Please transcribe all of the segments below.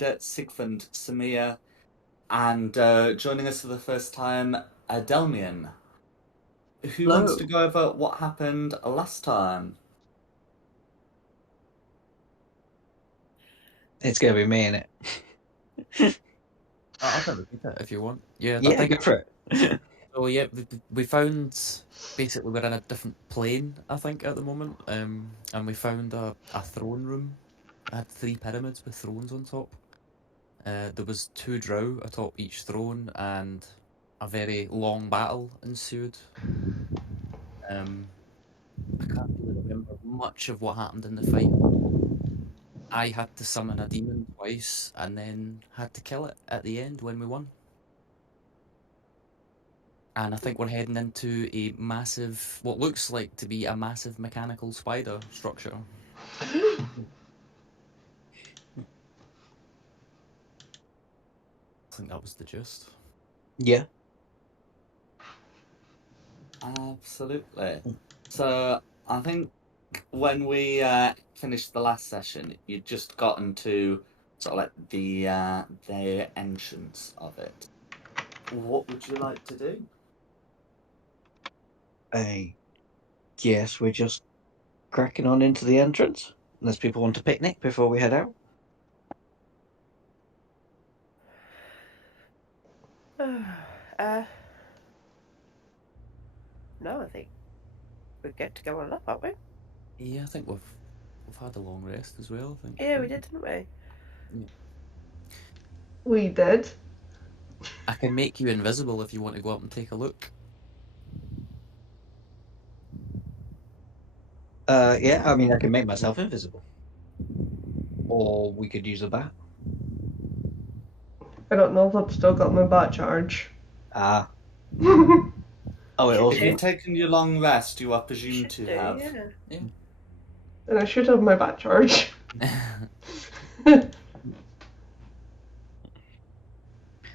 Commander Sigfund Samir, and joining us for the first time, Adelmian. Who wants Hello. to go over what happened last time? It's gonna be me in it. I can repeat it if you want. Yeah, I Yeah, think go for it. so. Yeah, we found basically we're in a different plane, I think, at the moment. And we found a throne room. It had three pyramids with thrones on top. There was two drow atop each throne, and a very long battle ensued. Um, I can't really remember much of what happened in the fight. I had to summon a demon twice, and then had to kill it at the end when we won. And I think we're heading into a massive, what looks like to be a massive mechanical spider structure. I think that was the gist. Yeah. Absolutely. So I think when we finished the last session, you'd just gotten to sort of like the entrance of it. What would you like to do? I guess we're just cracking on into the entrance. Unless people want a picnic before we head out. uh, no, I think we get to go on up, aren't we? Yeah, I think we've had a long rest as well. I think. Yeah, we did, didn't we? Yeah. We did. I can make you invisible if you want to go up and take a look. Yeah, I mean, I can make myself invisible. Or we could use a bat. I don't know if I've still got my bat charge. Ah. And Oh, it If also. you've taken your long rest, you are presumed to Should do, have. yeah. I should have my bat charge.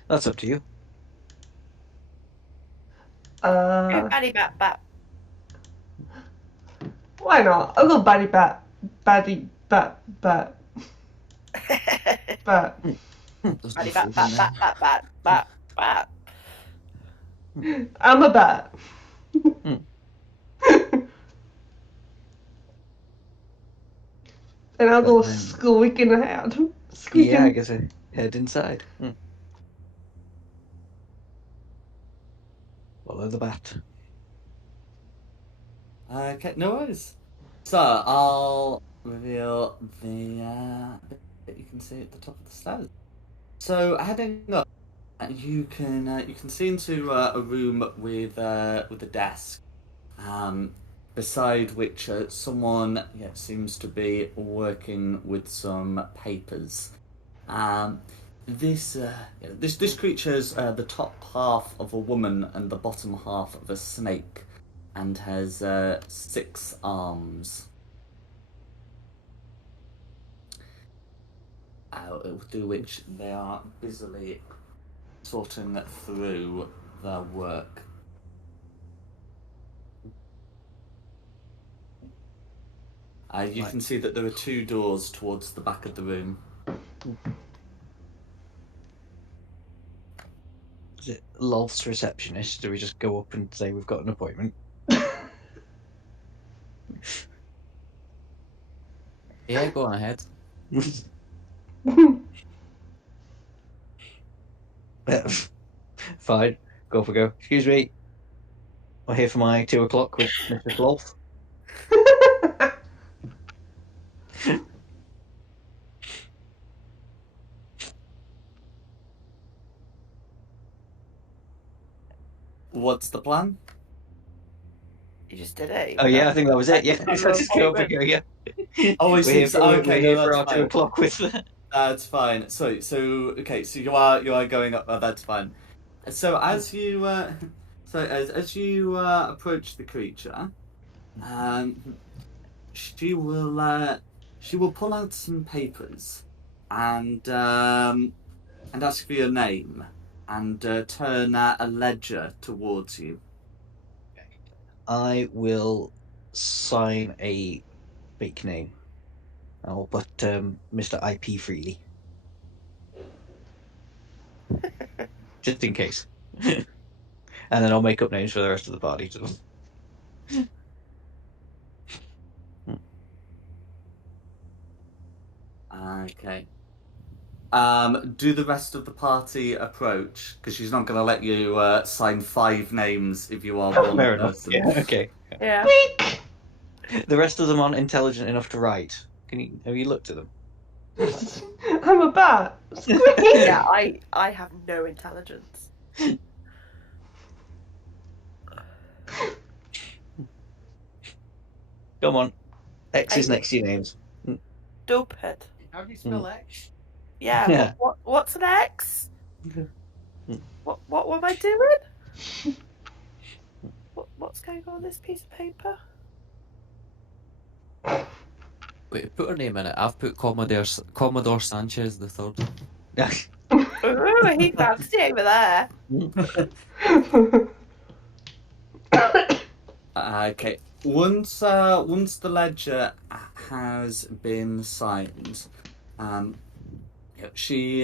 That's up to you. Batty bat bat. Why not? I'll go batty bat. Batty bat bat. Bat. There's no Batty bat food bat in bat there. bat bat bat bat. I'm a bat. And I'll go squeaking ahead. Squeaking. Yeah, I guess I head inside. Follow the bat. Okay, no worries. So I'll reveal the bit that you can see at the top of the stairs. So heading up, you can see into a room with a desk, beside which someone seems to be working with some papers. This creature's the top half of a woman and the bottom half of a snake, and has 6 arms. Through which they are busily sorting through their work. You can see that there are 2 doors towards the back of the room. Is it Lolth's receptionist? Do we just go up and say we've got an appointment? Yeah, go on ahead. Fine. Go for go. Excuse me. I'm here for my 2 o'clock with Mr. Lolth. What's the plan? You just did it. Oh yeah, I think that was it. Yeah, I just go for go. Yeah. Oh, I We're see. here for, Okay, we're no, here for that's our fine. 2 o'clock with. That's fine. So okay. So you are going up. Oh, that's fine. So as you as you approach the creature, she will pull out some papers and ask for your name and turn a ledger towards you. I will sign a fake name. I'll put Mr. IP Freely. just in case. And then I'll make up names for the rest of the party to them. Okay. Do the rest of the party approach? Because she's not going to let you sign 5 names if you are one Fair enough. person. Yeah, okay. Yeah. Squeak! The rest of them aren't intelligent enough to write. Have you looked at them? I'm a bat. Squeak! Yeah, I have no intelligence. Come on. X is I- next to your names. Stupid. How do you spell X? Yeah. Yeah. What's an X? What am I doing? What's going on this piece of paper? Wait, put her name in it. I've put Commodore Sanchez the third. Ooh, he fancy over there. Okay. Once the ledger has been signed, she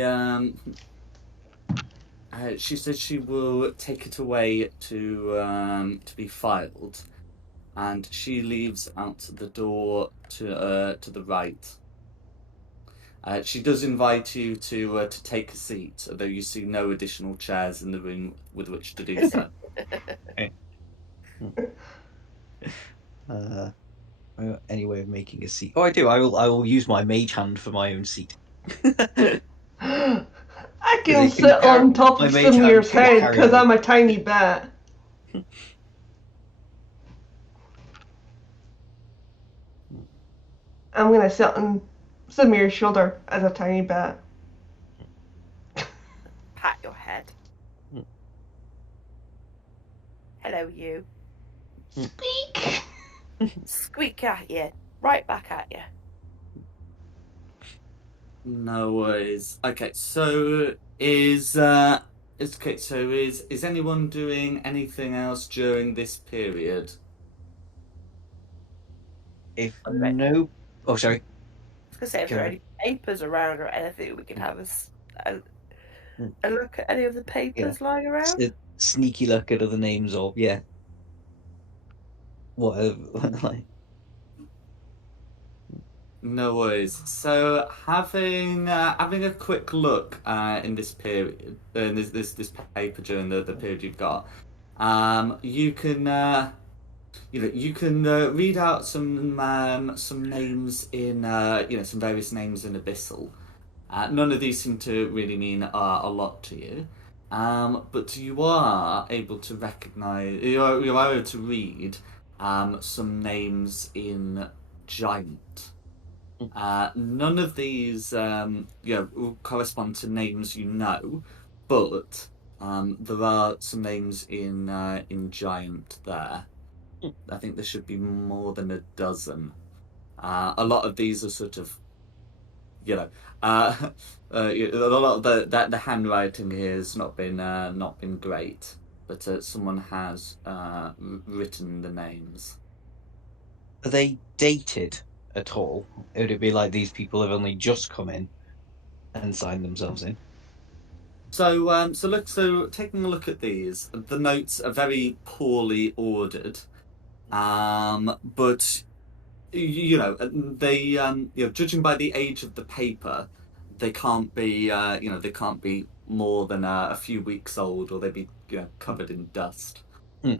says she will take it away to be filed, and she leaves out the door to the right. She does invite you to take a seat, although you see no additional chairs in the room with which to do so. Any way of making a seat? Oh, I do. I will use my mage hand for my own seat. I They can can sit carry- on top my of mage hand Samir's can head carry because me. I'm a tiny bat. I'm gonna sit on Samir's shoulder as a tiny bat. Pat your head. Hello, you. Squeak! Squeak at you. Right back at you. No worries. Okay, so is anyone doing anything else during this period? If Right. no, oh sorry. I was gonna say, if there are any papers around or anything, we can have a look at any of the papers lying around. A sneaky look at other names or whatever. Like, No worries. So having a quick look in this period, in this paper during the period you've got, you can you can read out some names in some various names in Abyssal. None of these seem to really mean a lot to you, but you are able to recognize. You are able to read some names in Giant. None of these correspond to names you know, but there are some names in Giant there. I think there should be more than a dozen. A lot of these are sort of, a lot of the handwriting here has not been great, but someone has written the names. are they dated at all? Would it be like these people have only just come in and signed themselves in? So taking a look at these, the notes are very poorly ordered, but they judging by the age of the paper, they can't be more than a few weeks old, or they'd be covered in dust, or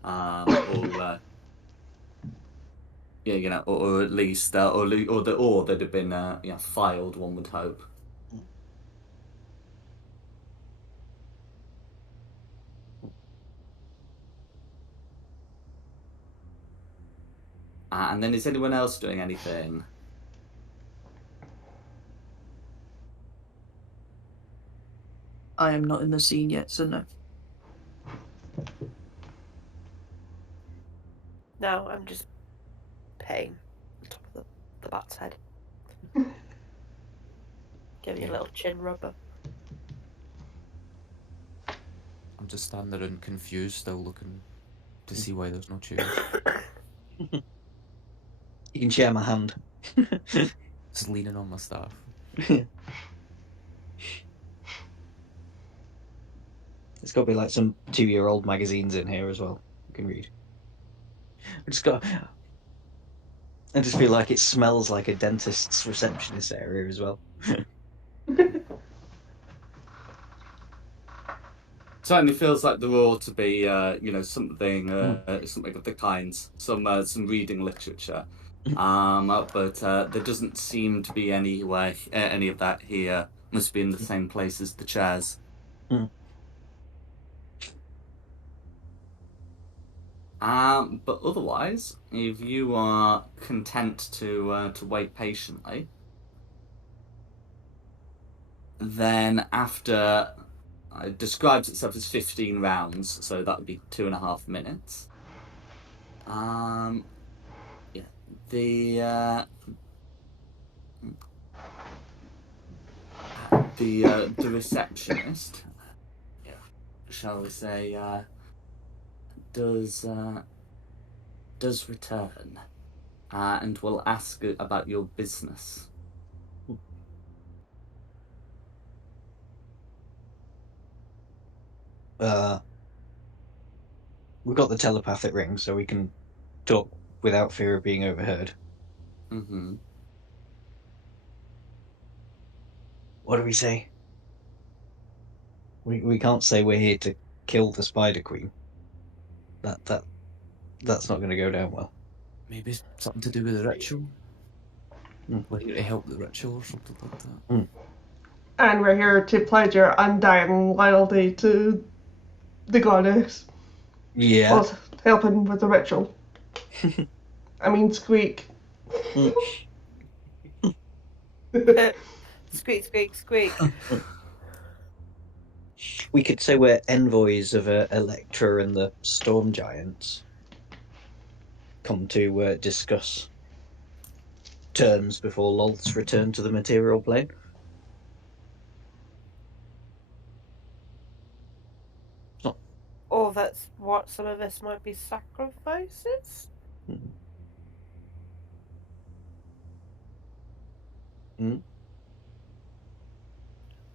or at least or they'd have been filed. One would hope. And then is anyone else doing anything? I am not in the scene yet, so no. No, I'm just petting the top of the bat's head. Giving you a little chin rubber. I'm just standing there and confused, still looking to see why there's no chairs. You can share my hand. Just leaning on my staff. There's got to be like some 2-year-old magazines in here as well. You can read. I just feel like it smells like a dentist's receptionist area as well. Certainly feels like there ought to be, something of the kind, some reading literature, but there doesn't seem to be any of that here. Must be in the same place as the chairs. But otherwise, if you are content to wait patiently, then after it describes itself as 15 rounds, so that would be 2.5 minutes. The receptionist, shall we say, does return, and will ask about your business. We've got the telepathic ring, so we can talk without fear of being overheard. Mm-hmm. What do we say? We can't say we're here to kill the Spider Queen. That's not going to go down well. Maybe something to do with the ritual. We're here to help the ritual or something like that. And we're here to pledge our undying loyalty to the goddess. Yeah. Whilst helping with the ritual. I mean, Squeak. Squeak, squeak, squeak. We could say we're envoys of Electra and the Storm Giants. Come to discuss terms before Lolth's return to the material plane. Or that's what some of us might be sacrifices? We're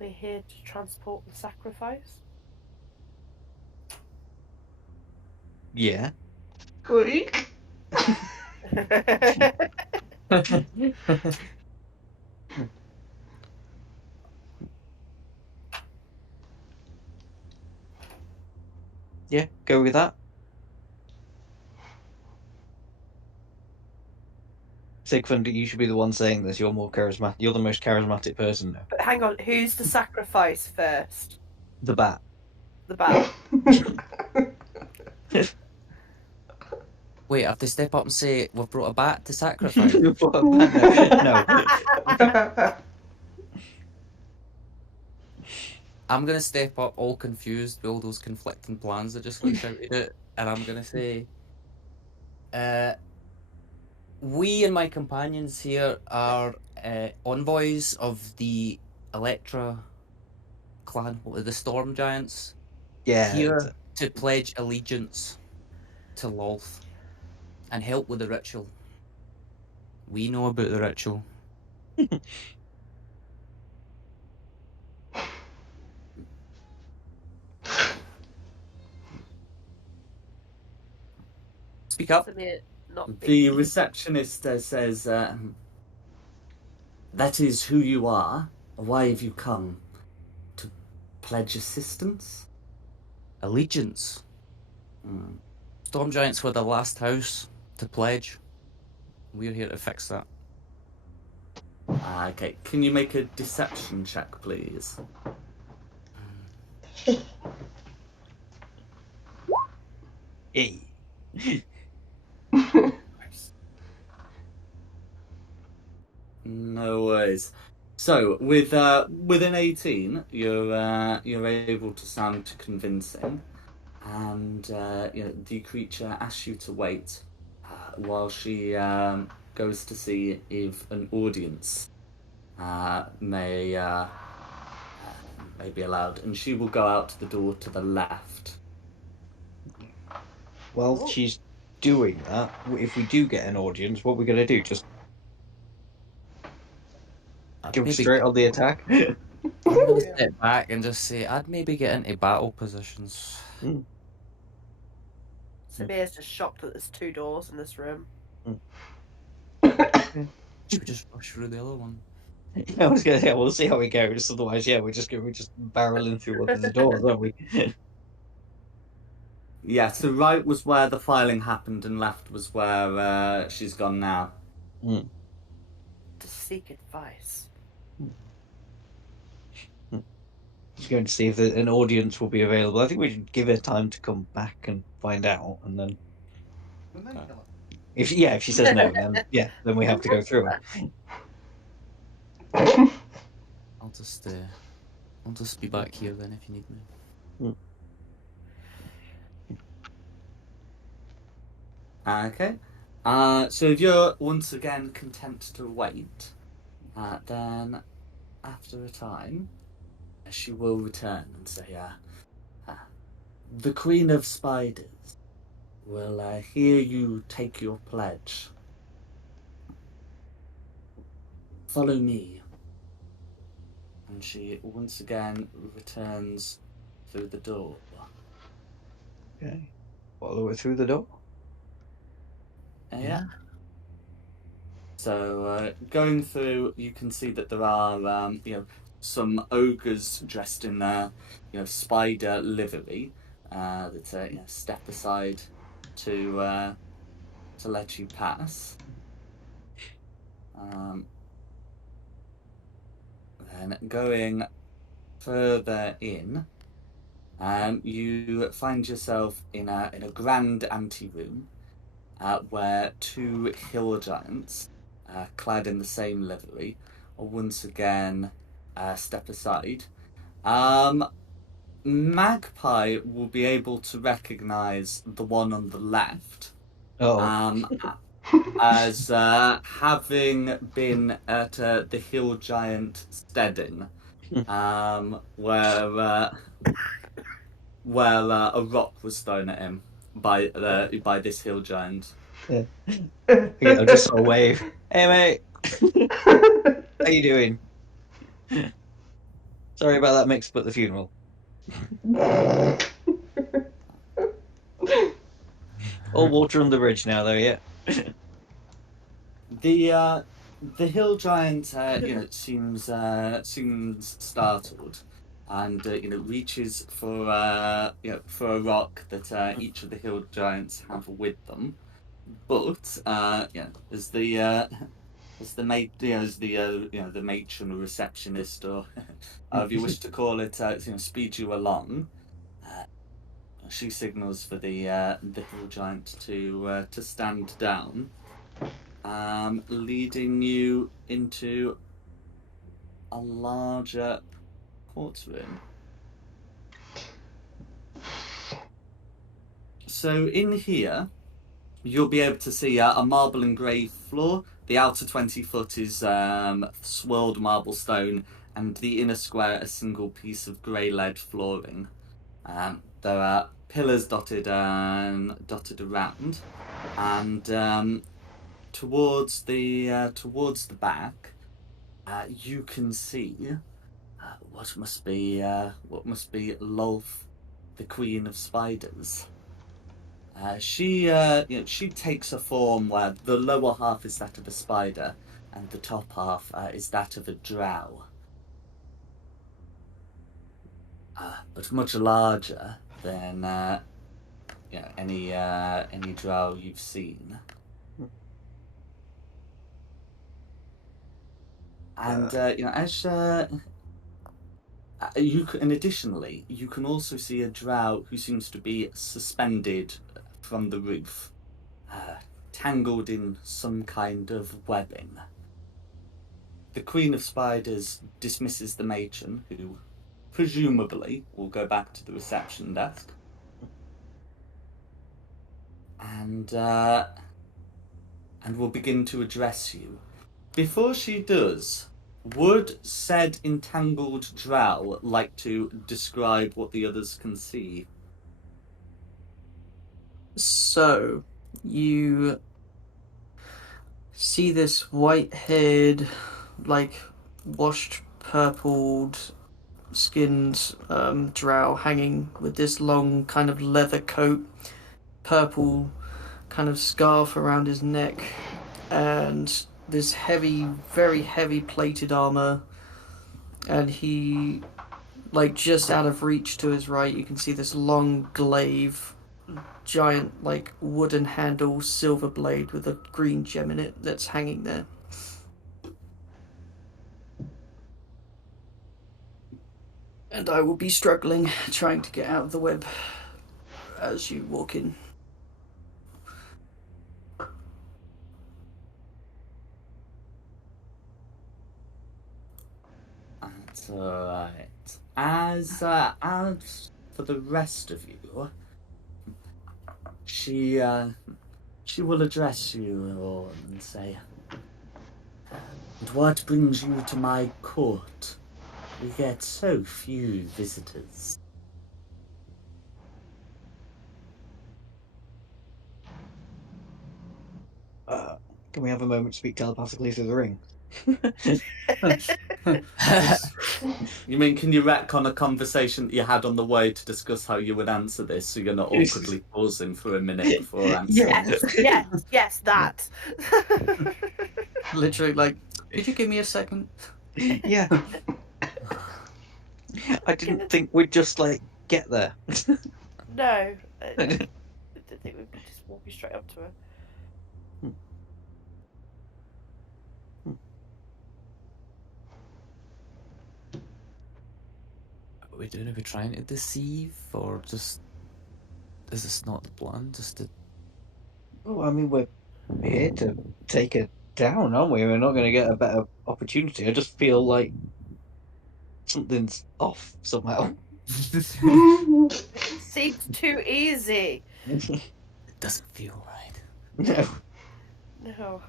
here to transport the sacrifice. Yeah. Squeak. Yeah, go with that. Sigfund, you should be the one saying this. You're more charismatic. You're the most charismatic person now. But hang on, who's the sacrifice first? The bat. The bat. Wait, I have to step up and say we've brought a bat to sacrifice? No. I'm going to step up all confused with all those conflicting plans that just got shouted at, and I'm going to say, we and my companions here are envoys of the Electra clan, the Storm Giants, Yeah. here to pledge allegiance to Lolth and help with the ritual. We know about the ritual. Speak up. The receptionist says, that is who you are. Why have you come? To pledge assistance? Allegiance. Storm Giants were the last house to pledge. We're here to fix that. Okay, can you make a deception check, please? Hey. No worries. So with an 18, you're able to sound convincing, and the creature asks you to wait while she goes to see if an audience may be allowed, and she will go out to the door to the left. Well, she's doing that. If we do get an audience, what we're going to do? Just go straight on the attack? I'm gonna step back and just say I'd maybe get into battle positions. Samir's just shocked that there's 2 doors in this room. Should we just rush through the other one? I was gonna say we'll see how it goes. Otherwise, yeah, we're just barreling through one of the doors, aren't we? Yeah, so right was where the filing happened, and left was where she's gone now. To seek advice. Just going to see if an audience will be available. I think we should give her time to come back and find out, and then if she says no, then then we have to go through it. I'll just be back here then if you need me. Okay. So if you're once again content to wait, then after a time, she will return and say, the Queen of Spiders will hear you take your pledge. Follow me. And she once again returns through the door. Okay. Follow her through the door. Yeah. So going through, you can see that there are some ogres dressed in spider livery that step aside to let you pass. Then going further in, you find yourself in a grand anteroom where 2 hill giants, clad in the same livery, will once again step aside. Magpie will be able to recognise the one on the left. As having been at the hill giant steading, where a rock was thrown at him by this hill giant. Yeah, I'll just sort of wave. Hey mate, how you doing? Sorry about that mix-up at the funeral. All water on the bridge now, though. Yeah. The hill giant, seems startled, and reaches for a rock that each of the hill giants have with them. But as the matron or receptionist, or however you wish to call it, speeds you along, she signals for the hill giant to stand down, leading you into a larger courtroom. So in here, you'll be able to see a marble engraved floor. The outer 20 foot is swirled marble stone, and the inner square a single piece of grey lead flooring. There are pillars dotted around, and towards the back, you can see what must be Lolth, the Queen of Spiders. She takes a form where the lower half is that of a spider, and the top half is that of a drow. But much larger than any drow you've seen. And additionally, you can also see a drow who seems to be suspended from the roof, tangled in some kind of webbing. The Queen of Spiders dismisses the matron, who presumably will go back to the reception desk, and will begin to address you. Before she does, would said entangled drow like to describe what the others can see? So, you see this white-haired, washed, purpled skinned drow hanging with this long kind of leather coat, purple kind of scarf around his neck, and this heavy, very heavy plated armor. And he, like, just out of reach to his right, you can see this long glaive, giant, like, wooden handle silver blade with a green gem in it that's hanging there. And I will be struggling, trying to get out of the web as you walk in. That's alright. As for the rest of you, she will address you all and say, "And what brings you to my court? We get so few visitors." Can we have a moment to speak telepathically through the ring? You mean, can you retcon a conversation that you had on the way to discuss how you would answer this, so you're not awkwardly pausing for a minute before answering? Yes, that. Literally, like, could you give me a second? Yeah. I didn't think we'd just, like, get there. No. I didn't think we'd be just walking straight up to her. What are we doing? Are we trying to deceive, or just is this not the plan? Just to Oh, I mean, we're here to take her down, aren't we? We're not going to get a better opportunity. I just feel like something's off somehow. Seems too easy. it doesn't feel right. No. No.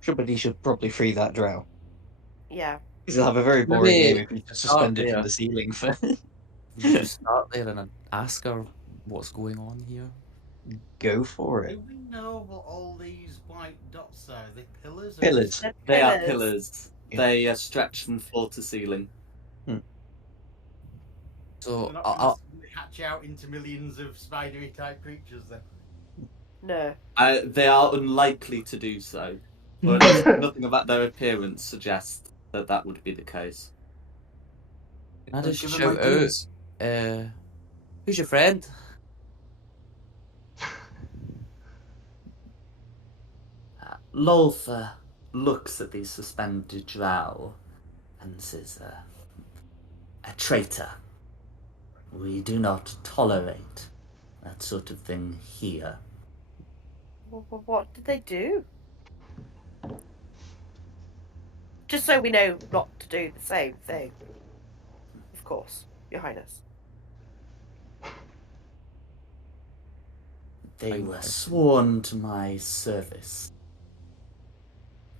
Somebody should probably free that drow. Yeah. Because he'll have a very boring Maybe game if he's just suspended from the ceiling for. You just start there and ask her what's going on here. Go for it. Do we know what all these white dots are? Are they pillars? Pillars. They are pillars. Yeah. They stretch from floor to ceiling. So They're not gonna suddenly hatch out into millions of spidery type creatures then. No. They are unlikely to do so. Or at least nothing about their appearance suggests that that would be the case. Can I just Give her shout my out, goods. who's your friend? Loltha looks at the suspended drow and says, "A traitor. We do not tolerate that sort of thing here." What did they do? Just so we know not to do the same thing. Of course, Your Highness. They were sworn to my service,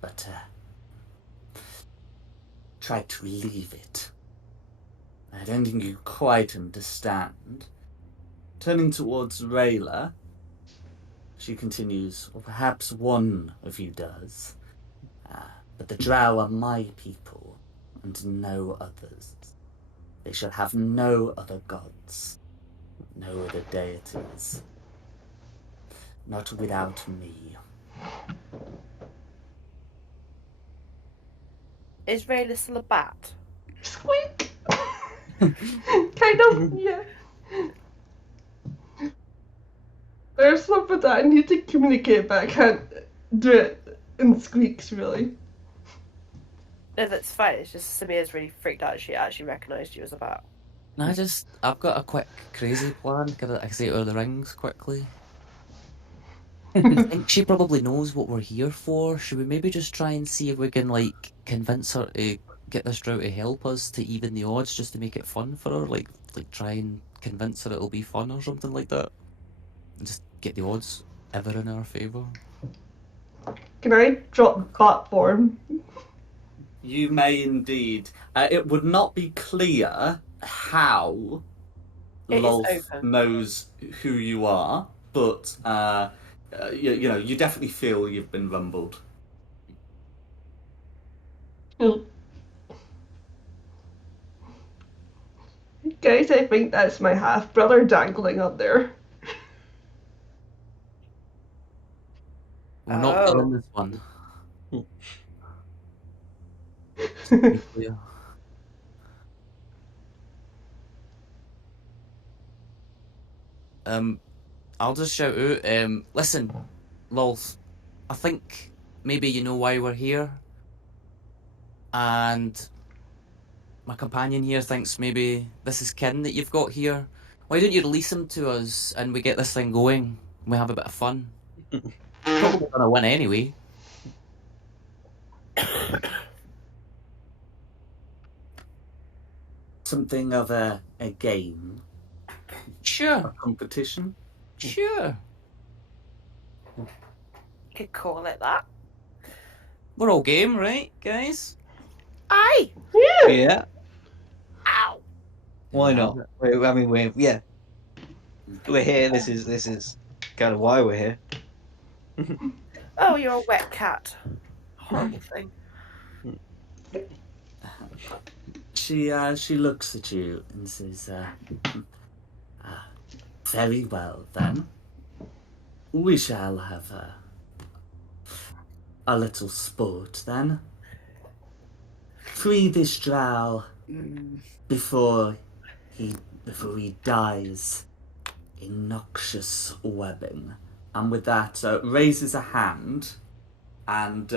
but tried to leave it. I don't think you quite understand. Turning towards Rayla, she continues, "Or perhaps one of you does. But the drow are my people, and no others. They shall have no other gods, no other deities. Not without me." Is Rayla still a bat? Squeak! Kind of, yeah. There's something that I need to communicate, but I can't do it in squeaks, really. No, that's fine. It's just Samir's really freaked out. She actually recognised you as a bat. I've got a quick crazy plan. Can I say it over the rings quickly? I think she probably knows what we're here for. Should we maybe just try and see if we can, like, convince her to get this drow to help us to even the odds, just to make it fun for her? Like try and convince her it'll be fun or something like that, and just get the odds ever in our favour. Can I drop bot form? You may indeed. It would not be clear how It is Lolth open. knows who you are, but you know, you definitely feel you've been rumbled. Guys, I think that's my half brother dangling up there. We're not Oh. in this one. To be clear. I'll just shout out. Listen, Lolth, I think maybe you know why we're here, and my companion here thinks maybe this is kin that you've got here. Why don't you release him to us and we get this thing going and we have a bit of fun? Probably gonna win anyway. Something of a game, a Sure, competition. sure. You could call it that. We're all game, right, guys? Aye. Yeah. Yeah. Ow. Why Yeah, not? I mean, we're here. This is kind of why we're here. Oh, you're a wet cat. Horrible thing. She looks at you and says, "Very well then. We shall have a little sport then. Free this drow before he dies in noxious webbing." And with that, raises a hand, and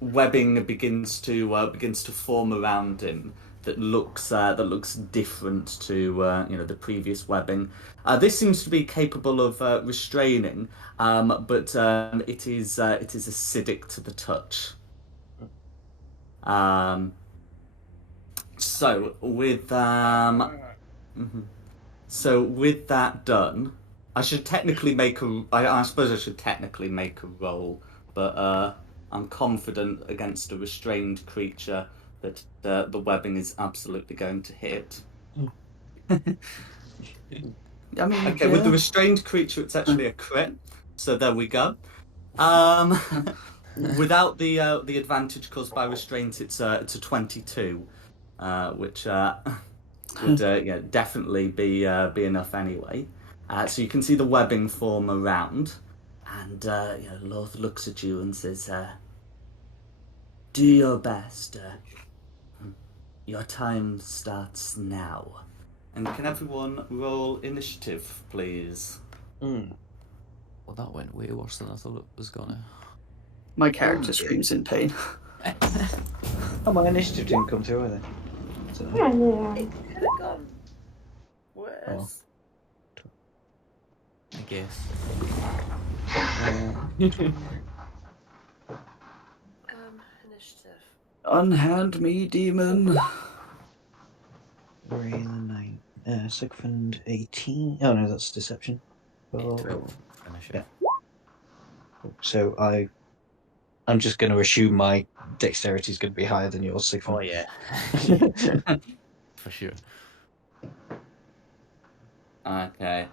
webbing begins to form around him that looks different to the previous webbing. This seems to be capable of restraining, but it is acidic to the touch. So with that done, I should technically make I suppose I should technically make a roll, but I'm confident against a restrained creature that the webbing is absolutely going to hit. I mean, Okay, with the restrained creature, it's actually a crit. So there we go. Without the advantage caused by restraint, it's a 22, which would definitely be enough anyway. So you can see the webbing form around, and Lorth looks at you and says, "Do your best. Your time starts now." And can everyone roll initiative, please? Mm. Well, that went way worse than I thought it was gonna. my character screams in pain. Oh, my initiative didn't come through either. So, It could have gone worse. I guess. Initiative. Unhand me, demon. we're in the 9. Sigfund 18. Oh no, that's deception. 12. Finish it. Yeah. So I'm just going to assume my dexterity is going to be higher than yours, Sigfund. Oh yeah. For sure. Okay.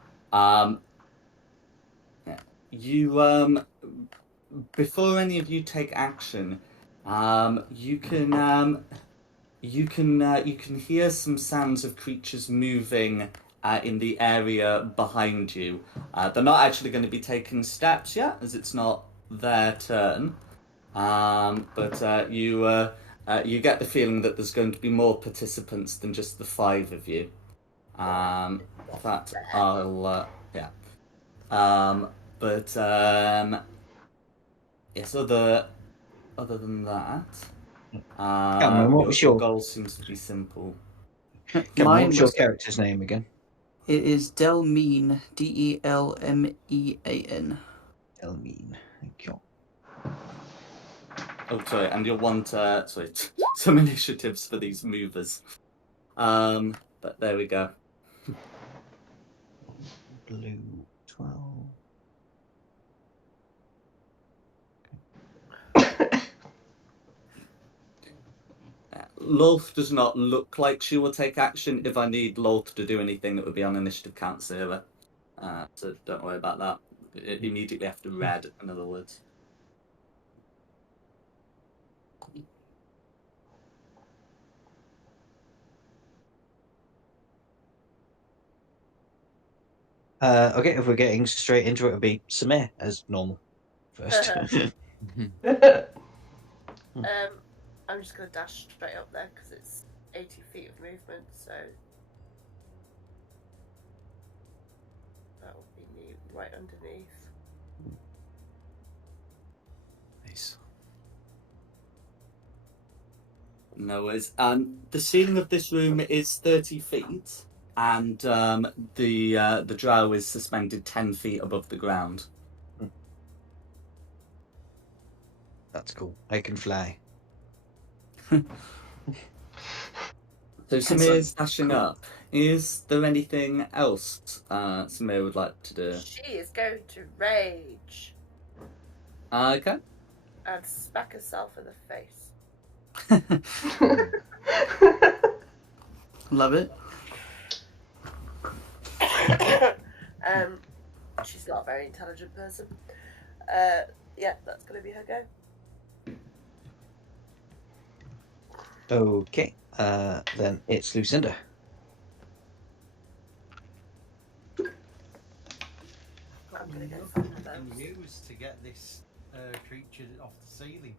You before any of you take action, you can hear some sounds of creatures moving in the area behind you. They're not actually going to be taking steps yet, as it's not their turn. But you get the feeling that there's going to be more participants than just the 5 of you. In fact, I'll but yes. Other than that, Cameron, what was your your goal seems to be simple. Cameron, Mine what was your was- character's name again? It is Delmean, Delmean. Elmine. Thank you. Oh, sorry, and you'll want some initiatives for these movers. But there we go. Blue 12. Lolth does not look like she will take action. If I need Lolth to do anything, it would be on initiative count 0. So don't worry about that. Immediately after red, in other words. Okay, if we're getting straight into it, it'll be Samir as normal first. I'm just gonna dash straight up there because it's 80 feet of movement, so that will be me right underneath. Nice. No worries. The ceiling of this room is 30 feet, and the drow is suspended 10 feet above the ground. That's cool. I can fly. So Samir's dashing up. Is there anything else Samir would like to do? She is going to rage Okay. and smack herself in the face. Love it. She's not a very intelligent person. Yeah, that's going to be her go. Okay, then it's Lucinda. I'm going to go Nothing find I her. can use to get this creature off the ceiling.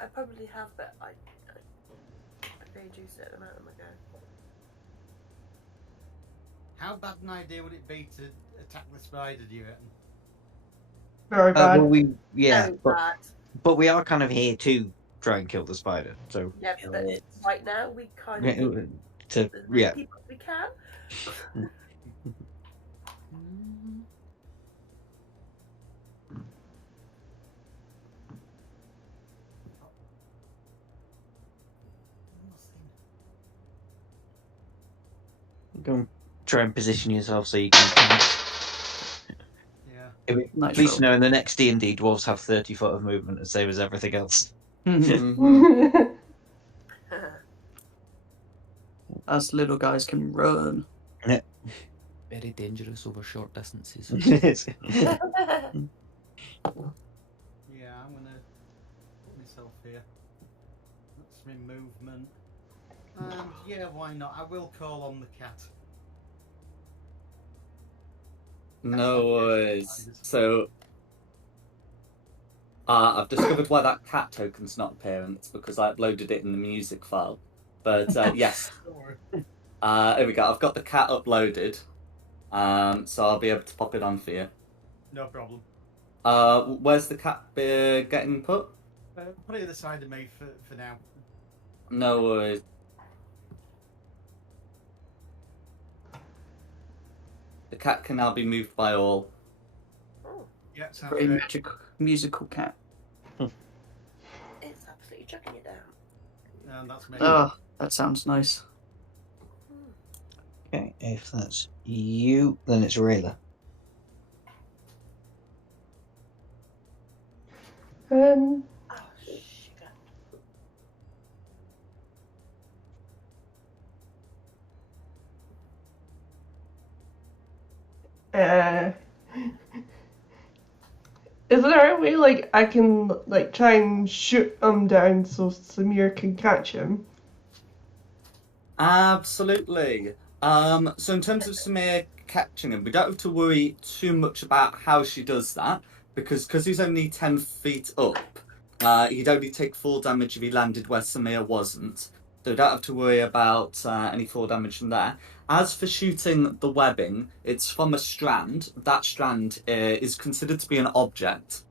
I probably have, but I paid you a certain amount of them ago. How bad an idea would it be to attack the spider, do you reckon? Very bad. Well, Very bad. but we are kind of here to try and kill the spider. So Yeah, but right now we kind of need to as many yeah. people as we can. Go and try and position yourself so you can. Yeah. At Nice least roll. you know in the next D&D, dwarves have 30 foot of movement, the same as everything else. Us little guys can run. Very dangerous over short distances. Yeah, I'm gonna put myself here. That's my movement. And yeah, why not? I will call on the cat. No worries. So, I've discovered why that cat token's not appearing. It's because I uploaded it in the music file. But yes, Don't worry. here we go. I've got the cat uploaded, so I'll be able to pop it on for you. No problem. Where's the cat getting put? Put it either side of me for now. No worries. The cat can now be moved by all. Oh, Yeah, sounds Very great. magical, musical cat. it's absolutely chucking it down. And that's me. Oh, that sounds nice. Okay, if that's you, then it's Rayla. Oh, sugar. Is there a way like I can like try and shoot him down so Samir can catch him? Absolutely. So in terms of Samir catching him, we don't have to worry too much about how she does that, because he's only 10 feet up, he'd only take 4 damage if he landed where Samir wasn't. So we don't have to worry about any fall damage from there. As for shooting the webbing, it's from a strand. That strand is considered to be an object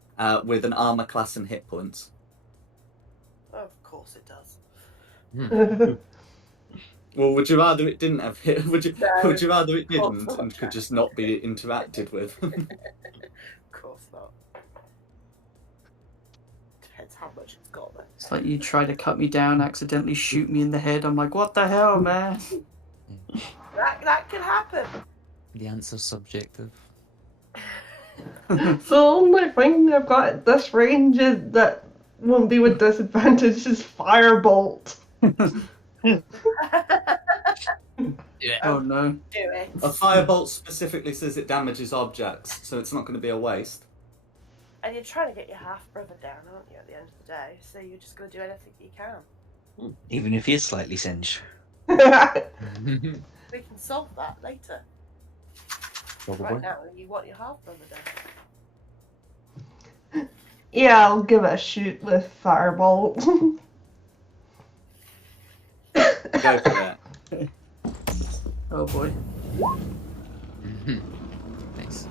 with an armor class and hit points. Of course it does. Well, would you rather it didn't have hit? Would you rather it course didn't not, and could Jack. just not be interacted with? Of course not. Depends how much it's got though. It's like you try to cut me down, accidentally shoot me in the head. I'm like, what the hell, man? That can happen. The answer's subjective. So the only thing I've got at this range is that won't be with disadvantage is firebolt. Yeah. Oh no. Do it. A firebolt specifically says it damages objects, so it's not going to be a waste. And you're trying to get your half brother down, aren't you, at the end of the day? So you're just going to do anything you can. Even if you're slightly singed. We We can solve that later. Probably. Right now, you want your half brother down. Yeah, I'll give it a shoot with Firebolt. Go for it. Oh boy. Nice.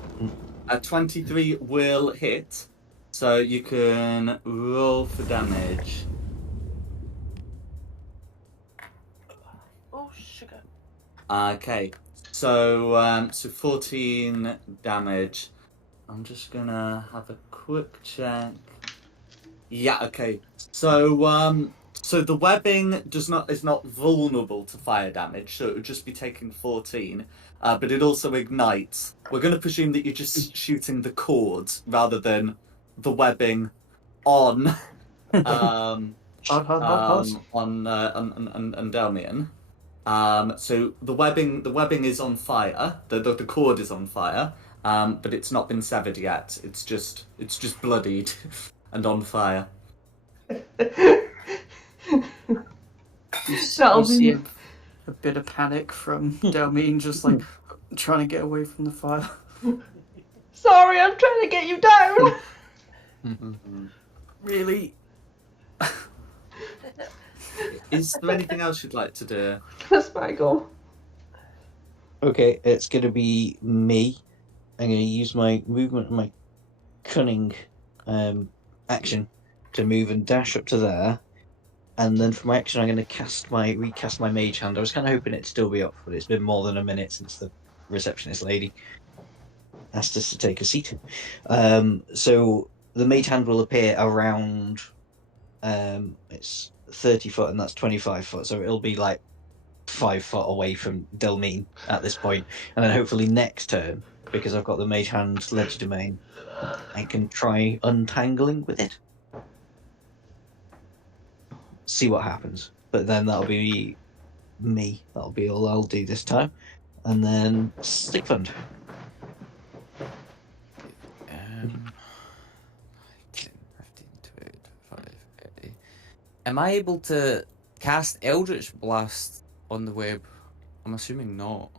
A 23 will hit, so you can roll for damage. Oh, sugar. Okay, so 14 damage. I'm just gonna have a quick check. Yeah, okay. So the webbing is not vulnerable to fire damage, so it would just be taking 14. But it also ignites. We're gonna presume that you're just shooting the cords rather than the webbing on on Delmian. So the webbing is on fire. The cord is on fire. But it's not been severed yet. It's just bloodied and on fire. You That'll see be- a bit of panic from Delmine, just like trying to get away from the fire. Sorry, I'm trying to get you down. Really? Is there anything else you'd like to do? That's my goal. Okay, it's going to be me. I'm going to use my movement and my cunning action to move and dash up to there. And then for my action, I'm going to recast my mage hand. I was kind of hoping it'd still be up, but it's been more than a minute since the receptionist lady asked us to take a seat. So the mage hand will appear around. It's 30 foot, and that's 25 foot. So it'll be like 5 foot away from Delmine at this point, and then hopefully next turn, because I've got the mage hand ledge domain, I can try untangling with it. See what happens. But then that'll be me. That'll be all I'll do this time. And then Stick Fund. 10, 15, 20, 25, 30. Am I able to cast Eldritch Blast on the web? I'm assuming not.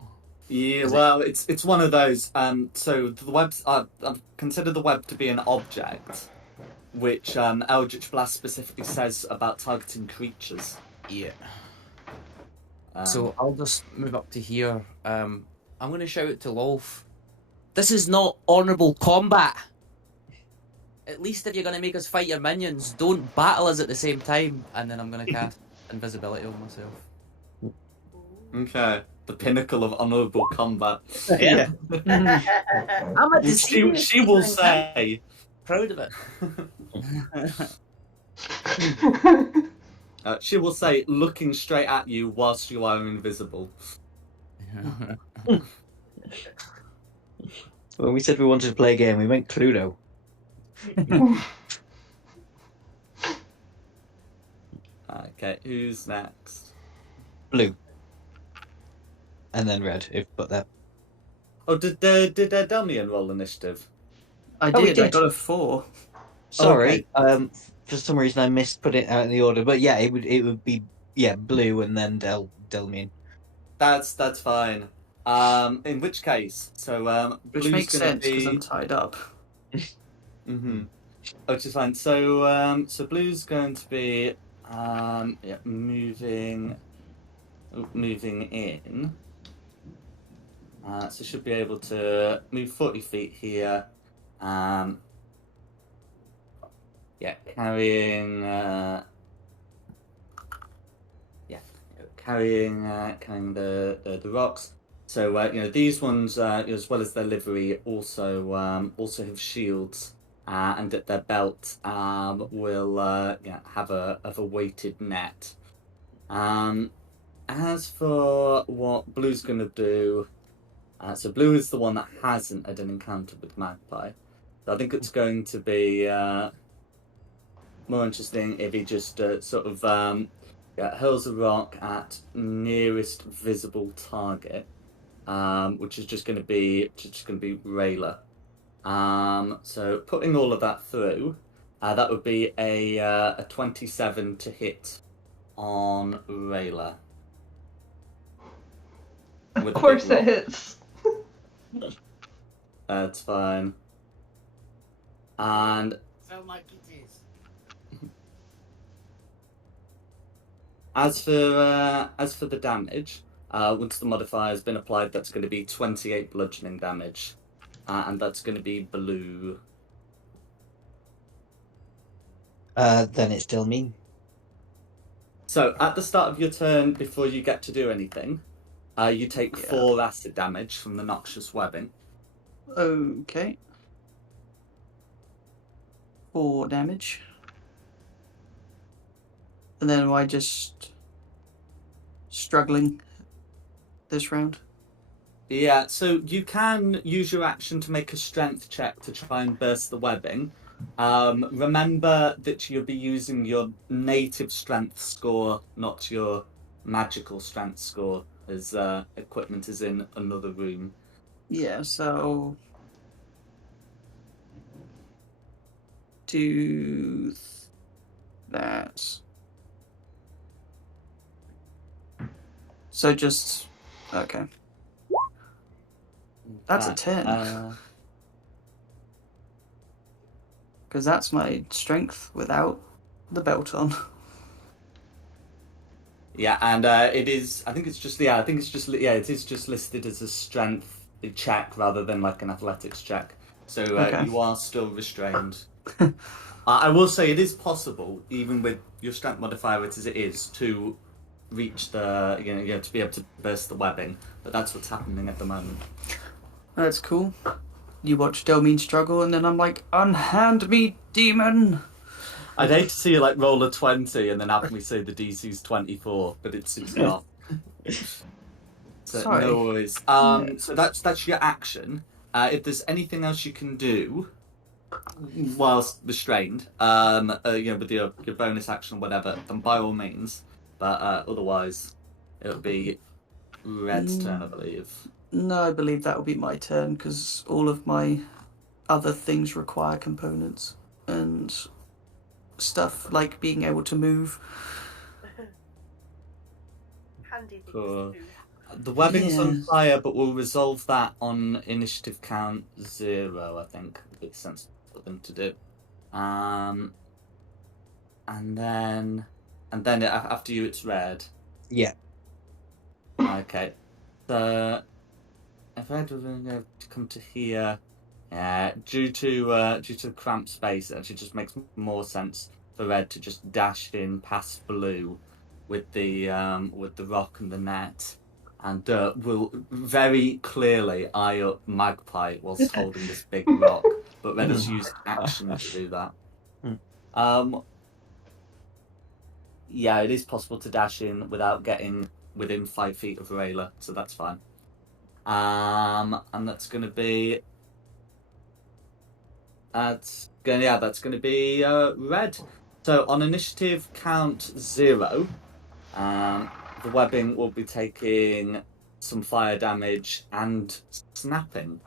Yeah, well, it's one of those. So the web's I've considered the web to be an object, which Eldritch Blast specifically says about targeting creatures. Yeah. So I'll just move up to here. I'm going to shout to Lolf. This is not honourable combat. At least if you're going to make us fight your minions, don't battle us at the same time. And then I'm going to cast invisibility on myself. Okay, the pinnacle of honourable combat. Yeah. I'm a She will say. Proud of it. She will say, looking straight at you whilst you are invisible. When we said we wanted to play a game, we meant Cluedo. Okay, who's next? Blue. And then red, but that. Oh, did Delmian roll initiative? I Oh, we did. I did. got a 4. Sorry. For some reason I missed putting it out in the order, but yeah, it would be blue and then Delmian. That's fine. In which case, so Which Blue's makes gonna sense because be... I'm tied up. Which is fine. So Blue's going to be moving in. So should be able to move 40 feet here. Carrying the rocks. So these ones, as well as their livery, also have shields, and at their belt will have a weighted net. As for what Blue's going to do, so Blue is the one that hasn't had an encounter with Magpie. So I think it's going to be more interesting if he just sort of hurls a rock at nearest visible target, which is just going to be Rayla. So putting all of that through, that would be a 27 to hit on Rayla. Of With course a big it hits. That's fine. And Sound like it is. as for the damage, once the modifier has been applied, that's going to be 28 bludgeoning damage, and that's going to be blue. Then it's still me. So at the start of your turn, before you get to do anything, you take 4 acid damage from the noxious webbing. Okay. 4 damage. And then am I just struggling this round? Yeah, so you can use your action to make a strength check to try and burst the webbing. Remember that you'll be using your native strength score, not your magical strength score, as equipment is in another room. Yeah, so do that. So just okay. That's a 10. Because that's my strength without the belt on. Yeah, and it is. I think it's just. Yeah, I think it's just. Yeah, it is just listed as a strength check rather than like an athletics check. So Okay. you are still restrained. I will say it is possible, even with your strength modifier as it is, to reach the to be able to burst the webbing. But that's what's happening at the moment. That's cool. You watch Delmine struggle, and then I'm like, unhand me, demon! I'd hate to see you like roll a 20 and then have me say the DC's 24, but it's not. So, Sorry. no worries. So that's your action. If there's anything else you can do whilst restrained, with your bonus action or whatever, then by all means. But otherwise, it'll be Red's turn, I believe. No, I believe that will be my turn, because all of my other things require components and stuff like being able to move. Handy things Cool. to do. The webbing's on Yeah. fire, but we'll resolve that on initiative count 0, I think. It's sense for them to do. And then after you, it's Red. Yeah. Okay. So if Red was going to come to here, due to the cramped space, it actually just makes more sense for Red to just dash in past Blue with the rock and the net. And will very clearly eye up Magpie whilst holding this big rock. But Red has used action to do that. Yeah, it is possible to dash in without getting within 5 feet of Rayla, so that's fine. And that's going to be. That's going to be Red. So on initiative count 0. The webbing will be taking some fire damage and snapping.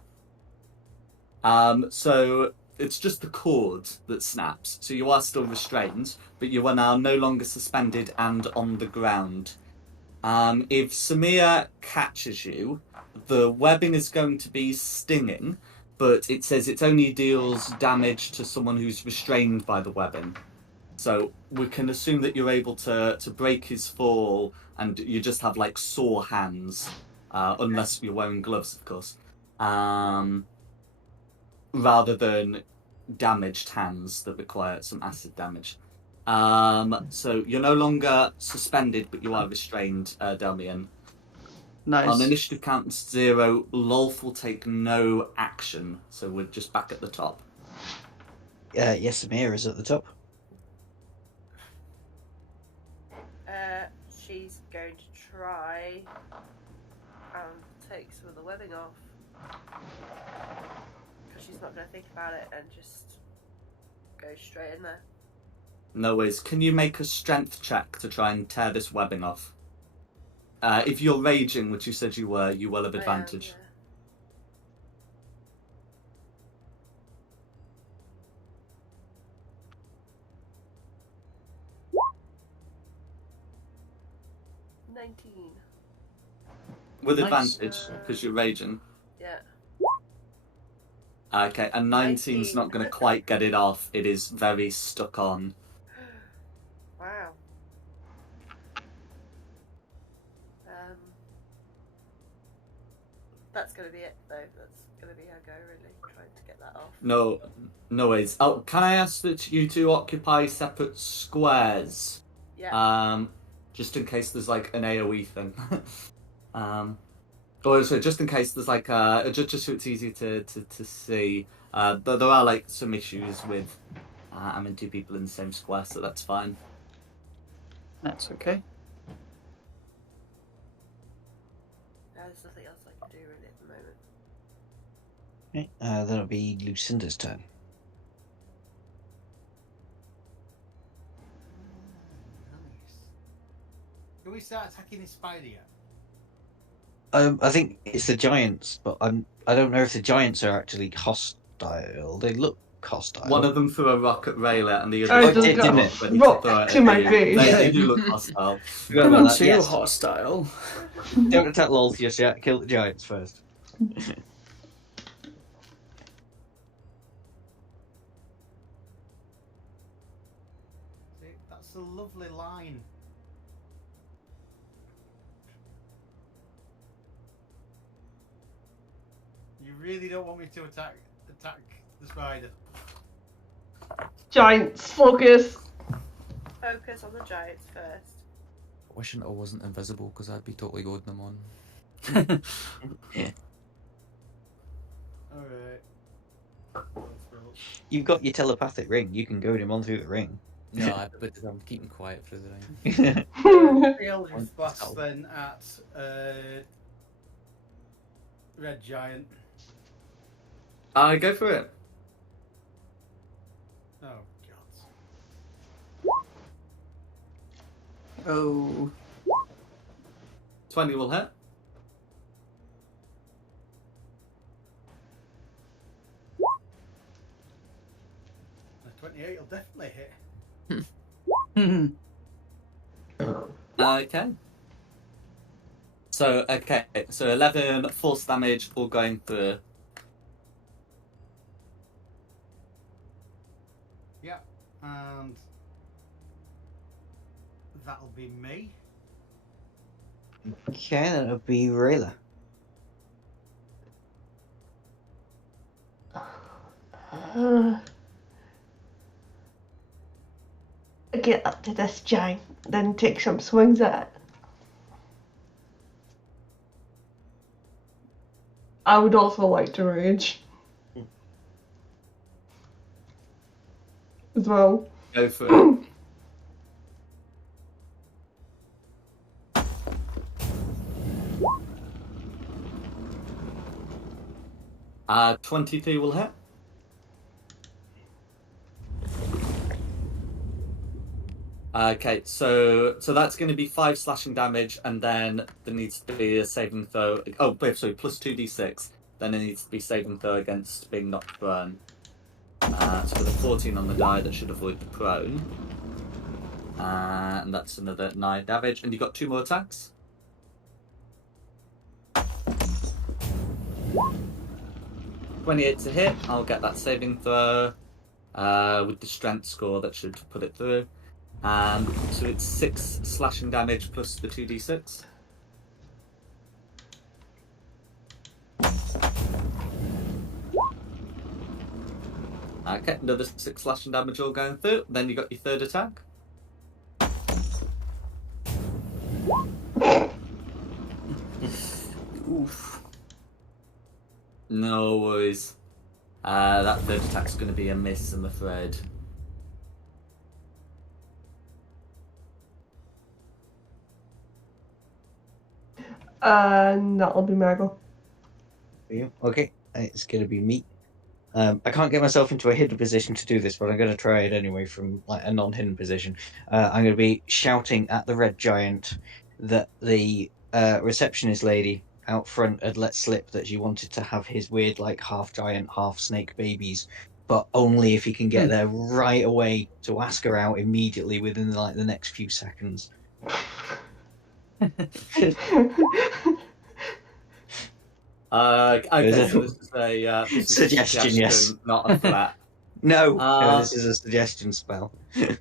So it's just the cord that snaps. So you are still restrained, but you are now no longer suspended and on the ground. If Samir catches you, the webbing is going to be stinging, but it says it only deals damage to someone who's restrained by the webbing. So we can assume that you're able to break his fall, and you just have like sore hands, unless you're wearing gloves, of course, rather than damaged hands that require some acid damage. So you're no longer suspended, but you are restrained, Delmian. Nice. On initiative count 0, Lolf will take no action, so we're just back at the top. Yes, Amir is at the top. She's going to try and take some of the webbing off. Because she's not going to think about it and just go straight in there. No worries. Can you make a strength check to try and tear this webbing off? If you're raging, which you said you were, you will have advantage. I am, yeah. 19. With Nice. advantage, because you're raging. Yeah. Okay, and 19's 19. not going to quite get it off. It is very stuck on. Wow. That's going to be it, though. That's going to be her go, really, trying to get that off. No worries. Oh, can I ask that you two occupy separate squares? Yeah. Just in case there's like an AoE thing. Or so just in case there's like just so it's easy to see. But there are like some issues with having two people in the same square, so that's fine. That's okay. There's nothing else I can do really at the moment. Okay, that'll be Lucinda's turn. Nice. Do we start attacking this spider yet? I think it's the giants, but I don't know if the giants are actually hostile. They look hostile. One of them threw a rock at Rayla, and the other I just just didn't got it? ready rock throw it to at my you. face. They do look hostile. Forgot They're about not that. too Yes. hostile. Don't attack Lol just yet. Kill the giants first. See, that's a lovely line. You really don't want me to attack the spider. Giants, focus. Focus on the giants first. Wishing I wasn't invisible, because I'd be totally goading them on. Alright. You've got your telepathic ring. You can goad him on through the ring. No, but I'm keeping quiet through the ring. Eldritch Blast then at Red Giant. Go for it. Oh god. Oh. 20 will hit. A 28 will definitely hit. Okay. So 11 force damage all going through. Yeah, and that'll be me. Okay, that'll be Rayla. Get up to this giant, then take some swings at it. I would also like to rage. As well. Go for it. 23 will hit. Okay, so that's going to be 5 slashing damage, and then there needs to be a saving throw. Oh, wait, sorry, plus 2d6. Then it needs to be saving throw against being knocked prone. So with a 14 on the die, that should avoid the prone. And that's another 9 damage. And you got 2 more attacks. .28 to hit. I'll get that saving throw with the strength score. That should put it through. So it's 6 slashing damage plus the 2d6. Okay, another 6 slashing damage all going through. Then you got your third attack. Oof. No worries. That third attack's going to be a miss, I'm afraid. And that'll be Maggle. Okay, it's going to be me. I can't get myself into a hidden position to do this, but I'm going to try it anyway from like a non-hidden position. I'm going to be shouting at the red giant that the receptionist lady out front had let slip that she wanted to have his weird like half giant, half snake babies, but only if he can get there right away to ask her out immediately within like the next few seconds. Okay, so this is a Suggestion, yes. not a threat. No, Uh, this is a suggestion spell. It's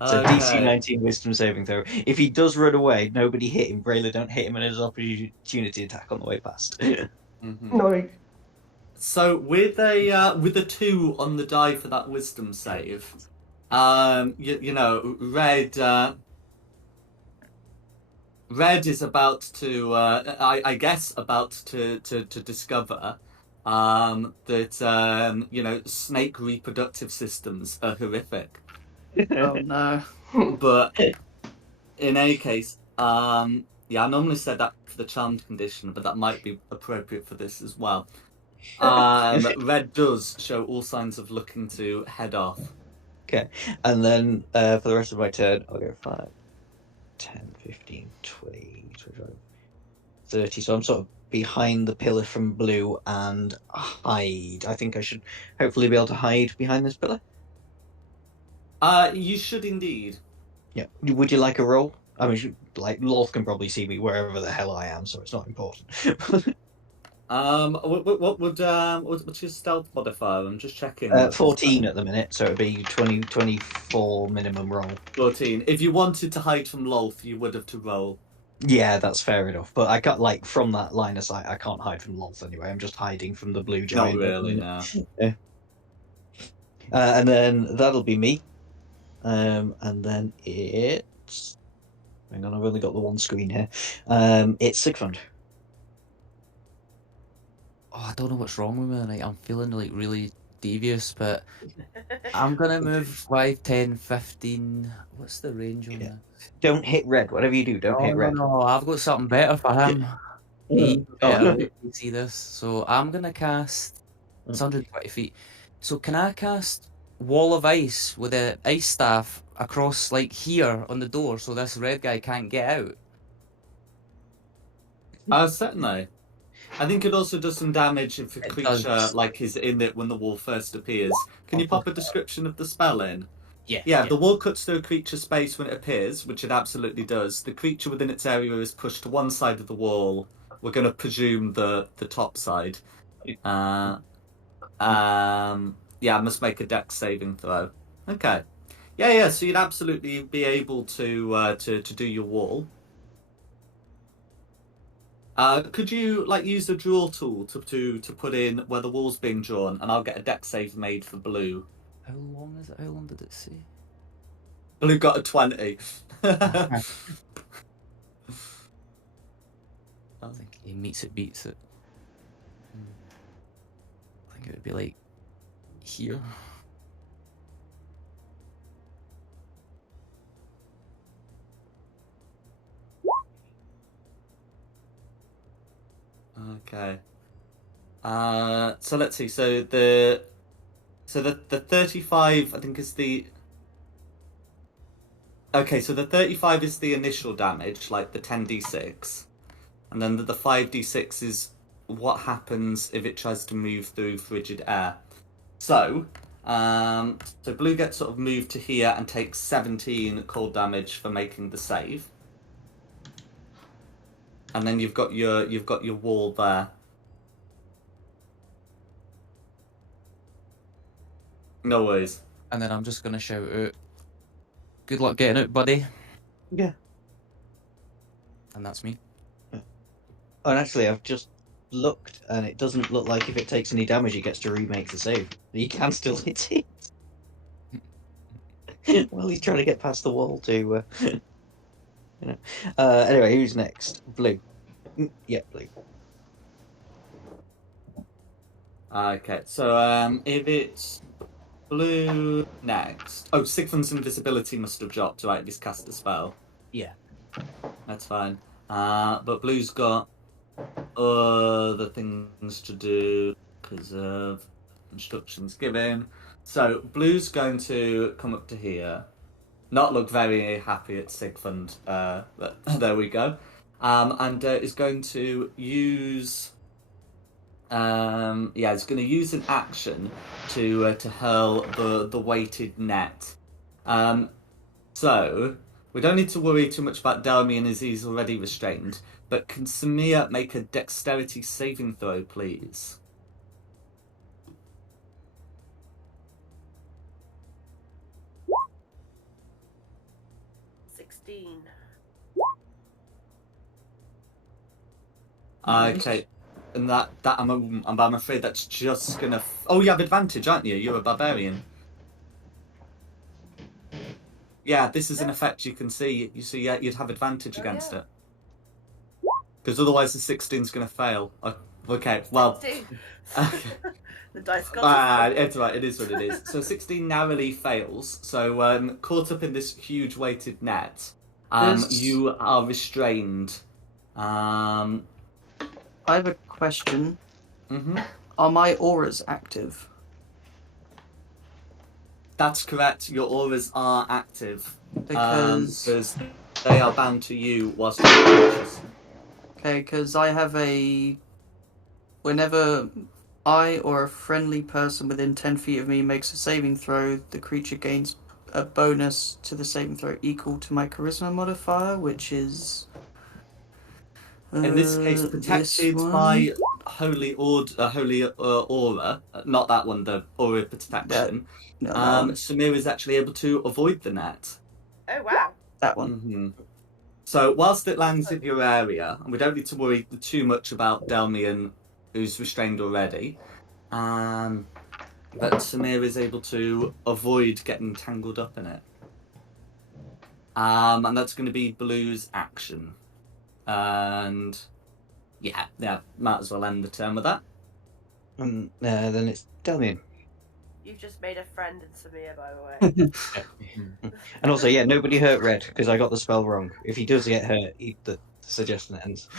a Okay. DC 19 Wisdom saving throw. If he does run away, nobody hit him. Brayler don't hit him, and his opportunity attack on the way past. Mhm. No. So with a 2 on the die for that wisdom save, you know, Red is about to, I guess, about to discover that you know, snake reproductive systems are horrific. Oh no. But in any case, yeah, I normally said that for the charmed condition, but that might be appropriate for this as well. Red does show all signs of looking to head off. Okay, and then for the rest of my turn, I'll go 5, 10, 15, 20, 25, 30. So I'm sort of behind the pillar from Blue and hide. I think I should hopefully be able to hide behind this pillar. You should indeed. Yeah. Would you like a roll? I mean, like, Lorth can probably see me wherever the hell I am, so it's not important. What's your stealth modifier? I'm just checking. 14 at the minute, so it'd be 24 minimum roll. 14. If you wanted to hide from Lolth, you would have to roll. Yeah, that's fair enough. But I can't, like, from that line of sight, I can't hide from Lolth anyway. I'm just hiding from the blue giant. Not really, no. And then that'll be me. And then it's... Hang on, I've only got the one screen here. It's Sigfund. Oh, I don't know what's wrong with me tonight. I'm feeling like really devious, but I'm gonna move 5, 10, 15. What's the range on that? Don't hit red. Whatever you do, don't hit red. No, I've got something better for him. He better let me see this. So I'm gonna cast. It's 120 feet. So can I cast Wall of Ice with a ice staff across like here on the door, so this red guy can't get out? Certainly. I think it also does some damage if a It creature does. like is in it when the wall first appears. Can you pop a description of the spell in? Yeah. Yeah, the wall cuts through a creature's space when it appears, which it absolutely does. The creature within its area is pushed to one side of the wall. We're going to presume the top side. Yeah, I must make a dex saving throw. Okay. Yeah. So you'd absolutely be able to do your wall. Could you like use the draw tool to put in where the wall's being drawn, and I'll get a dex save made for Blue. How long is it? How long did it say? Blue got a 20. I think he meets it, beats it. I think it would be like here. Okay. So let's see. So the 35, I think, is the. Okay, so the 35 is the initial damage, like the 10d6, and then the 5d6 is what happens if it tries to move through frigid air. So, so Blue gets sort of moved to here and takes 17 cold damage for making the save. And then you've got your wall there. No worries. And then I'm just gonna shout out, "Good luck getting out, buddy." Yeah. And that's me. And actually, I've just looked, and it doesn't look like if it takes any damage, it gets to remake the save. You can still hit it. Well, he's trying to get past the wall to, you know. Anyway, who's next? Blue. Yeah, Blue. Okay, so if it's Blue next. Oh, Sigfund's invisibility must have dropped, right? He's cast a spell. Yeah. That's fine. But Blue's got other things to do because of instructions given. So Blue's going to come up to here, not look very happy at Sigfund. But there we go. And is going to use. He's going to use an action to hurl the weighted net. So We don't need to worry too much about Delmian as he's already restrained, but can Samir make a dexterity saving throw, please? Okay, and that I'm afraid that's just gonna. Oh, you have advantage, aren't you? You're a barbarian. Yeah, this is an effect you can see. You see, yeah, you'd have advantage against it. Because otherwise the 16's going to fail. Okay, well... The dice got it's right, it is what it is. So 16 narrowly fails. So caught up in this huge weighted net, you are restrained. I have a question. Mm-hmm. Are my auras active? That's correct. Your auras are active. Because they are bound to you whilst you're conscious. Okay, because I have a... Whenever I or a friendly person within 10 feet of me makes a saving throw, the creature gains a bonus to the saving throw equal to my charisma modifier, which is... In this case, protected by holy aura, not that one, the aura of protection. Samir is actually able to avoid the net. Oh wow! That one. Mm-hmm. So whilst it lands in your area, and we don't need to worry too much about Delmian, who's restrained already, but Samir is able to avoid getting tangled up in it. And that's going to be Blue's action. And yeah, might as well end the turn with that. Then it's Delmian. You've just made a friend in Samir, by the way. And also, yeah, nobody hurt Red because I got the spell wrong. If he does get hurt, the suggestion ends.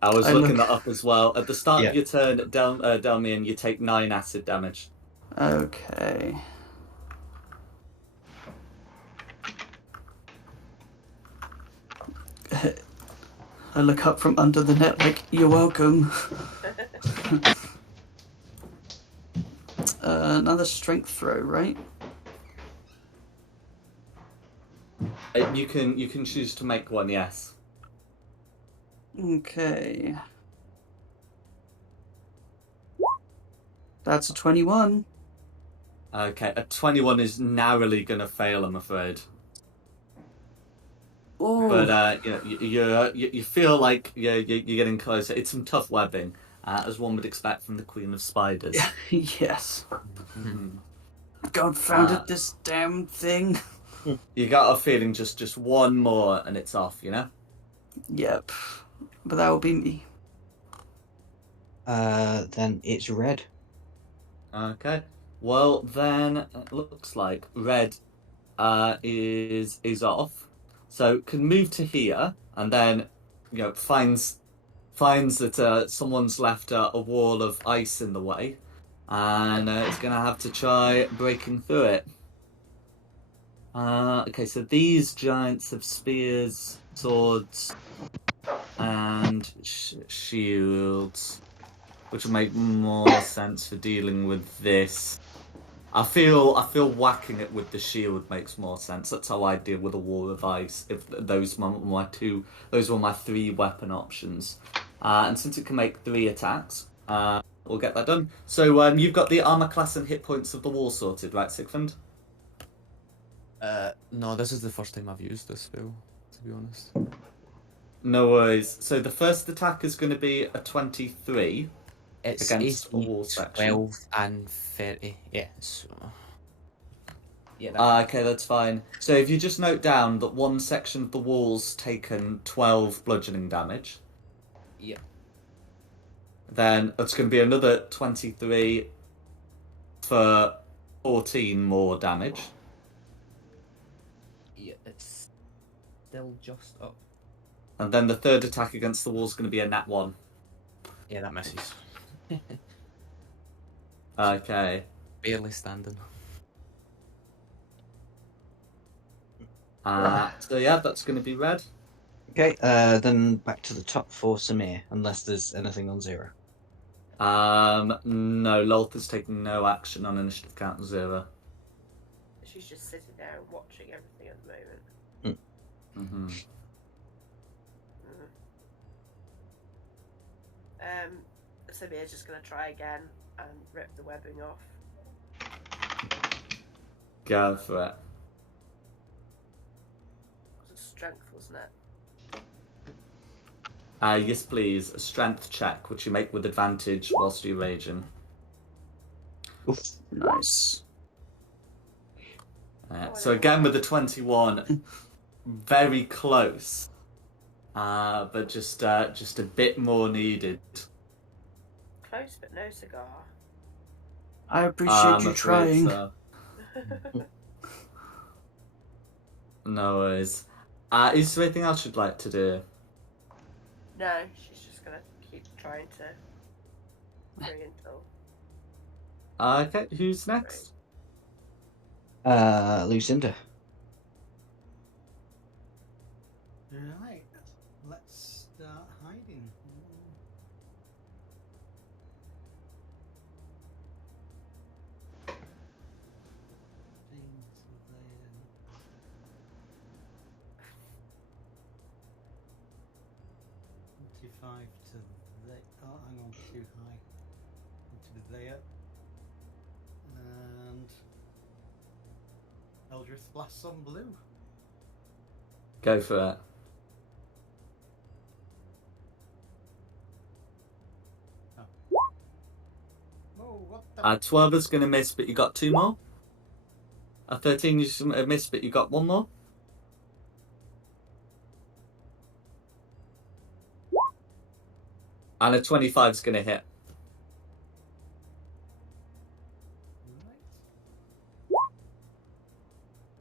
I was looking that up as well. At the start of your turn, Delmian, you take 9 acid damage. Okay. I look up from under the net like, you're welcome. Another strength throw, right? You can choose to make one, yes. Okay. That's a 21. Okay, a 21 is narrowly going to fail, I'm afraid. Oh. But you feel like you're getting closer. It's some tough webbing, as one would expect from the Queen of Spiders. Yes. God founded this damn thing. You got a feeling just one more and it's off, you know? Yep. But that will be me. Then it's Red. Okay. Well, then it looks like Red is off. So can move to here and then finds that someone's left a wall of ice in the way, and it's gonna have to try breaking through it. Okay, so these giants have spears, swords, and shields, which will make more sense for dealing with this. I feel whacking it with the shield makes more sense. That's how I deal with a wall of ice. If those were my 3 weapon options, and since it can make 3 attacks, we'll get that done. So you've got the armor class and hit points of the wall sorted, right, Sigfund? No, this is the first time I've used this spell, to be honest. No worries. So the first attack is going to be a 23. It's against a wall section. 12 and 30. Yeah. So... yeah. Okay, that's fine. So if you just note down that one section of the wall's taken 12 bludgeoning damage. Yeah. Then it's going to be another 23 for 14 more damage. Yeah, it's still just up. And then the third attack against the wall is going to be a nat 1. Yeah, that misses. Okay. Barely standing. So yeah, that's going to be red. Okay, then back to the top for Samir, unless there's anything on 0. No, Lolth is taking no action on initiative count 0. She's just sitting there and watching everything at the moment. Samir's just going to try again and rip the webbing off. Go for it. It was strength, wasn't it? Yes, please. A strength check, which you make with advantage whilst you're raging. Oof. Nice. So again with the 21, very close, but just a bit more needed. Close, but no cigar. I appreciate I'm you afraid trying. so. No worries. Is there anything else you'd like to do? No, she's just going to keep trying to bring until... Okay, who's next? Lucinda. Right, let's start hiding. Five to there. Oh, hang on, too high. To there. And Eldritch Blast on blue. Go for it. Oh, what the? 12 is going to miss, but you got 2 more. A 13 is going to miss, but you got 1 more. And a 25 is going to hit.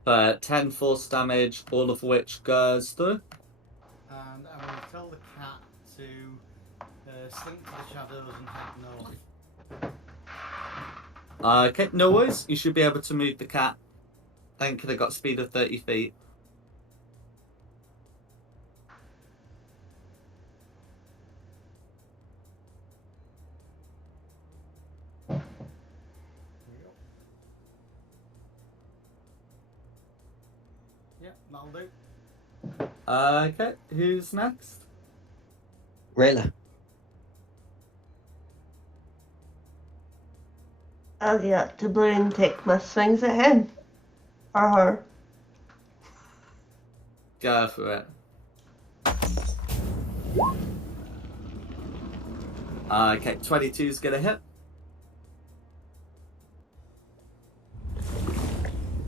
Right. 10 force damage, all of which goes through. And I will tell the cat to slink to the shadows and head north. Okay, no worries. You should be able to move the cat. I think they got speed of 30 feet. Yep, that'll do. Okay, who's next? Rayla. I'll get up to Blue and take my swings at him. Or her. Go for it. Okay, 22 is going to hit.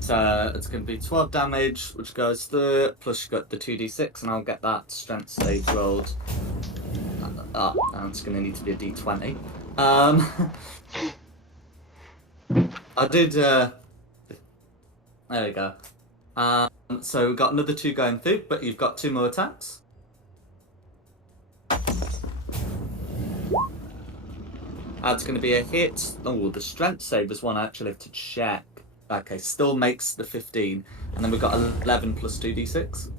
So it's going to be 12 damage, which goes through, plus you got the 2d6, and I'll get that strength save rolled. And it's going to need to be a d20. I did, there we go. So we've got another 2 going through, but you've got 2 more attacks. That's going to be a hit. Oh, the strength save is one I actually have to check. Okay, still makes the 15. And then we've got 11 plus 2d6.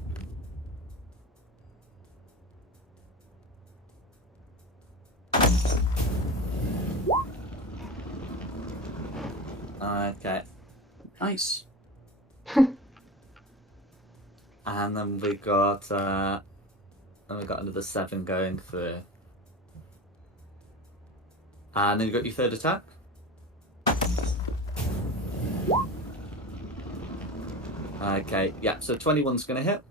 Okay. Nice. And then we got another 7 going through. And then you got your third attack. Okay, yeah, so 21's going to hit.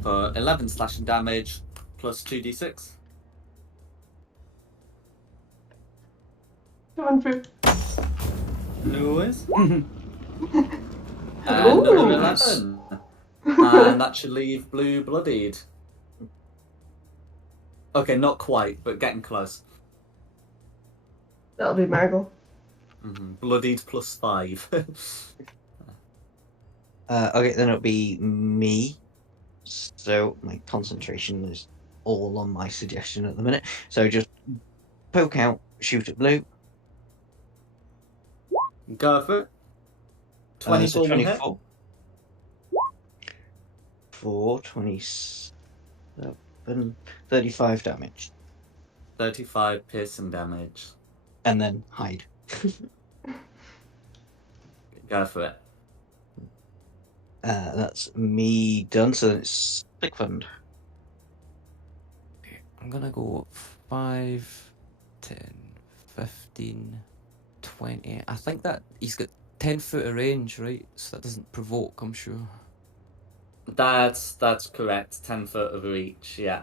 For 11 slashing damage, plus 2d6. Coming through. No worries. Ooh. Another 11. And that should leave blue bloodied. Okay, not quite, but getting close. That'll be Margot. Bloodied plus 5. Okay, then it'll be me. So my concentration is all on my suggestion at the minute. So just poke out, shoot at blue. Go for it. 24 So will hit. 24. 4, 27, 35 damage. 35 piercing damage. And then hide. Go for it. That's me done, so then it's Sick Fund. I'm gonna go 5, 10, 15, 20. I think that he's got 10 foot of range, right? So that doesn't provoke, I'm sure. That's correct. 10 foot of reach. Yeah.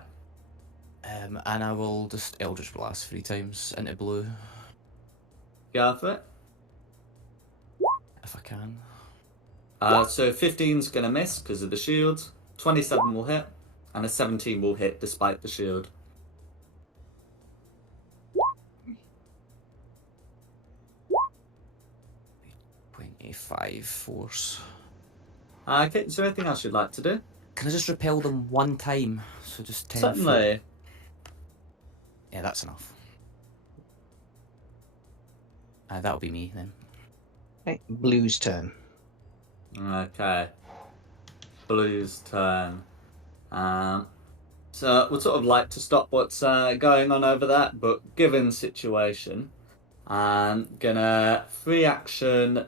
And I will just Eldritch Blast 3 times into blue Go for it. if I can. So 15's gonna miss because of the shield. 27 will hit, and a 17 will hit despite the shield. 25 force. Okay, is there anything else you'd like to do? Can I just repel them one time? So just 10 foot. Certainly. Yeah, that's enough. That'll be me then. Right, Blue's turn. Okay. Blue's turn. So we'd sort of like to stop what's going on over there, but given the situation, I'm gonna free action,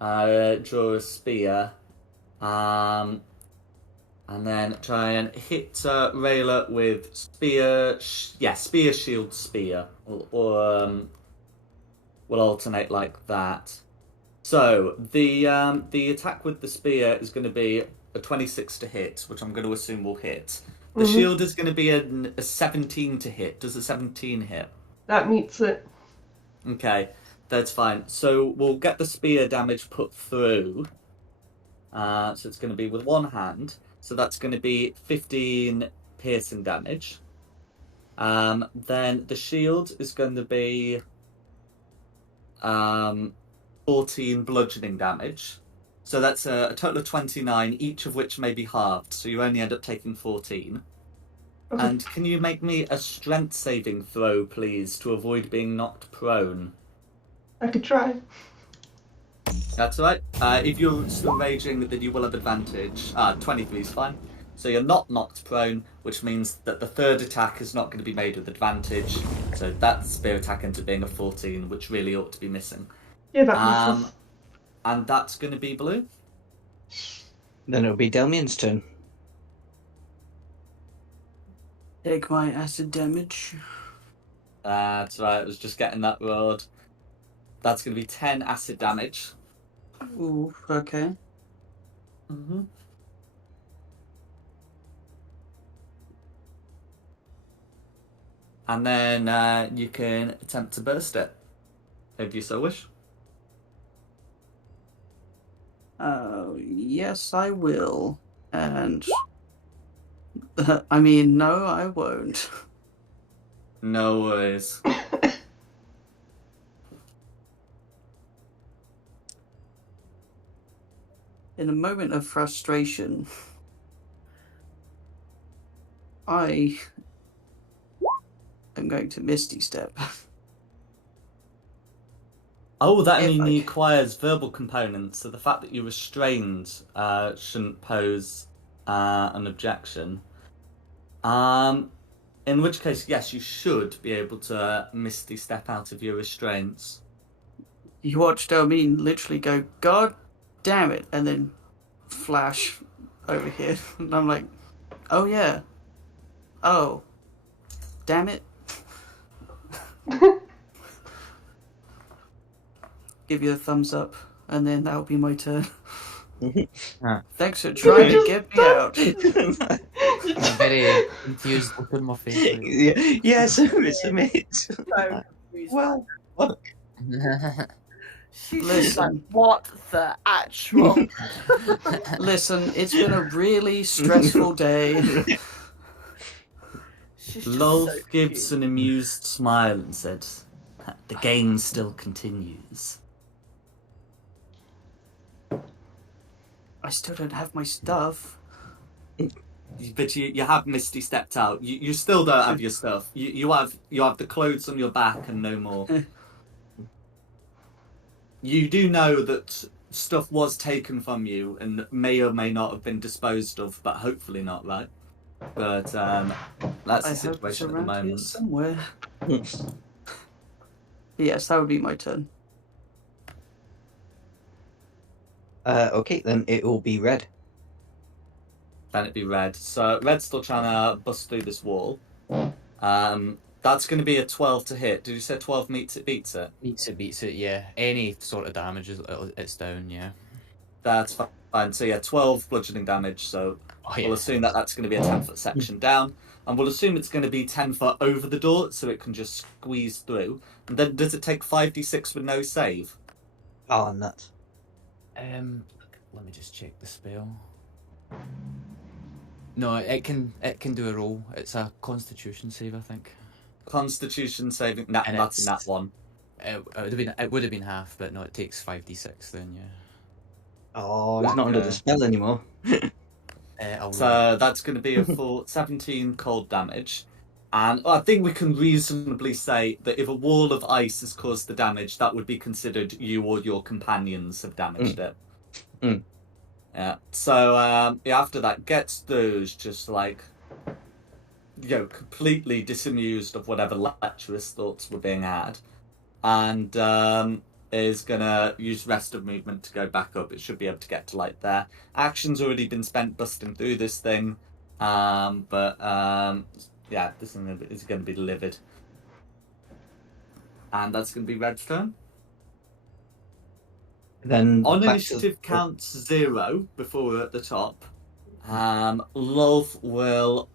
draw a spear, and then try and hit Rayla with spear. Spear, shield, spear, or we'll alternate like that. So the attack with the spear is going to be a 26 to hit, which I'm going to assume will hit. The shield is going to be a 17 to hit. Does a 17 hit? That meets it. Okay, that's fine. So we'll get the spear damage put through. So it's going to be with one hand. So that's going to be 15 piercing damage. Then the shield is going to be 14 bludgeoning damage. So that's a total of 29, each of which may be halved. So you only end up taking 14. Okay. And can you make me a strength saving throw, please, to avoid being knocked prone? I could try. That's all right. If you're still raging, then you will have advantage. 23 is fine. So you're not knocked prone, which means that the third attack is not going to be made with advantage. So that spear attack ends up being a 14, which really ought to be missing. Yeah, that misses. And that's going to be blue. Then it'll be Delmian's turn. Take my acid damage. That's right, I was just getting that rolled. That's going to be 10 acid damage. Ooh, okay. Mm-hmm. And then you can attempt to burst it, if you so wish. Yes, I will. And... I mean, no, I won't. No worries. In a moment of frustration, I am going to Misty Step. Oh, that If only I- requires verbal components, so the fact that you're restrained shouldn't pose an objection. In which case, yes, you should be able to Misty Step out of your restraints. You watch Delmine literally go, God damn it, and then flash over here. And I'm like, oh yeah. Oh. Damn it. Give you a thumbs up, and then that'll be my turn. Thanks for trying to get me out. I'm very confused look on my face. Right? Yeah, so it's a mate. So confused. Well, look. She's just Listen. like, what the actual? Listen, it's been a really stressful day. She's just Lolth so gives cute. an amused smile and said, "The game still continues." I still don't have my stuff. But you have Misty stepped out. You still don't have your stuff. You have the clothes on your back and no more. You do know that stuff was taken from you and may or may not have been disposed of, but hopefully not, right? But that's I the hope it's situation at the around here moment. somewhere. Yes, that would be my turn. Okay, then it will be red. Then it'd be red. So red's still trying to bust through this wall. That's going to be a 12 to hit. Did you say 12 beats it? Beats it, yeah. Any sort of damage, it's down, yeah. That's fine. So yeah, 12 bludgeoning damage. So Oh, we'll yeah. assume that that's going to be a 10-foot section down. And we'll assume it's going to be 10 foot over the door, so it can just squeeze through. And then does it take 5d6 with no save? Oh, nuts. Let me just check the spell. No, it can do a roll. It's a Constitution save, I think. Constitution saving. Nah, And that's it's- in that one. It would have been half, but no, it takes 5d6 then, yeah. Oh, he's not under the Okay. spell anymore. So that's going to be a full 17 cold damage. And I think we can reasonably say that if a wall of ice has caused the damage, that would be considered you or your companions have damaged it. Mm. Yeah. So after that, gets those just like, completely disamused of whatever lecherous thoughts were being had, and is gonna use rest of movement to go back up. It should be able to get to like there. Action's already been spent busting through this thing, but this is gonna be livid, and that's gonna be Red's turn. Then On back initiative counts 0 before we're at the top. Lolth will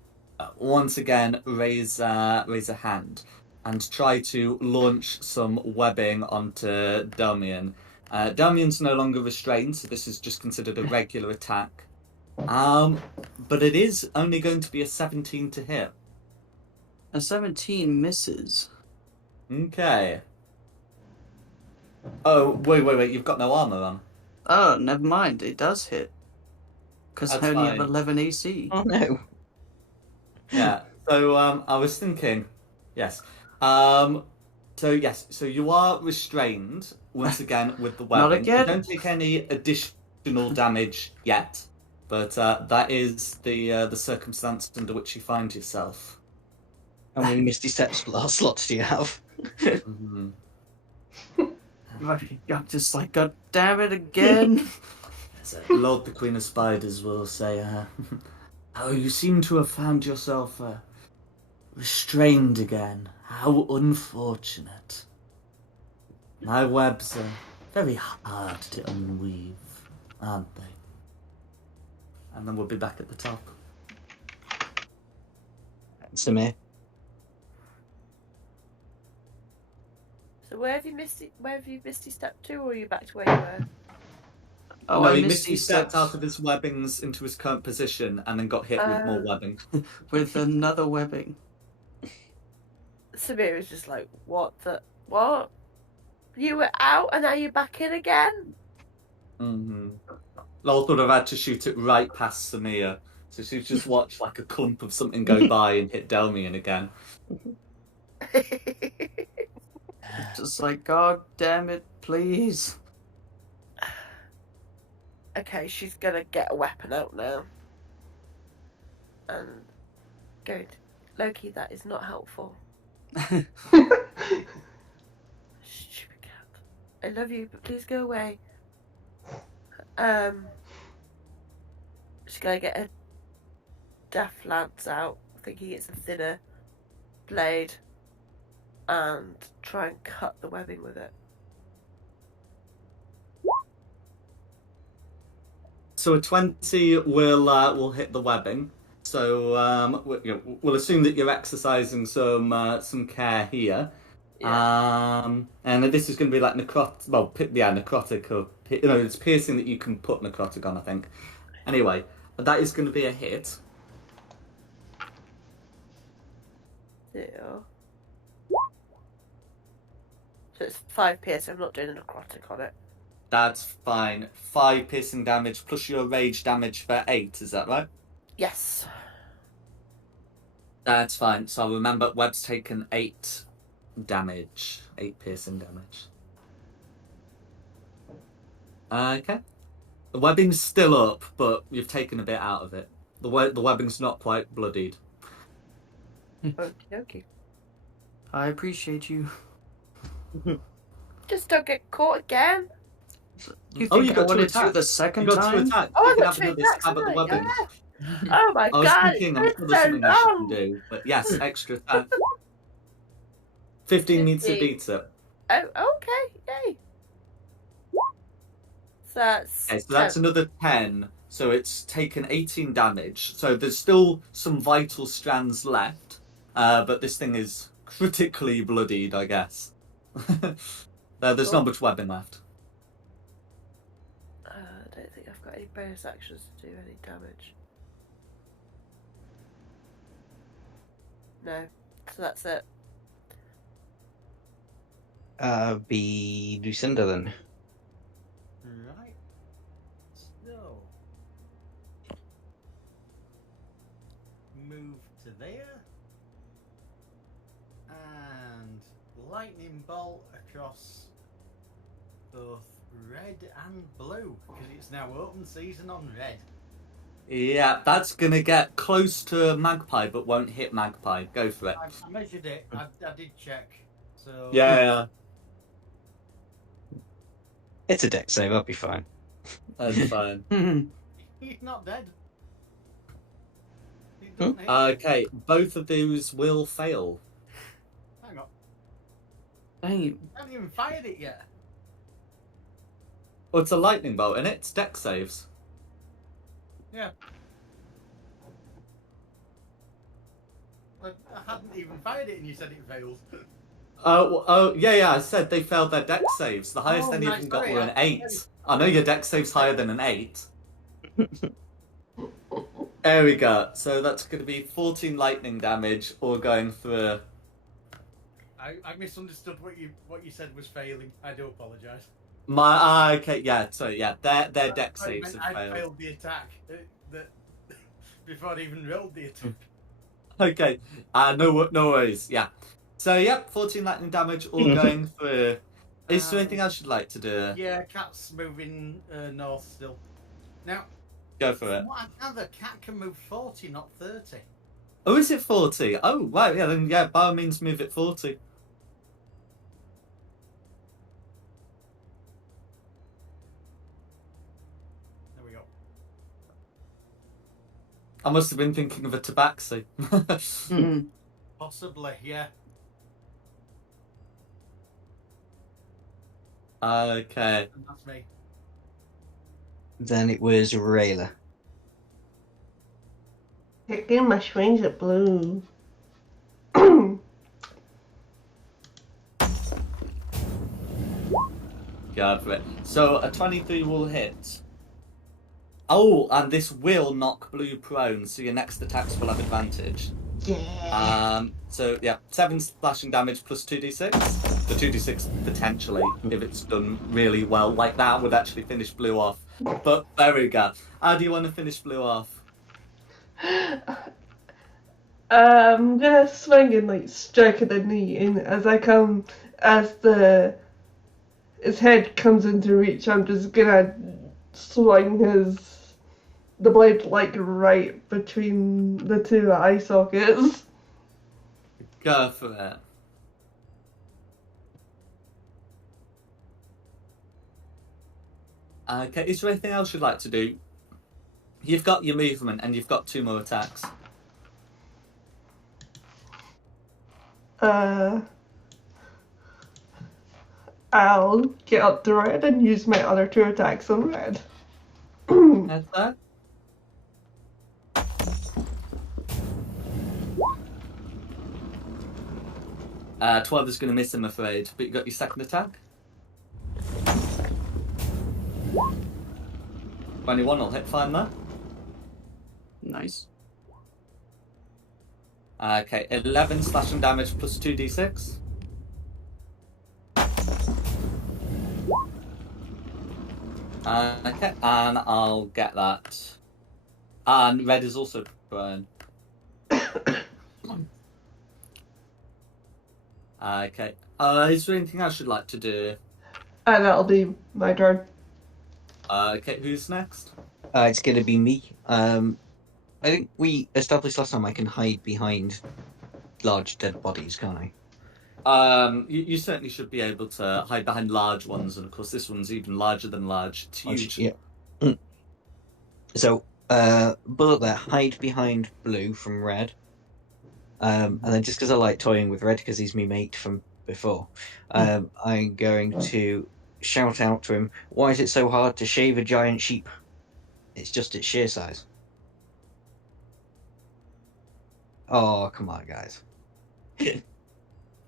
once again raise a hand and try to launch some webbing onto Damian. Damian's no longer restrained, so this is just considered a regular attack. But it is only going to be a 17 to hit. A 17 misses. Okay. Oh, wait, you've got no armor on. Oh, never mind. It does hit. Because I That's only fine. have 11 AC. Oh no. Yeah, so I was thinking, yes. So you are restrained once again with the weapon. Not again. You don't take any additional damage yet, but that is the circumstance under which you find yourself. How many Misty Step slots do you have? Mm-hmm. I'm just like, God damn it again. So, Lord the Queen of Spiders will say, "Oh, you seem to have found yourself restrained again. How unfortunate. My webs are very hard to unweave, aren't they?" And then we'll be back at the top. Answer me. So where have you Misty stepped to, or are you back to where you were? Oh, No, I he missed Misty stepped out of his webbings into his current position and then got hit with more webbing. with another webbing. Samir was just like, what? You were out and now you're back in again? Mm-hmm. Lol would have had to shoot it right past Samir. So she's just watched like a clump of something go by and hit Delmian again. Just like, God damn it, please. Okay, she's gonna get a weapon out now. And good. Loki, that is not helpful. Stupid cat. I love you, but please go away. She's gonna get a death lance out, thinking it's a thinner blade, and try and cut the webbing with it. So a 20 will hit the webbing. So we'll assume that you're exercising some care here. Yeah. And this is going to be like necrotic. Well, necrotic or it's piercing that you can put necrotic on, I think. Anyway, that is going to be a hit. Yeah. So it's 5 piercing. I'm not doing a necrotic on it. That's fine. 5 piercing damage plus your rage damage for 8. Is that right? Yes. That's fine. So remember, Webb's taken 8 damage. 8 piercing damage. Okay. The webbing's still up, but you've taken a bit out of it. The webbing's not quite bloodied. Okie dokie. I appreciate you. Just don't get caught again. You Oh, think you I got to wanted to attack. the You second got to time? attack. Oh, You I can got have 2 another attacks, stab at the haven't I? webbing. Yeah. Oh my I was god! thinking, I'm It's sure there's so something else you can long. do, but yes, extra attack. 15 needs to 15. beat it. Oh, okay, yay. So that's Okay, so that's 10. another 10. So it's taken 18 damage. So there's still some vital strands left, but this thing is critically bloodied, I guess. There's not much webbing left. I don't think I've got any bonus actions to do any damage. No, so that's it. Be Lucinda then. Right. So. Move to there. And lightning bolt across both red and blue. Because it's now open season on red. Yeah, that's gonna get close to Magpie, but won't hit Magpie. Go for it. I measured it. I did check. So. Yeah, It's a deck save, I'll be fine. that's fine. He's not dead. He doesn't hit. Okay, both of those will fail. Hang on. Dang it. I haven't even fired it yet. Well, it's a lightning bolt, and it's deck saves. Yeah. I hadn't even fired it and you said it failed. Oh, yeah, I said they failed their deck saves. The highest Oh, any right, of them got sorry, were an 8. I know your deck save's higher than an 8. There we go. So that's going to be 14 lightning damage, all going through. I misunderstood what you said was failing. I do apologise. Okay, yeah, so yeah, their deck I saves meant have I failed. failed the attack before I even rolled the attack. Okay, no worries, yeah. So, yep, 14 lightning damage, all going through. Is there anything else you'd like to do? Yeah, cat's moving north still. Now, Go for it. from what I gather, cat can move 40, not 30. Oh, is it 40? Oh, right, yeah, then, yeah, by all means, move it 40. There we go. I must have been thinking of a tabaxi. Possibly, yeah. Okay. And that's me. Then it was Rayla. Taking my swings at blue. Go for it. So a 23 will hit. Oh, and this will knock blue prone, so your next attacks will have advantage. Yeah. So yeah, 7 slashing damage plus 2d6. The 2d6 potentially, if it's done really well, like that would actually finish blue off. But there we go. How do you want to finish blue off? I'm gonna swing and like strike at the knee, and as his head comes into reach, I'm just gonna swing the blade like right between the two eye sockets. Go for it. Okay, is there anything else you'd like to do? You've got your movement and you've got 2 more attacks. I'll get up to red and use my other 2 attacks on red. That's that. Uh, 12 is going to miss, I'm afraid, but you got your second attack. 21 will hit fine there. Nice. Okay, 11 slashing damage plus 2d6. Okay, and I'll get that. And red is also prone. Okay. Is there anything else you'd like to do? And that'll be my turn. Okay, who's next? It's going to be me. I think we established last time I can hide behind large dead bodies, can't I? You certainly should be able to hide behind large ones, and of course this one's even larger than large. It's huge. Yeah. So bullet there, hide behind blue from red. And then just because I like toying with red because he's me mate from before, I'm going to shout out to him, "Why is it so hard to shave a giant sheep? It's just its sheer size." Oh, come on, guys.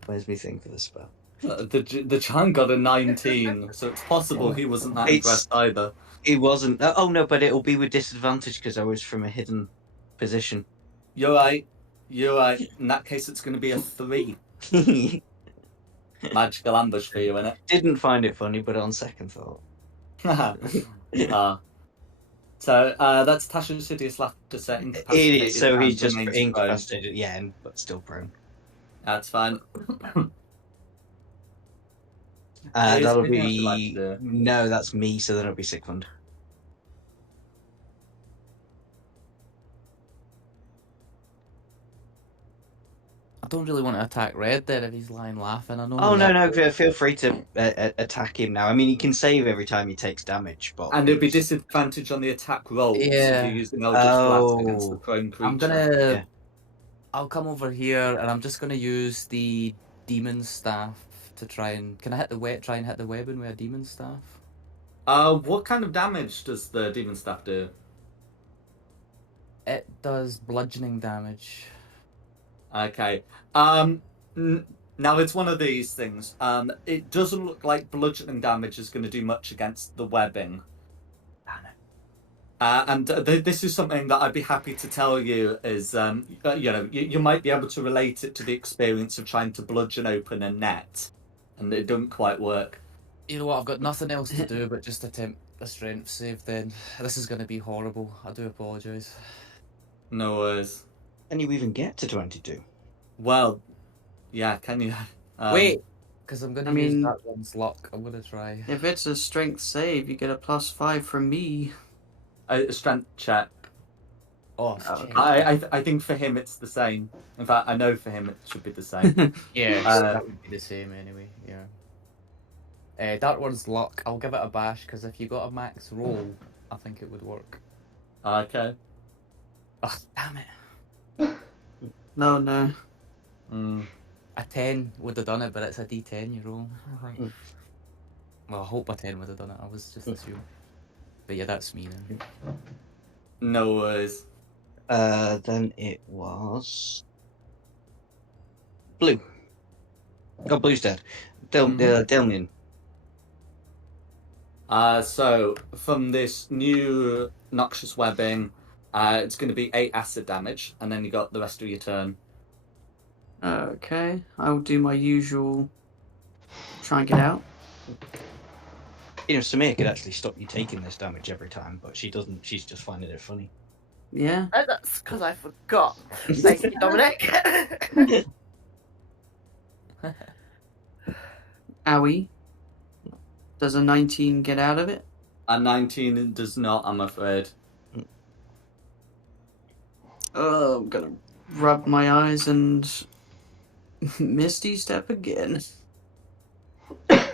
Where's me thing for the spell? The giant got a 19, so it's possible he wasn't that impressed either. It wasn't. Oh no, but it'll be with disadvantage because I was from a hidden position. You're right. In that case, it's going to be a 3. Magical ambush for you, innit? Didn't find it funny, but on second thought. So that's Tasha Sidious Laughter set incapacitated. It is, so and he's just remains incapacitated, yeah, but still prone. That's fine. That'll Is anything else you'd like be... to do? No, that's me, so that'll be Sigmund. I don't really want to attack Red there if he's lying laughing. I know. Oh, no, feel free to attack him now. I mean, he can save every time he takes damage, but... And it'll be disadvantage on the attack rolls if Yeah. you're using Eldritch Blast against the Oh. prone creature. I'm gonna. Yeah. I'll come over here and I'm just gonna use the demon staff to try and. Can I hit the try and hit the weapon with a demon staff? What kind of damage does the demon staff do? It does bludgeoning damage. Okay. Now it's one of these things. It doesn't look like bludgeoning damage is going to do much against the webbing. This is something that I'd be happy to tell you is, you might be able to relate it to the experience of trying to bludgeon open a net, and it don't quite work. You know what? I've got nothing else to do but just attempt a strength save. Then this is going to be horrible. I do apologise. No worries. Can you even get to 22? Well, yeah, can you? Wait, because I'm going to use mean- that one's luck. I'm going to try. If it's a strength save, you get a +5 from me. A strength check. Oh, Oh, shit. okay. I think for him it's the same. In fact, I know for him it should be the same. Yeah, Uh, that would be the same anyway. Yeah. That one's luck. I'll give it a bash because if you got a max roll, I think it would work. Okay. Oh, damn it! No. A 10 would have done it, but it's a D10 you roll. Mm. Well, I hope a 10 would have done it. I was just assuming. But yeah, that's me then. No worries. Then it was... Blue. Oh, Blue's dead. Delmian. So from this new noxious webbing, it's going to be 8 acid damage, and then you got the rest of your turn. Okay, I'll do my usual. Try and get out. You know, Samir could actually stop you taking this damage every time, but she doesn't. She's just finding it funny. Yeah. Oh, that's because I forgot. Thank you, Dominic. Owie. Does a 19 get out of it? A 19 does not, I'm afraid. Oh, I'm gonna rub my eyes and Misty Step again. But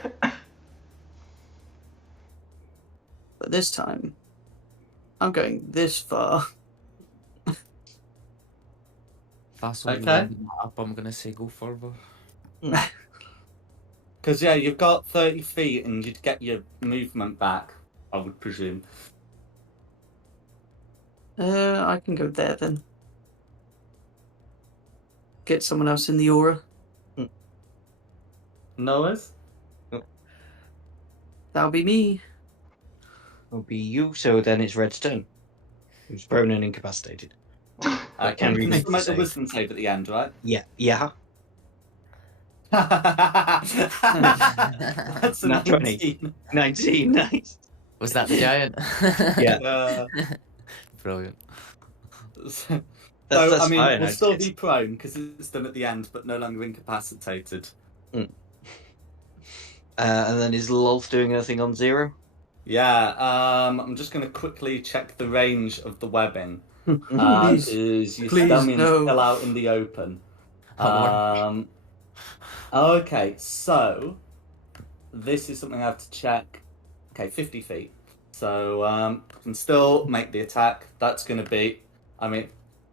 this time, I'm going this far. Fast one Okay. up, I'm gonna say go further. Because, yeah, you've got 30 feet and you'd get your movement back, I would presume. I can go there then. Get someone else in the aura. Noah's? That'll be me. It'll be you. So then it's Red's turn, who's prone and incapacitated. Can can you remake the make the save. wisdom save at the end, right? Yeah. That's a Nat 20. 19. 19. Nice. Was that the giant? Yeah. Brilliant. So, That's I mean, fine, we'll I still guess. be prone because it's done at the end, but no longer incapacitated. And then is Lolth doing anything on 0? Yeah, I'm just going to quickly check the range of the webbing. Please. Is your Please, Stelmian's no. still out in the open? Oh, Okay, so this is something I have to check. Okay, 50 feet. So can still make the attack. That's going to be. I mean,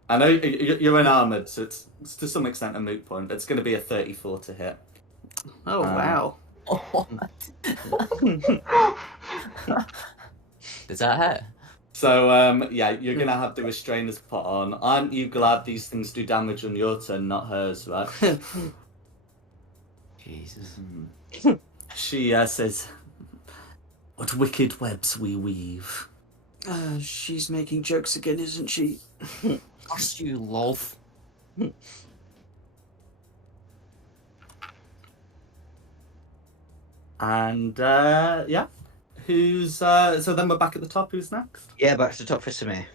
I know you're unarmored, so it's to some extent a moot point. But it's going to be a 34 to hit. Oh wow. Does that hit? So yeah, you're going to have the restrainers put on. Aren't you glad these things do damage on your turn, not hers, right? Jesus. She says, "What wicked webs we weave." She's making jokes again, isn't she? Curse you, love. And yeah, who's so then we're back at the top. Who's next? Yeah, back to the top for Samir.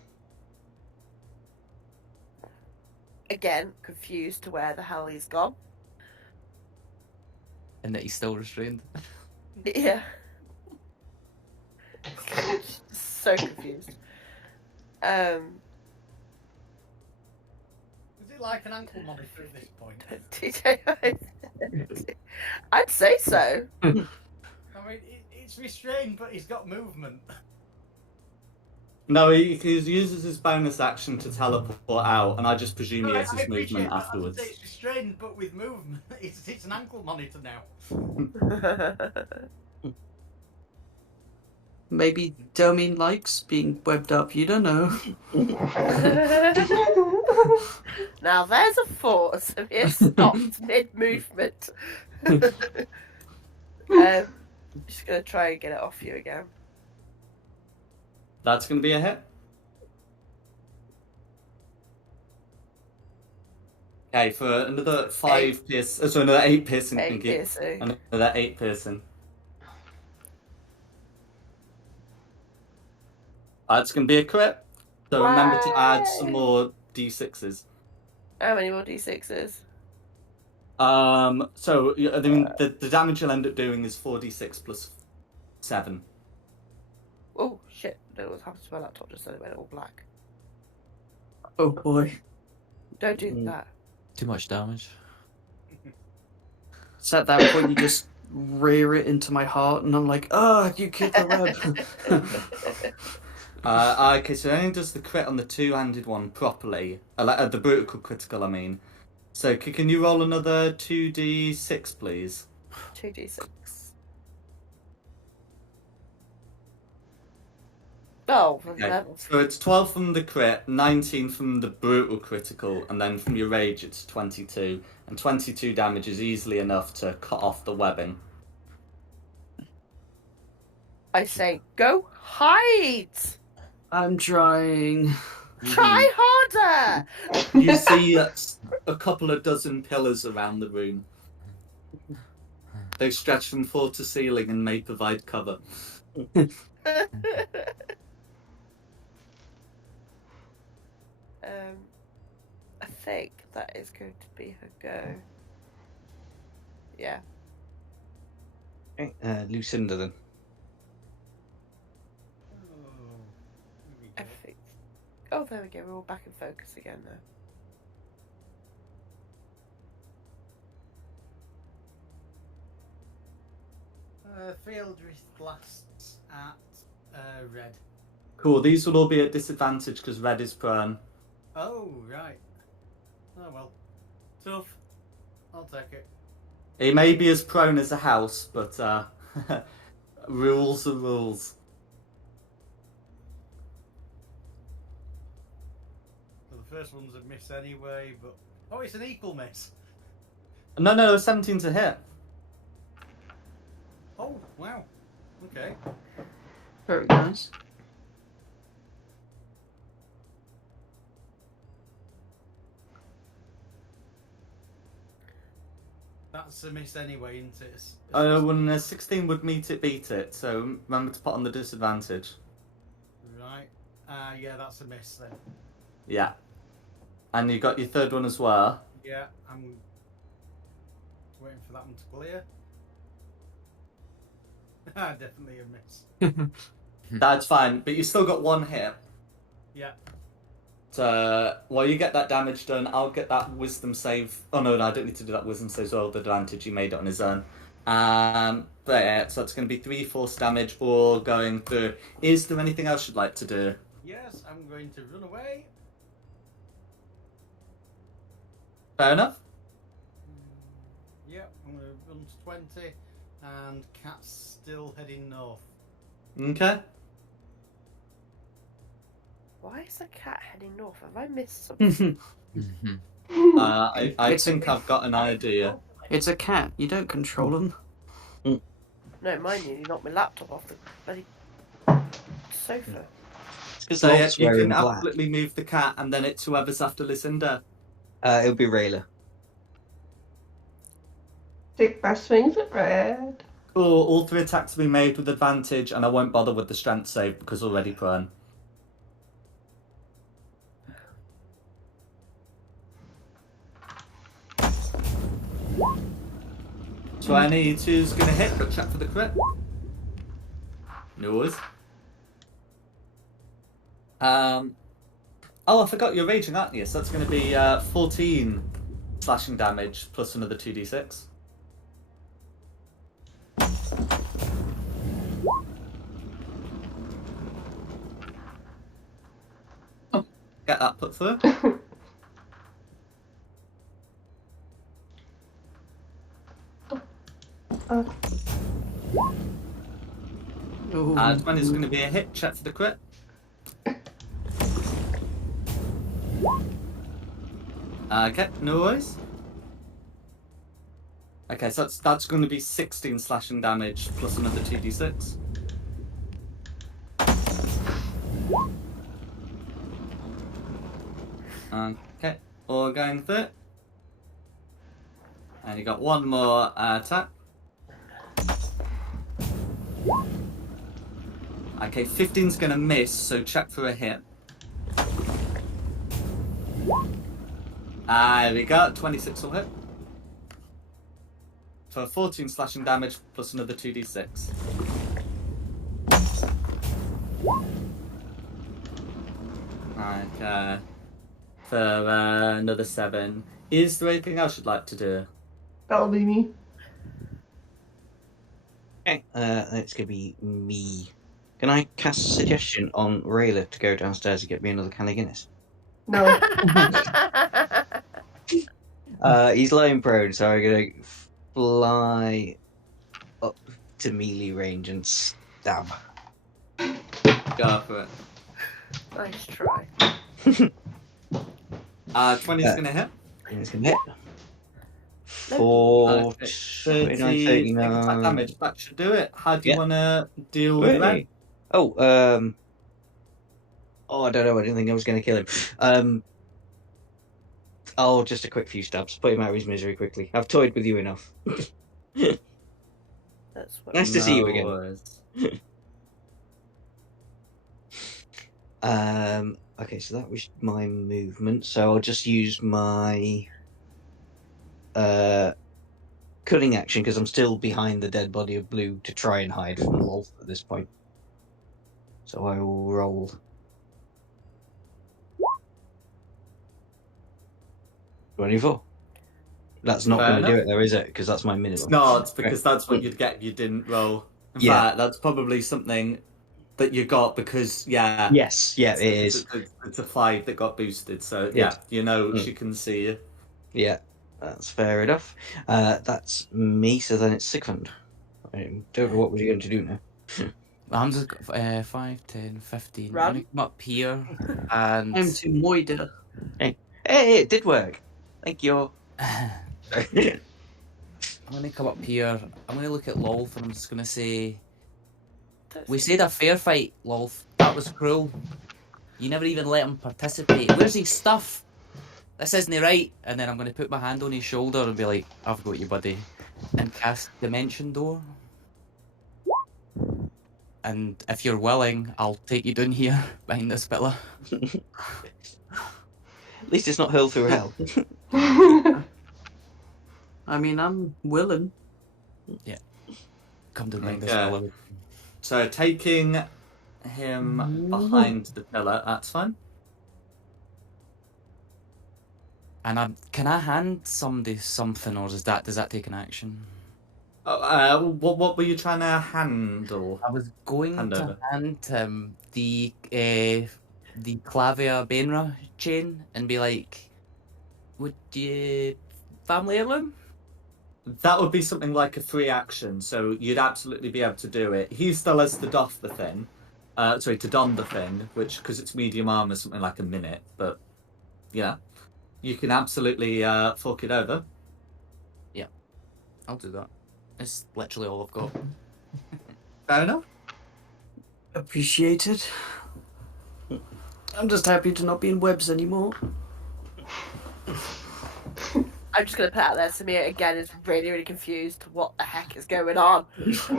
Again, confused to where the hell he's gone. And that he's still restrained. Yeah. So confused. Is it like an ankle monitor at this point? I'd say so. I mean, it's restrained, but he's got movement. No, he uses his bonus action to teleport out, and I just presume he has his movement afterwards. It's restrained, but with movement. It's an ankle monitor now. Maybe Domine likes being webbed up, you don't know. Now there's a force of it stopped mid-movement. Just gonna try and get it off you again. That's going to be a hit. Okay, for another 5 piercing, so another 8 piercing. 8 piercing. Another 8 piercing. That's going to be a crit. So remember to add some more d6s. How many more d6s? So I mean, the damage you'll end up doing is 4d6 plus 7. Oh shit! No, what's happened to my laptop just suddenly went all black. Oh boy. Don't do that. Too much damage. So at that point you just rear it into my heart and I'm like, oh, you kicked the web. Okay, so it only does the crit on the two-handed one properly. The brutal critical, I mean. So can you roll another 2d6, please? 2d6. Oh, Okay. So it's 12 from the crit, 19 from the brutal critical, and then from your rage it's 22. And 22 damage is easily enough to cut off the webbing. I say, go hide! I'm trying. Try harder! You see a couple of dozen pillars around the room. They stretch from floor to ceiling and may provide cover. I think that is going to be her go. Yeah. Okay, Lucinda then. I think. Oh, there we go. We're all back in focus again now. Field blasts at red. Cool, these will all be at disadvantage because red is prone. Oh, right. Oh well. Tough. I'll take it. He may be as prone as a house, but rules are rules. Well, the first one's a miss anyway, but... Oh, it's an equal miss. No, 17 to hit. Oh, wow. Okay. Very nice. That's a miss anyway, isn't it? When 16 would beat it, so remember to put on the disadvantage. Right. Yeah, that's a miss then. Yeah. And you got your third one as well. Yeah, I'm waiting for that one to clear. Definitely a miss. That's fine, but you still got one hit. Yeah. So while you get that damage done, I'll get that wisdom save. Oh no, I don't need to do that wisdom save as well. The advantage he made it on his own. But yeah, so it's going to be 3 force damage or going through. Is there anything else you'd like to do? Yes, I'm going to run away. Fair enough. Yep, I'm going to run to 20, and Cat's still heading north. Okay. Why is the cat heading north? Have I missed something? I It's- think I've got an idea. It's a cat. You don't control them. No, mine nearly knocked my laptop off the bloody sofa. Because So yeah, Lolth's you wearing can black. absolutely move the cat, and then it's whoever's after Lucinda. It'll be Rayla. Take my swings at red. Cool. All 3 attacks will be made with advantage, and I won't bother with the strength save because already prone. 22's gonna hit, but check for the crit. Noise. Oh, I forgot you're raging, aren't you? So that's gonna be 14 slashing damage plus another 2d6. Oh, get that put through. Ooh. 20's going to be a hit. Check for the crit. Okay, no worries. Okay, so that's going to be 16 slashing damage plus another 2d6. Okay, all going through. And you got one more attack. Okay, 15's gonna miss, so check for a hit. There we go, 26 will hit. For 14 slashing damage plus another 2d6. Okay. For another 7. Is there anything else you'd like to do? That'll be me. Okay, it's gonna be me. Can I cast a suggestion on Rayla to go downstairs and get me another can of Guinness? No. He's lying prone, so I'm gonna fly up to melee range and stab. Go for it. Nice try. 20's gonna hit. And it's gonna hit. For 30 29, attack damage. That should do it. How do you Yeah. want to deal with that? Oh, I don't know. I didn't think I was going to kill him. Oh, just a quick few stabs. Put him out of his misery quickly. I've toyed with you enough. That's what. Nice to see you No again. worries. Okay, so that was my movement. So I'll just use my cutting action because I'm still behind the dead body of Blue to try and hide from Lolth at this point. So I will roll. $24. That's not Fair going to do enough. it, though, is it? Because that's my minimum. It's not, because that's what you'd get if you didn't roll. In Yeah. fact, that's probably something that you got because, yeah. Yes, yeah, it is. It's a 5 that got boosted, so yeah, you know she can see you. Yeah, that's fair enough. That's me, so then it's Sigmund. I don't know what we're going to do now. I'm just 5, 10, 15. Run. I'm gonna come up here and I'm to Moida. Hey, it did work. Thank you. I'm gonna come up here. I'm gonna look at Lolth and I'm just gonna say, we said a fair fight, Lolth. That was cruel. You never even let him participate. Where's his stuff? This isn't right. And then I'm gonna put my hand on his shoulder and be like, I've got you, buddy. And cast Dimension Door. And if you're willing, I'll take you down here behind this pillar. At least it's not hurled through hell. I mean, I'm willing. Come down behind this Okay. pillar. So taking him behind the pillar, that's fine. And can I hand somebody something, or does that take an action? What were you trying to handle? I was going Hand to over. hand him the Clavia Bainra chain and be like, "Would you family heirloom?" That would be something like a free action, so you'd absolutely be able to do it. He still has to doff the thing. To don the thing, which, because it's medium armor, is something like a minute. But, yeah, you can absolutely fork it over. Yeah, I'll do that. It's literally all I've got. Fair enough. Appreciated. I'm just happy to not be in webs anymore. I'm just going to put out there, Samir again is really, really confused. What the heck is going on? Keep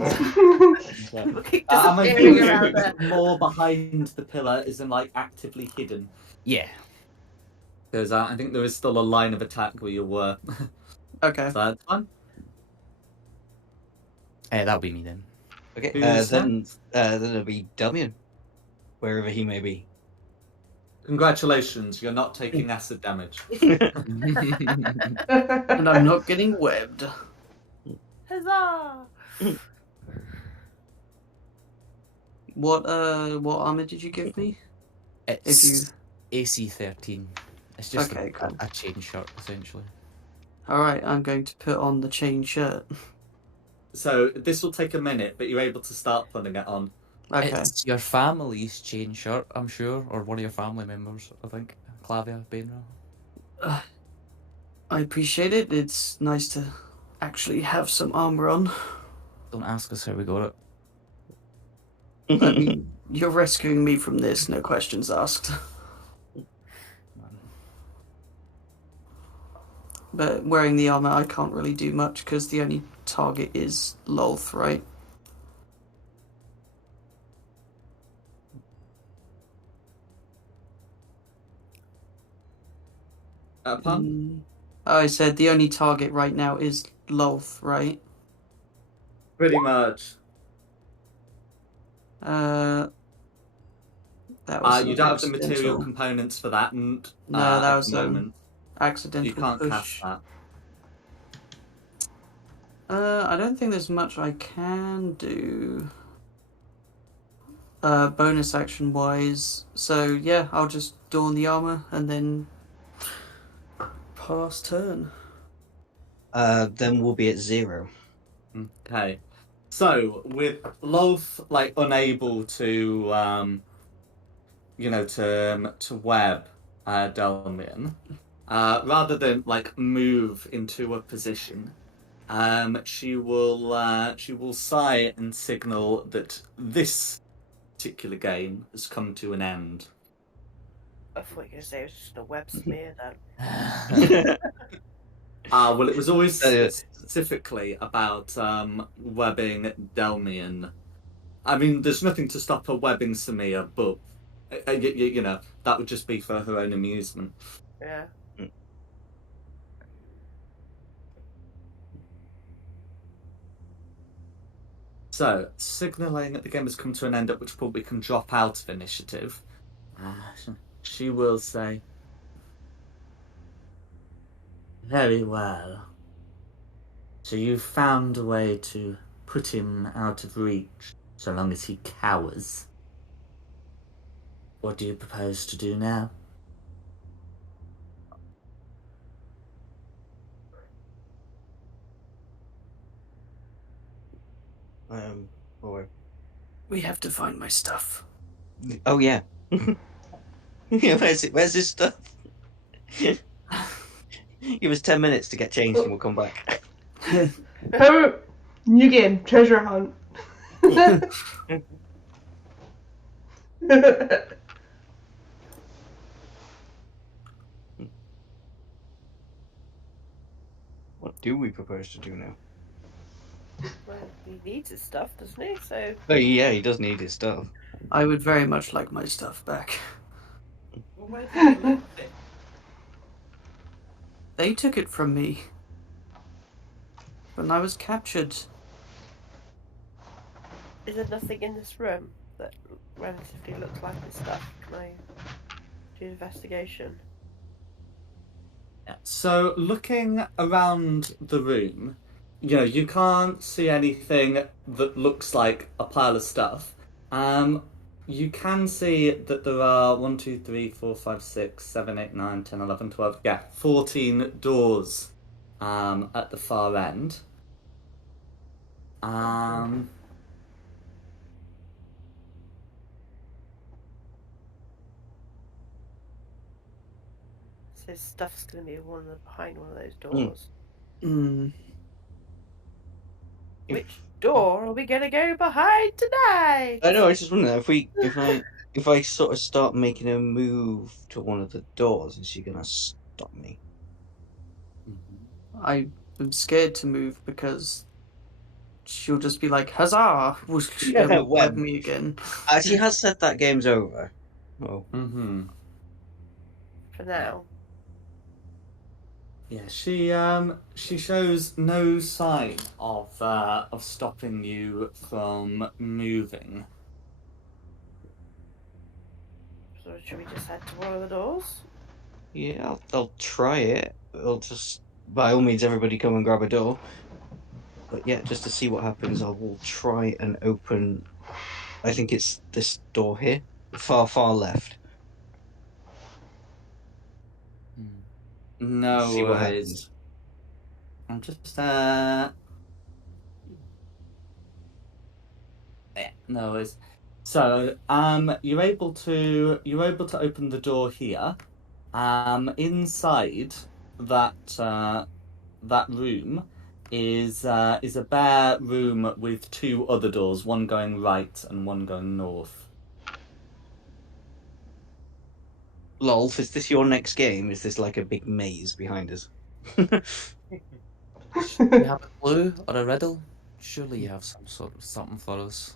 I'm disappearing around there. more behind the pillar isn't like actively hidden. Yeah. Because I think there is still a line of attack where you were. Okay. So that's fine. That'll be me then. Okay, Who's then next? it'll be Delmian, wherever he may be. Congratulations, you're not taking acid damage. And I'm not getting webbed. Huzzah! What armor did you give me? It's AC 13. It's just Okay, cool. a chain shirt, essentially. Alright, I'm going to put on the chain shirt. So this will take a minute, but you're able to start putting it on. Okay. It's your family's chain shirt, I'm sure, or one of your family members, I think. Clavia Bainra. I appreciate it. It's nice to actually have some armor on. Don't ask us how we got it. I mean, you're rescuing me from this, no questions asked. But wearing the armor, I can't really do much because the only target is Lolth, right? Pardon? I said the only target right now is Lolth, right? Pretty much. That was You don't have the material accidental. components for that, and No, that at was the moment accidental you can't push. cast that. I don't think there's much I can do. Bonus action wise. So yeah, I'll just don the armor and then pass turn. Then we'll be at 0. Okay. So with Loth unable to to web Delmian, rather than move into a position, she will sigh and signal that this particular game has come to an end. I thought you were going to say it was just a web smear then. Well, it was always specifically about webbing Delmian. I mean, there's nothing to stop her webbing Samir, but that would just be for her own amusement. Yeah. So, signalling that the game has come to an end, at which point we can drop out of initiative. She will say, "Very well. So you've found a way to put him out of reach, so long as he cowers. What do you propose to do now?" Or... We have to find my stuff. Oh yeah. Yeah, where's his stuff? Give us 10 minutes to get changed and we'll come back. New game, treasure hunt. What do we propose to do now? Well, he needs his stuff, doesn't he? So. Oh yeah, he does need his stuff. I would very much like my stuff back. Well, where did you leave it? They took it from me when I was captured. Is there nothing in this room that relatively looks like his stuff? Can I do an investigation? So, looking around the room, you can't see anything that looks like a pile of stuff. You can see that there are 1, 2, 3, 4, 5, 6, 7, 8, 9, 10, 11, 12, 14 doors at the far end. So stuff's going to be behind one of those doors. Hmm. Which door are we going to go behind tonight? I know. I was just wondering if I sort of start making a move to one of the doors, is she gonna stop me? I'm scared to move because she'll just be like, "Huzzah!" Yeah, and web when? me again. She has said that game's over. Oh, For now. Yeah, she shows no sign of stopping you from moving. So should we just head to one of the doors? yeah, I'll try it. I'll just, by all means, everybody come and grab a door. But yeah, just to see what happens, I will try and open. I think it's this door here, far left. No See what worries. happens. I'm just no worries. So you're able to open the door here. Inside that room is a bare room with 2 other doors, one going right and one going north. Lolf, is this your next game? Is this like a big maze behind us? You have a clue or a riddle? Surely you have some sort of something for us.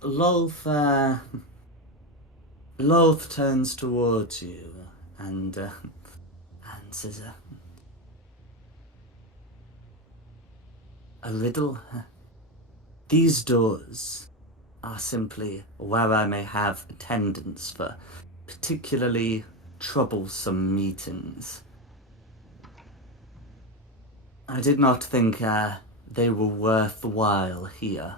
Lolth turns towards you and says, "A riddle? These doors are simply where I may have attendance for particularly troublesome meetings. I did not think they were worthwhile here.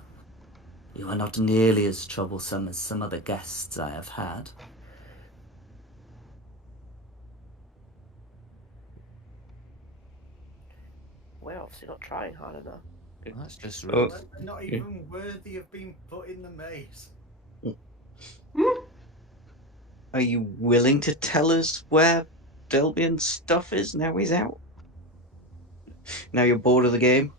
You are not nearly as troublesome as some other guests I have had." We're obviously not trying hard enough. That's just Oh. rude. They're not even worthy of being put in the maze. Are you willing to tell us where Delbian's stuff is now he's out? Now you're bored of the game?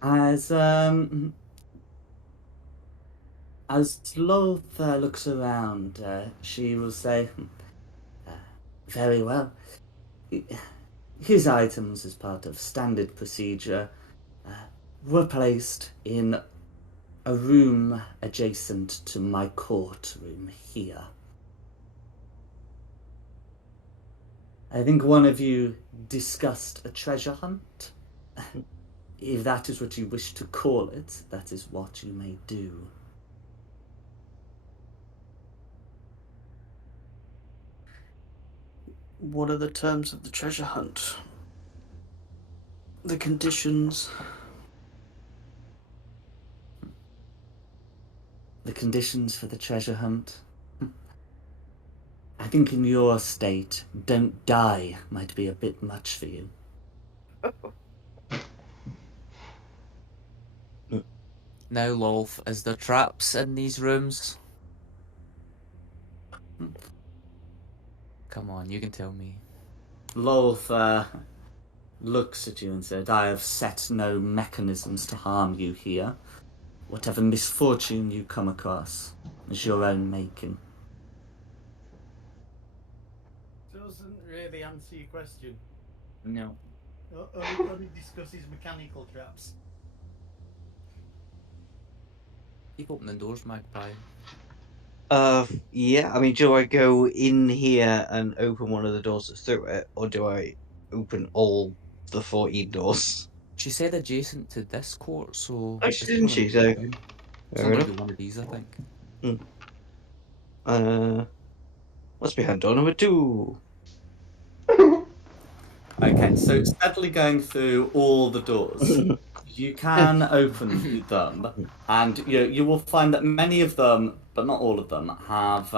As Lothar looks around, she will say, "Very well. His items, as part of standard procedure, were placed in a room adjacent to my courtroom here. I think one of you discussed a treasure hunt. If that is what you wish to call it, that is what you may do." What are the terms of the treasure hunt? The conditions? The conditions for the treasure hunt? I think in your state, "don't die" might be a bit much for you. Now, Lolf, is there traps in these rooms? Come on, you can tell me. Lolth looks at you and said, "I have set no mechanisms to harm you here. Whatever misfortune you come across is your own making." Doesn't really answer your question. No. Only discusses mechanical traps. Keep opening doors, Magpie. Yeah, I mean, do I go in here and open one of the doors that's through it, or do I open all the 14 doors? She said adjacent to this court, so Oh, it's didn't gonna she? be So, two. It's fair only enough. gonna be one of these, I think. What's behind door number 2? Okay, so steadily going through all the doors, you can open them, and you will find that many of them, but not all of them, have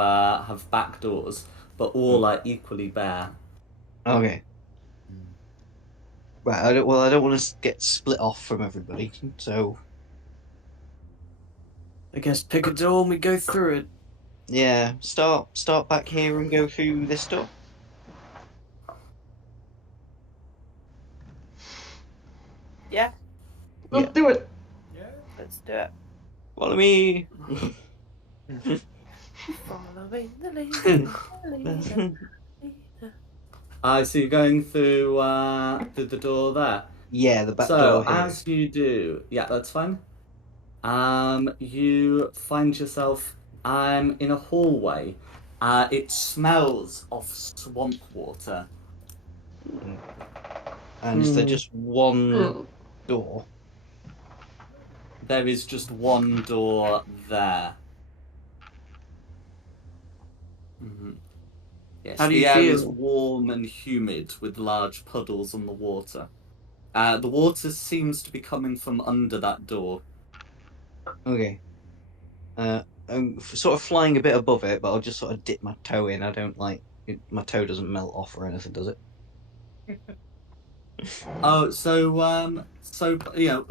back doors, but all are equally bare. Okay. Right. I don't want to get split off from everybody. So I guess pick a door and we go through it. yeah, start back here and go through this door. Yeah, Let's do it. Yeah. let's do it. Follow me. Following the leader. I see you going through the door there. Yeah, the back So door here. as you do, yeah, that's fine. You find yourself in a hallway. It smells of swamp water. And is there just one door? There is just one door there. Mm-hmm. Yes, How do the you air is feel? warm and humid with large puddles on the water. The water seems to be coming from under that door. Okay. I'm sort of flying a bit above it, but I'll just sort of dip my toe in. I don't like my toe doesn't melt off or anything, does it? Oh, so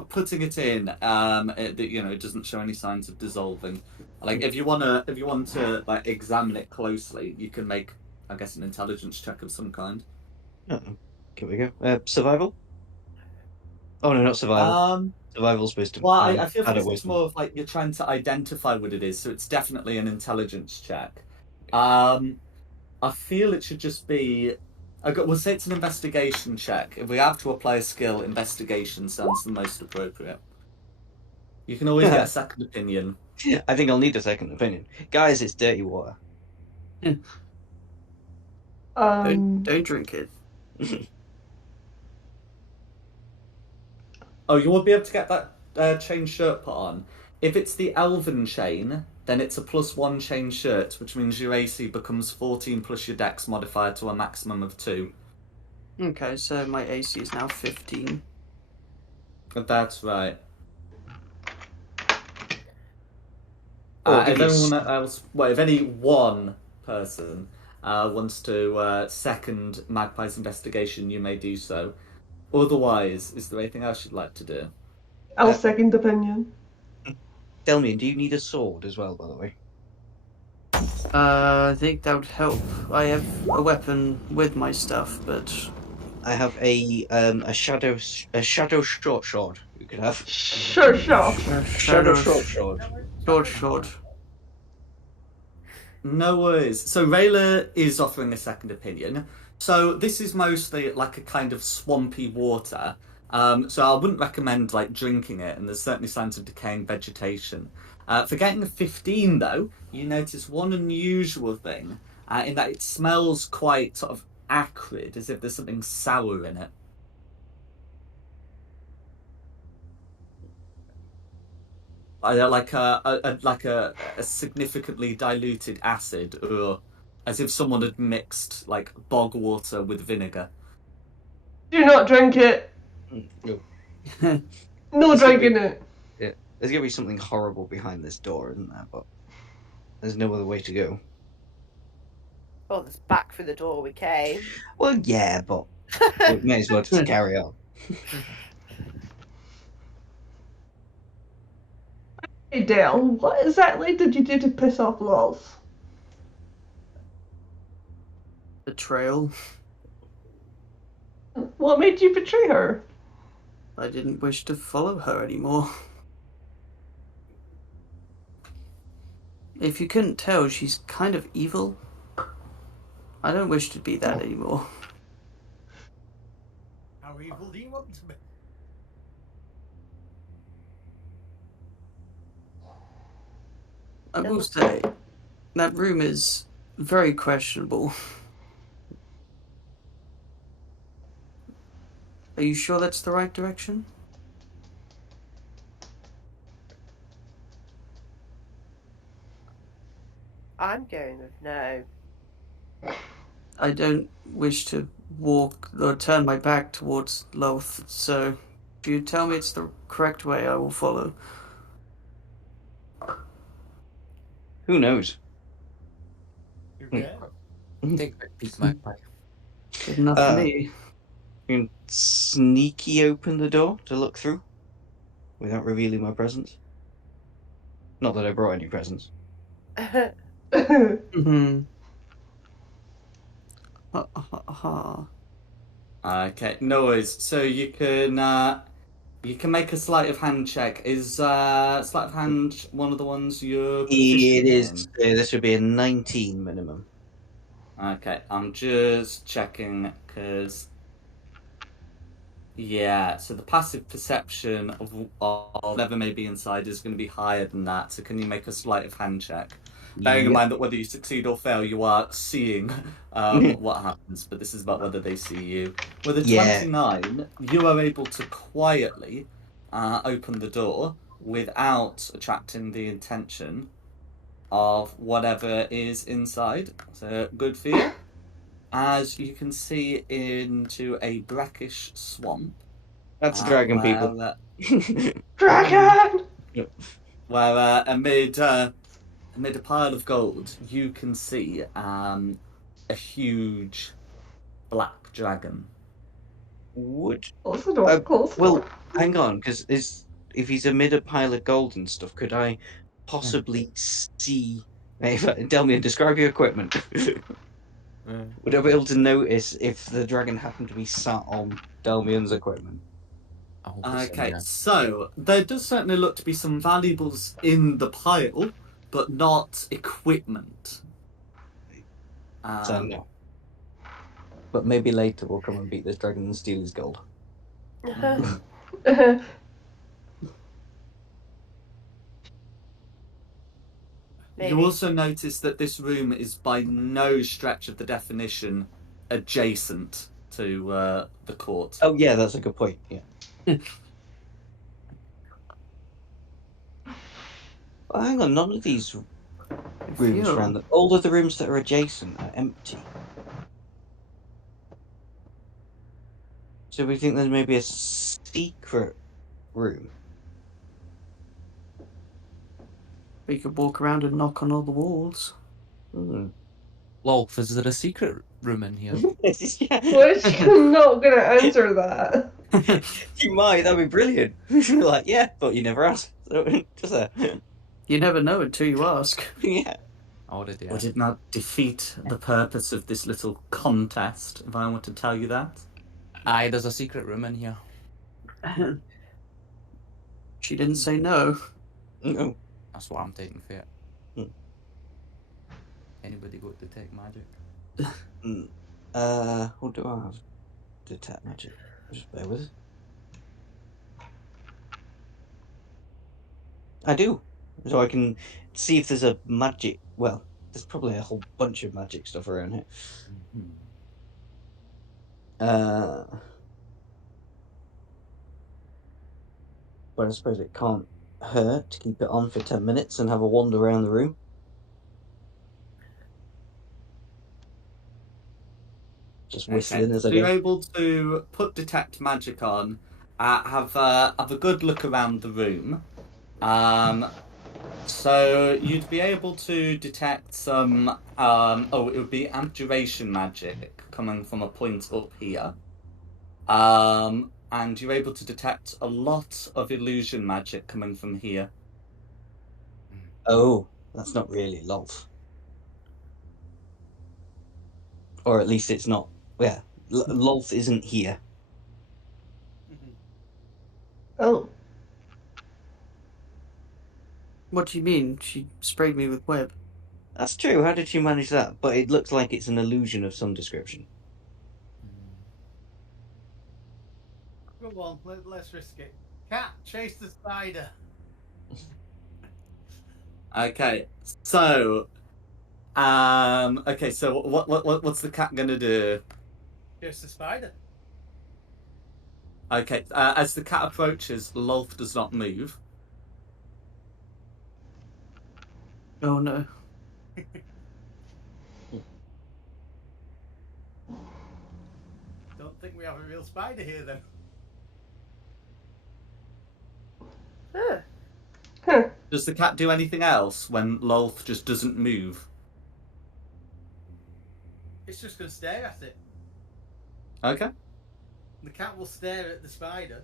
putting it in, it doesn't show any signs of dissolving. Like if you want to like examine it closely, you can make, I guess, an intelligence check of some kind. Oh, here we go. Survival? Oh no, not survival. Survival's wisdom. Well, I feel Add a it's wisdom. more of like you're trying to identify what it is, so it's definitely an intelligence check. I feel it should just be. We'll say it's an investigation check. If we have to apply a skill, investigation sounds the most appropriate. You can always get a second opinion. I think I'll need a second opinion. Guys, it's dirty water. Don't drink it. Oh, you won't be able to get that chain shirt put on. If it's the elven chain, then it's a +1 chain shirt, which means your AC becomes 14 plus your dex modifier to a maximum of 2. Okay, so my AC is now 15. That's right. Or If give us- anyone else, well, if any one person wants to second Magpie's investigation, you may do so. Otherwise, is there anything else you'd like to do? I'll second opinion. Tell me, do you need a sword as well, by the way? I think that would help. I have a weapon with my stuff, but I have a shadow short sword. You could have Sure. shadow short sword. short. No worries. So Rayla is offering a second opinion. So this is mostly like a kind of swampy water. So I wouldn't recommend like drinking it, and there's certainly signs of decaying vegetation. For getting a 15 though, you notice one unusual thing in that it smells quite sort of acrid, as if there's something sour in it. Like a significantly diluted acid, or as if someone had mixed like bog water with vinegar. Do not drink it. No. No It's gonna drinking it. There's gonna be something horrible behind this door, isn't there? But there's no other way to go. Well, there's back through the door we came. Well, yeah, but we may as well just carry on. Hey Dale, what exactly did you do to piss off Lols? Betrayal. What made you betray her? I didn't wish to follow her anymore. If you couldn't tell, she's kind of evil. I don't wish to be that anymore. How evil do you want to be? I will say, that room is very questionable. Are you sure that's the right direction? I'm going with no. I don't wish to walk or turn my back towards Loth, so if you tell me it's the correct way, I will follow. Who knows? You Hmm. get Take a quick peek, Magpie. Good enough for me. You can sneaky open the door to look through without revealing my presence. Not that I brought any presents. Mm-hmm. Ha, ha, ha. Okay, no worries. So you can make a sleight of hand check. Is sleight of hand one of the ones you're proficient It is. in? This would be a 19 minimum. Okay, I'm just checking because yeah. So the passive perception of whatever may be inside is going to be higher than that. So can you make a sleight of hand check? Bearing in mind that whether you succeed or fail, you are seeing what happens, but this is about whether they see you. With a Yeah. 29, you are able to quietly open the door without attracting the attention of whatever is inside. So good for you. As you can see into a brackish swamp. That's a dragon, people. Dragon! Where amid a pile of gold, you can see a huge black dragon. Would Also not close. well, hang on, because if he's amid a pile of gold and stuff, could I possibly see? Delmian, describe your equipment. Would I be able to notice if the dragon happened to be sat on Delmian's equipment? I hope it's in Okay, there. so there does certainly look to be some valuables in the pile, but not equipment. So no. But maybe later we'll come and beat this dragon and steal his gold. Maybe. You also notice that this room is by no stretch of the definition adjacent to the court. Oh yeah, that's a good point. Yeah. Oh, hang on, none of these rooms around all of the rooms that are adjacent are empty. So we think there's maybe a secret room. We could walk around and knock on all the walls. Lolf, is there a secret room in here? Yeah. Why is she not gonna answer that? You might, that'd be brilliant. You're like, yeah, but you never asked. So, just there. You never know until you ask. Yeah. Already. Would it not defeat the purpose of this little contest if I were to tell you that? Aye, there's a secret room in here. She didn't say no. No. That's what I'm taking for it. Hmm. Anybody got detect magic? What do I have? Detect magic. Just bear with it. I do. So I can see if there's a magic. Well, there's probably a whole bunch of magic stuff around here. But I suppose it can't hurt to keep it on for 10 minutes and have a wander around the room. Just whistling as I So you're go. able to put detect magic on, have a good look around the room. So you'd be able to detect some it would be abjuration magic coming from a point up here. And you're able to detect a lot of illusion magic coming from here. Oh, that's not really Lolth. Or at least it's not. Yeah, Lolth isn't here. Oh. What do you mean? She sprayed me with web. That's true. How did she manage that? But it looks like it's an illusion of some description. Go on, let's risk it. Cat, chase the spider. Okay, so what's the cat gonna do? Chase the spider. Okay, as the cat approaches, Lolth does not move. Oh no. don't think we have a real spider here then. Huh. Huh. Does the cat do anything else when Lolth just doesn't move? It's just going to stare at it. Okay. The cat will stare at the spider.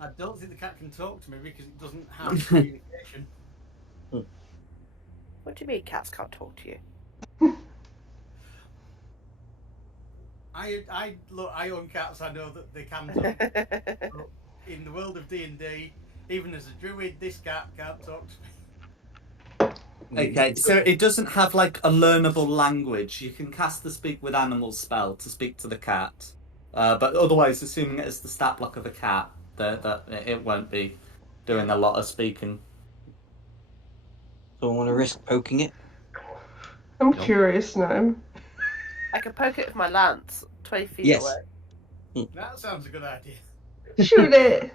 I don't think the cat can talk to me because it doesn't have communication. What do you mean cats can't talk to you? I own cats. I know that they can talk. But in the world of D&D, even as a druid, this cat can't talk to me. Okay, so it doesn't have like a learnable language. You can cast the Speak with Animals spell to speak to the cat, but otherwise, assuming it is the stat block of a cat, that it won't be doing a lot of speaking. Someone want to risk poking it? I'm No. curious now. I can poke it with my lance 20 feet Yes. away. That sounds a good idea. Shoot it!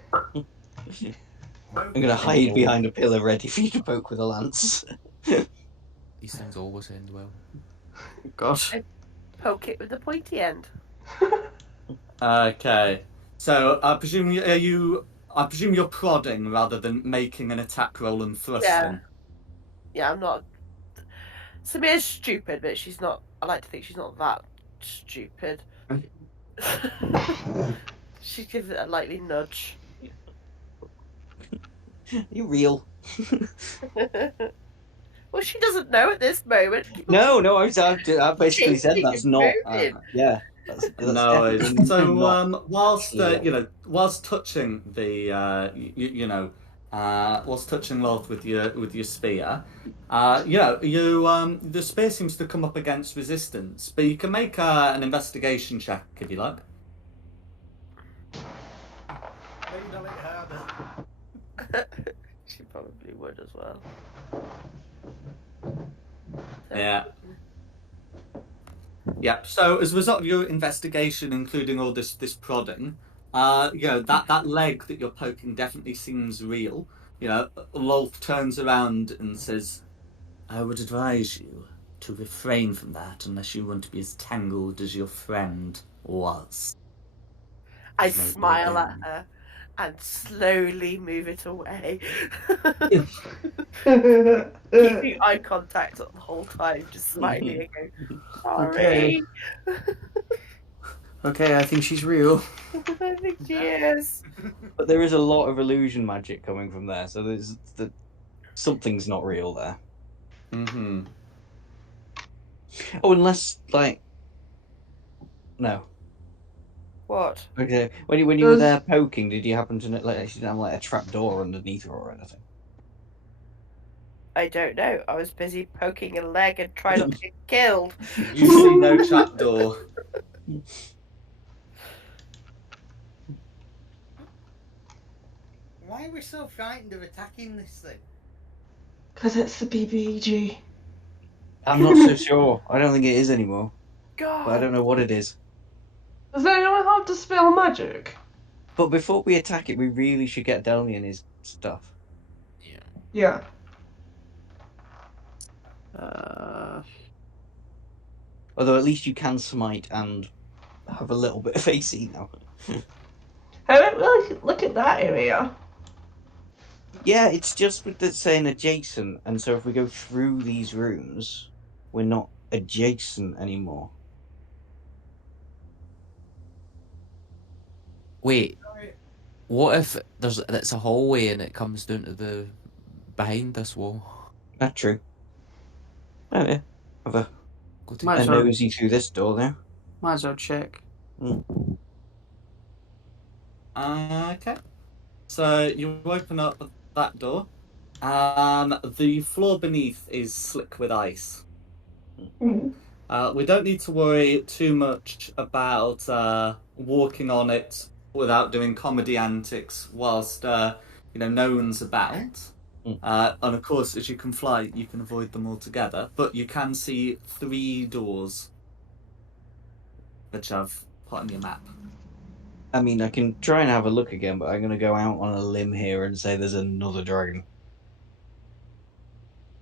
I'm going to hide behind a pillar ready for you to poke with a lance. These things always end well. God. Poke it with the pointy end. Okay, so I presume I presume you're prodding rather than making an attack roll and thrusting. Yeah, I'm not. Samir's stupid, but she's not. I like to think she's not that stupid. She gives it a lightly nudge. You real? Well, she doesn't know at this moment. No, I basically said that's not. Moving. Yeah, that's No, definitely so not. whilst Yeah. whilst touching the whilst touching Lolth with your spear, the spear seems to come up against resistance, but you can make an investigation check if you like. Maybe not make it harder. She probably would as well. Yeah. Yeah. So as a result of your investigation, including all this prodding, that leg that you're poking definitely seems real. Lolth turns around and says, "I would advise you to refrain from that unless you want to be as tangled as your friend was." I Maybe smile at again. her and slowly move it away. Keeping eye contact the whole time, just smiling and going, sorry. Okay, I think she's real. I think she is. But there is a lot of illusion magic coming from there, so something's not real there. Mm-hmm. Oh, unless no. What? Okay, when you were there poking, did you happen to she didn't have a trap door underneath her or anything? I don't know. I was busy poking a leg and trying not to get killed. You see no trapdoor. Why are we so frightened of attacking this thing? Because it's the BBG. I'm not so sure. I don't think it is anymore. God. But I don't know what it is. Does anyone have to spell magic? But before we attack it, we really should get Delian his stuff. Yeah. Although at least you can smite and have a little bit of AC now. I don't really look at that area. Yeah, it's just with that saying adjacent, and so if we go through these rooms, we're not adjacent anymore. Wait, what if it's a hallway and it comes down to the behind this wall? That's true. Oh yeah, have a Go to Might a as well, nosy through this door there. might as well check. Okay. So you open up that door. The floor beneath is slick with ice. We don't need to worry too much about walking on it without doing comedy antics whilst no one's about. And of course, as you can fly, you can avoid them altogether. But you can see 3 doors, which I've put on your map. I mean, I can try and have a look again, but I'm going to go out on a limb here and say there's another dragon.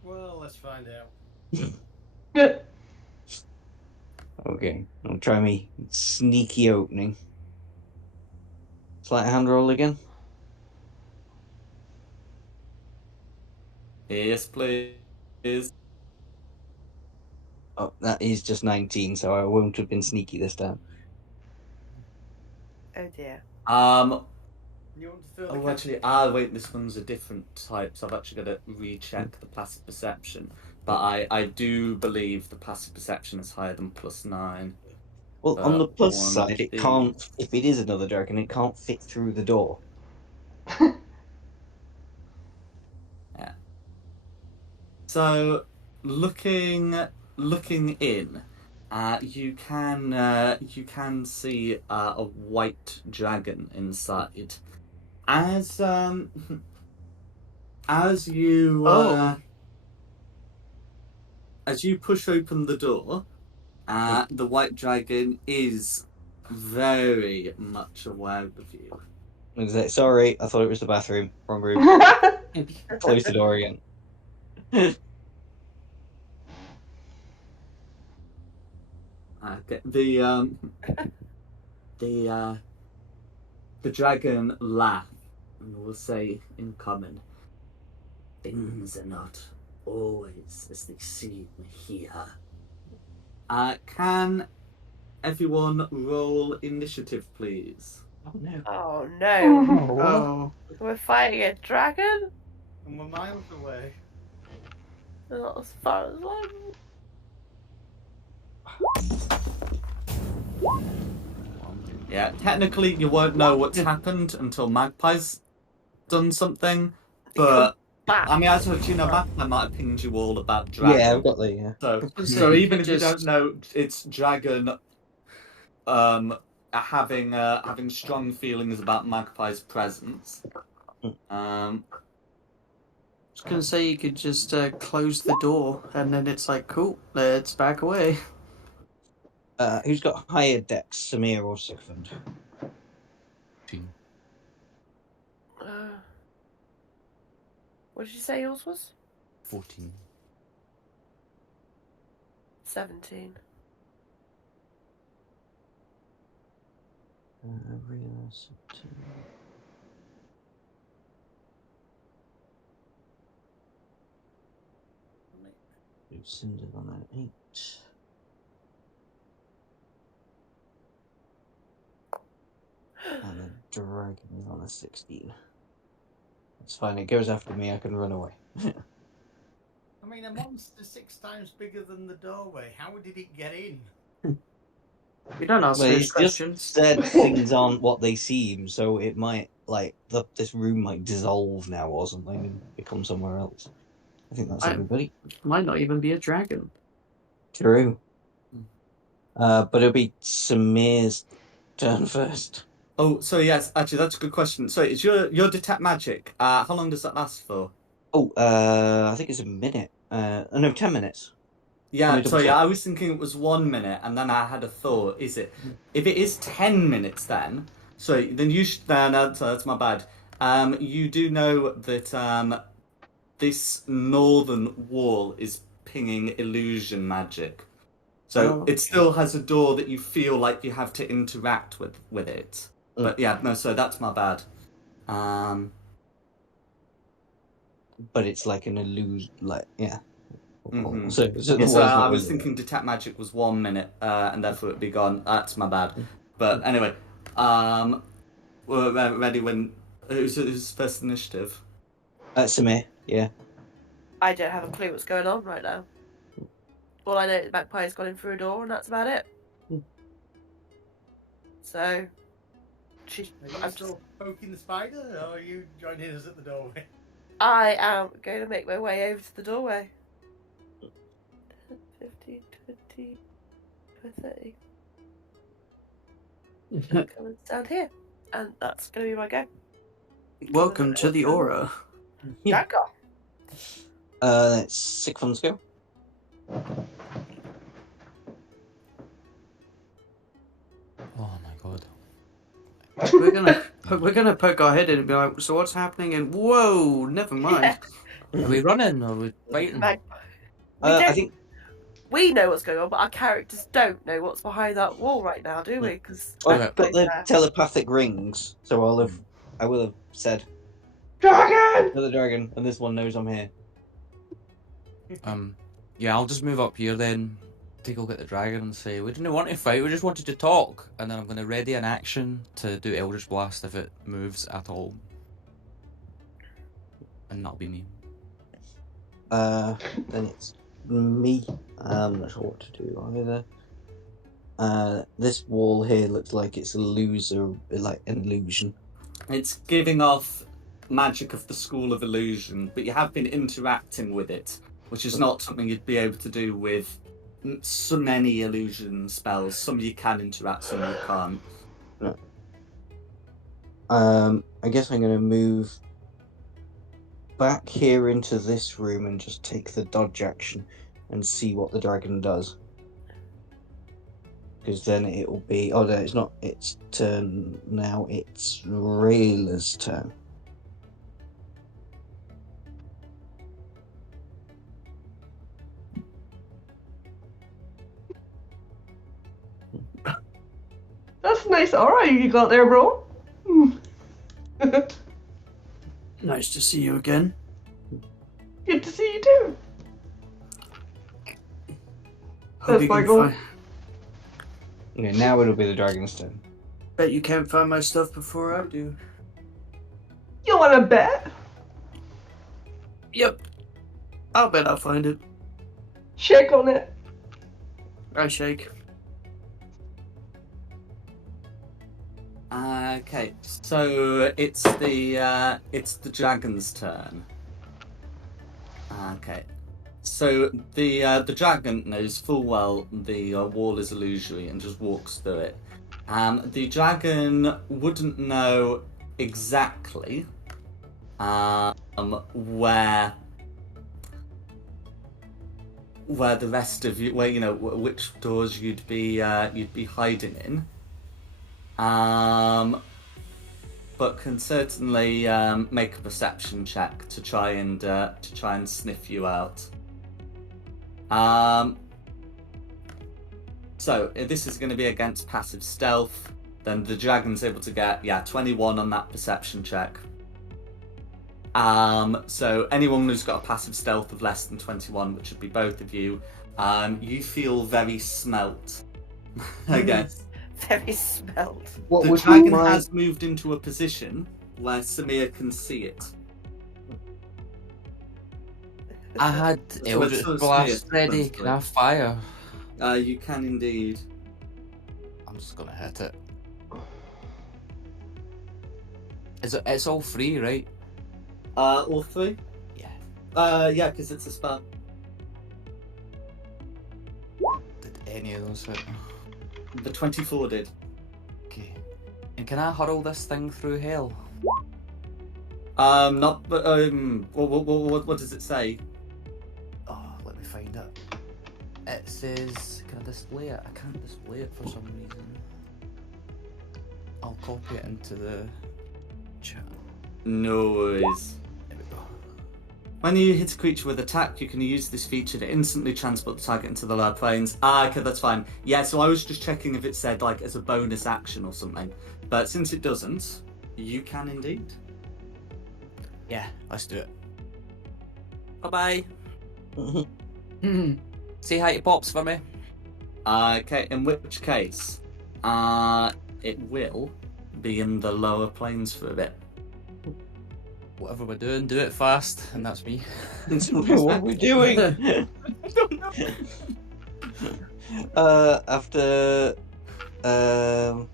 Well, let's find out. Yeah. Okay, I'll try me sneaky opening. Sleight of hand roll again. Yes, please. Oh, that is just 19, so I won't have been sneaky this time. Oh dear. You want to throw the Oh, cat? actually, wait, this one's a different type, so I've actually got to recheck the passive perception. But I do believe the passive perception is higher than +9. Well, on the plus one side, it of can't. these. If it is another dragon, it can't fit through the door. Yeah. So, looking in, you can see a white dragon inside. As you as you push open the door, the white dragon is very much aware of you. Is it, sorry, I thought it was the bathroom. Wrong room. Close the door again. Okay. The dragon laugh and will say in common, "Things are not always as they seem here." Can everyone roll initiative, please? Oh no. Oh no. Oh. We're fighting a dragon? And we're miles away. Not as far as Yeah, technically you won't know what's happened until Magpie's done something, but I mean, as you know, Magpie might have pinged you all about dragon. Yeah, I've got the. Yeah. So even if you don't know it's dragon, having strong feelings about Magpie's presence. I was gonna say you could just close the door and then it's like, cool, let's back away. Who's got higher dex, Samir or Sigfund? What did you say yours was? 14. 17. Lucinda on an 8. And the dragon is on a 16. It's fine, it goes after me, I can run away. I mean, a monster 6 times bigger than the doorway. How did it get in? We don't ask Well, those it's questions. just said things aren't what they seem, so it might, like, this room might dissolve now or something and become somewhere else. I think that's everybody. Might not even be a dragon. True. But it'll be Samir's turn first. Oh, so yes, actually that's a good question. So it's your detect magic. How long does that last for? Oh, I think it's a minute. No, 10 minutes. Yeah, so yeah, I was thinking it was 1 minute, and then I had a thought. Is it? If it is 10 minutes, then you should. No, that's my bad. You do know that this northern wall is pinging illusion magic, so it still has a door that you feel like you have to interact with it. But yeah, no, so that's my bad. But it's like an illusion, like, yeah. Mm-hmm. So I was thinking detect magic was 1 minute, and therefore it'd be gone. That's my bad. But anyway, we're ready when. Who's first initiative? Samir, yeah. I don't have a clue what's going on right now. All I know is Magpie's gone in through a door, and that's about it. So, Are you still poking the spider, or are you joining us at the doorway? I am going to make my way over to the doorway. 15, 20, 30. Coming down here. And that's going to be my go. Welcome to the aura. Yeah. Dagger. That's Sigfund's go. Oh my god. We're gonna poke our head in and be like, so what's happening? And whoa, never mind. Are we running or are we fighting? I think we know what's going on, but our characters don't know what's behind that wall right now, do we? Because I've got the telepathic rings, so I will have said Dragon! to the dragon, and this one knows I'm here. Yeah, I'll just move up here then, take a look at the dragon and say, we didn't want to fight, we just wanted to talk. And then I'm going to ready an action to do Eldritch Blast if it moves at all. And that'll be me. Then it's me. I'm not sure what to do either. This wall here looks like it's an illusion. It's giving off magic of the School of Illusion, but you have been interacting with it, which is not something you'd be able to do with so many illusion spells. Some you can interact, some you can't. No. I guess I'm going to move back here into this room and just take the dodge action and see what the dragon does. Because then it will be... Oh, no, it's not its turn now. It's Rayla's turn. That's a nice aura you got there, bro. Nice to see you again. Good to see you too. Hope you can Michael. find... Okay, now it'll be the dragon's turn. Bet you can't find my stuff before I do. You wanna bet? Yep. I'll bet I'll find it. Shake on it. I shake. Okay, so it's the dragon's turn. Okay, so the dragon knows full well the wall is illusory and just walks through it. The dragon wouldn't know exactly where the rest of you, which doors you'd be hiding in. But can certainly make a perception check to try and sniff you out. So if this is going to be against passive stealth, then the dragon's able to get 21 on that perception check. So anyone who's got a passive stealth of less than 21, which would be both of you, you feel very smelt. I guess. Very smelled. What The would dragon my... has moved into a position where Samir can see it. I had Eldritch it's so Blast smooth, ready, basically. can I fire? You can indeed. I'm just gonna hit it. It's all free, right? All three? Yeah. Yeah, because it's a spell. Did any of those hit? The 24 did. Okay. And can I hurl this thing through hell? Not, but, what does it say? Oh, let me find it. It says, can I display it? I can't display it for some reason. I'll copy it into the chat. No worries. There we go. When you hit a creature with attack, you can use this feature to instantly transport the target into the lower planes. Okay, that's fine. Yeah, so I was just checking if it said, like, as a bonus action or something. But since it doesn't, you can indeed. Yeah, let's do it. Bye-bye. Say hi to Pops for me. Okay, in which case, it will be in the lower planes for a bit. Whatever we're doing, do it fast, and that's me. What are we doing? I don't know. After... Oh,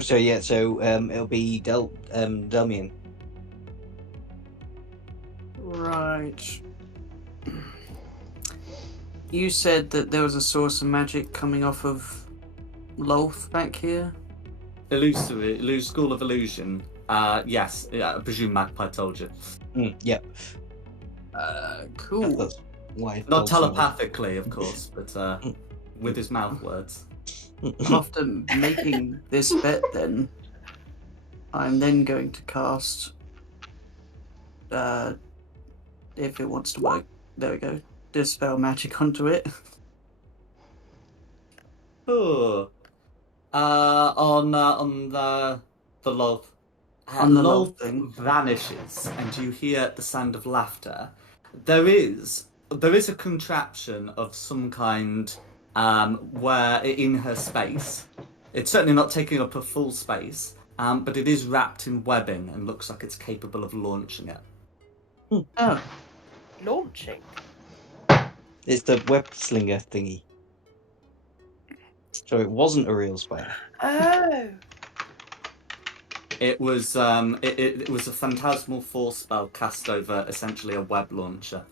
so yeah, it'll be Delmian. Right. You said that there was a source of magic coming off of Loth back here? Illusory, School of Illusion. Yes, yeah, I presume Magpie told you. Yep. Cool. That's why I Not told someone. telepathically, of course, but with his mouth words. After making this bet, then I'm then going to cast. If it wants to work, there we go. dispel magic onto it. Oh. On the loth. On the Loth loth thing. vanishes, and you hear the sound of laughter. There is a contraption of some kind, where in her space, it's certainly not taking up a full space, but it is wrapped in webbing and looks like it's capable of launching it. Oh, Launching. It's the web slinger thingy. So it wasn't a real spider. Oh. It was it was a phantasmal force spell cast over essentially a web launcher.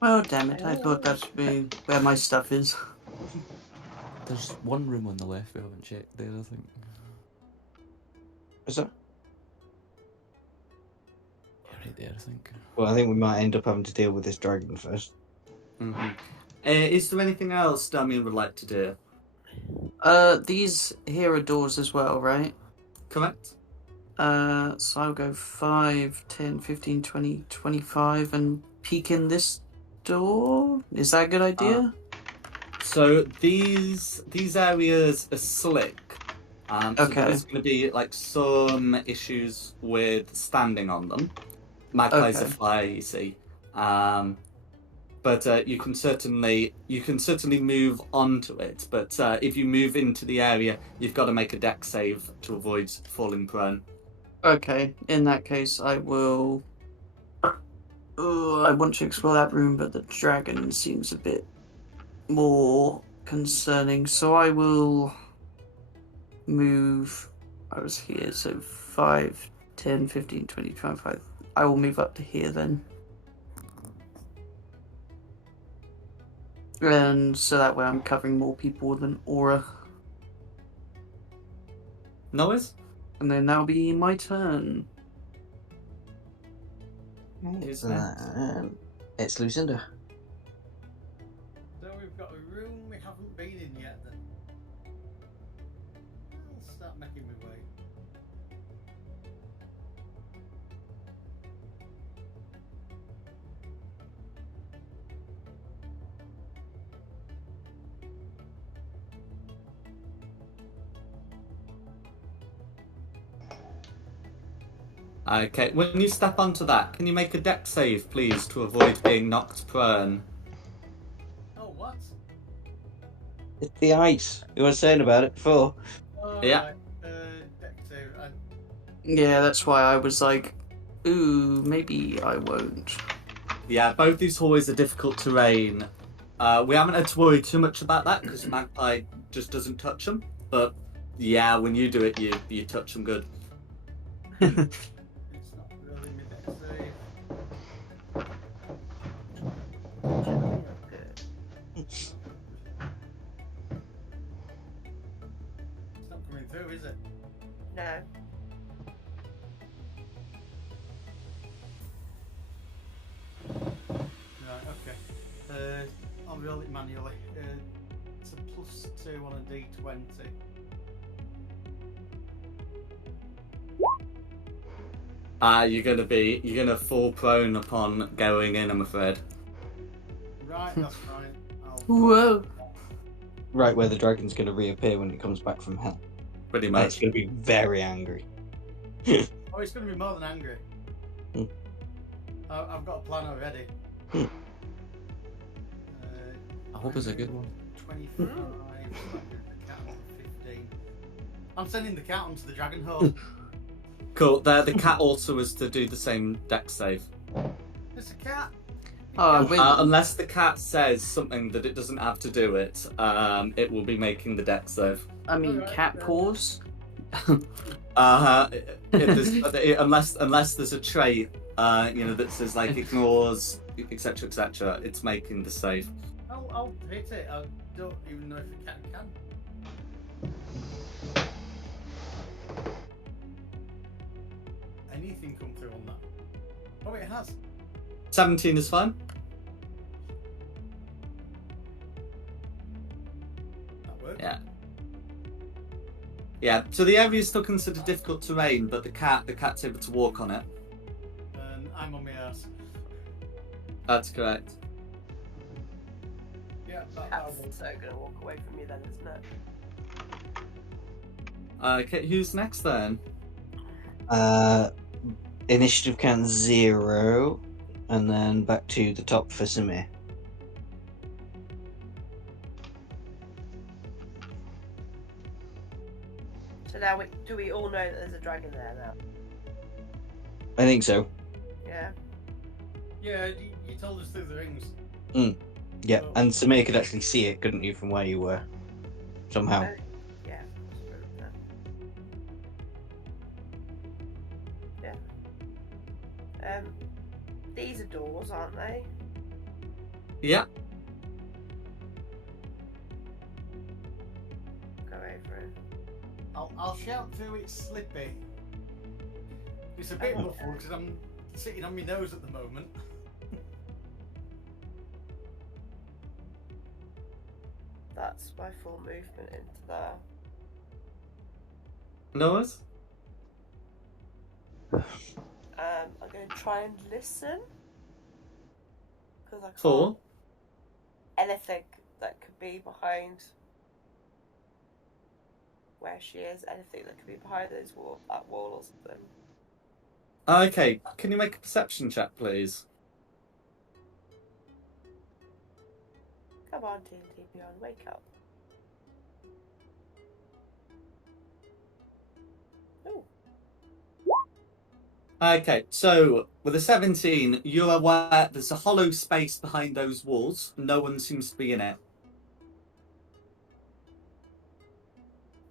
well, damn it! I thought that would be where my stuff is. There's one room on the left we haven't checked there, I think. Is that? Yeah, right there, I think. Well, I think we might end up having to deal with this dragon first. Mm-hmm. Is there anything else Damien would like to do? These here are doors as well, right? Correct? So I'll go 5, 10, 15, 20, 25 and peek in this door. Is that a good idea? So these areas are slick. So Okay. there's going to be like some issues with standing on them. Magpies Okay. are fire, you see. But you can certainly move onto it. But if you move into the area, you've got to make a dex save to avoid falling prone. Okay, in that case, I will. I want to explore that room, but the dragon seems a bit more concerning. So I will move. I was here, so 5, 10, 15, 20, 25. I will move up to here then. And so that way I'm covering more people with an aura. Noise? And then that'll be my turn. Who's next? It's Lucinda. So we've got a room we haven't been in yet then. I'll start making my way. Okay, when you step onto that, can you make a dex save, please, to avoid being knocked prone? Oh, what? It's the ice. You were saying about it before. Oh, Yeah. right. Deck save. Yeah, that's why I was like, ooh, maybe I won't. Yeah, both these hallways are difficult terrain. We haven't had to worry too much about that because Magpie just doesn't touch them. But yeah, when you do it, you touch them good. It's not really my deck save. It's not coming through, is it? No. Right, okay. I'll roll it manually. It's a +2 on a d20. You're gonna fall prone upon going in, I'm afraid. Right, that's fine. Whoa. Right where the dragon's going to reappear when it comes back from hell. Pretty And it's much. going to be very angry. Oh, it's going to be more than angry. Hmm. I've got a plan already. Hmm. I hope it's a good one. 25, the cat on 15. I'm sending the cat onto the dragon hole. Cool. The cat also is to do the same dex save. It's a cat. Oh, wait. Unless the cat says something that it doesn't have to do it, it will be making the dex save. I mean, cat paws. Unless there's a trait, that says like ignores, etc., etc., it's making the save. I'll hit it. I don't even know if a cat can. Anything come through on that? Oh, it has. 17 is fine. That worked. Yeah. Yeah. So the area is still considered difficult terrain, but the cat's able to walk on it. I'm on my ass. That's correct. Yeah, That's that'll so gonna walk away from you then, isn't it? Okay, who's next then? Initiative count 0, and then back to the top for Samir. So now, do we all know that there's a dragon there now? I think so. Yeah. Yeah, you told us through the rings. Yeah, So- and Samir could actually see it, couldn't you, from where you were? Somehow. Yeah. Yeah. These are doors, aren't they? Yeah. Go over it. I'll shout through it's slippy. It's a bit muffled because I'm sitting on my nose at the moment. That's my full movement into there. No worries. I'm going to try and listen. Because I can't. Four. Anything that could be behind where she is, anything that could be behind that wall or something. Okay, can you make a perception check, please? Come on, TNT Beyond, wake up. Oh. Okay, so with a 17, you're aware there's a hollow space behind those walls. No one seems to be in it.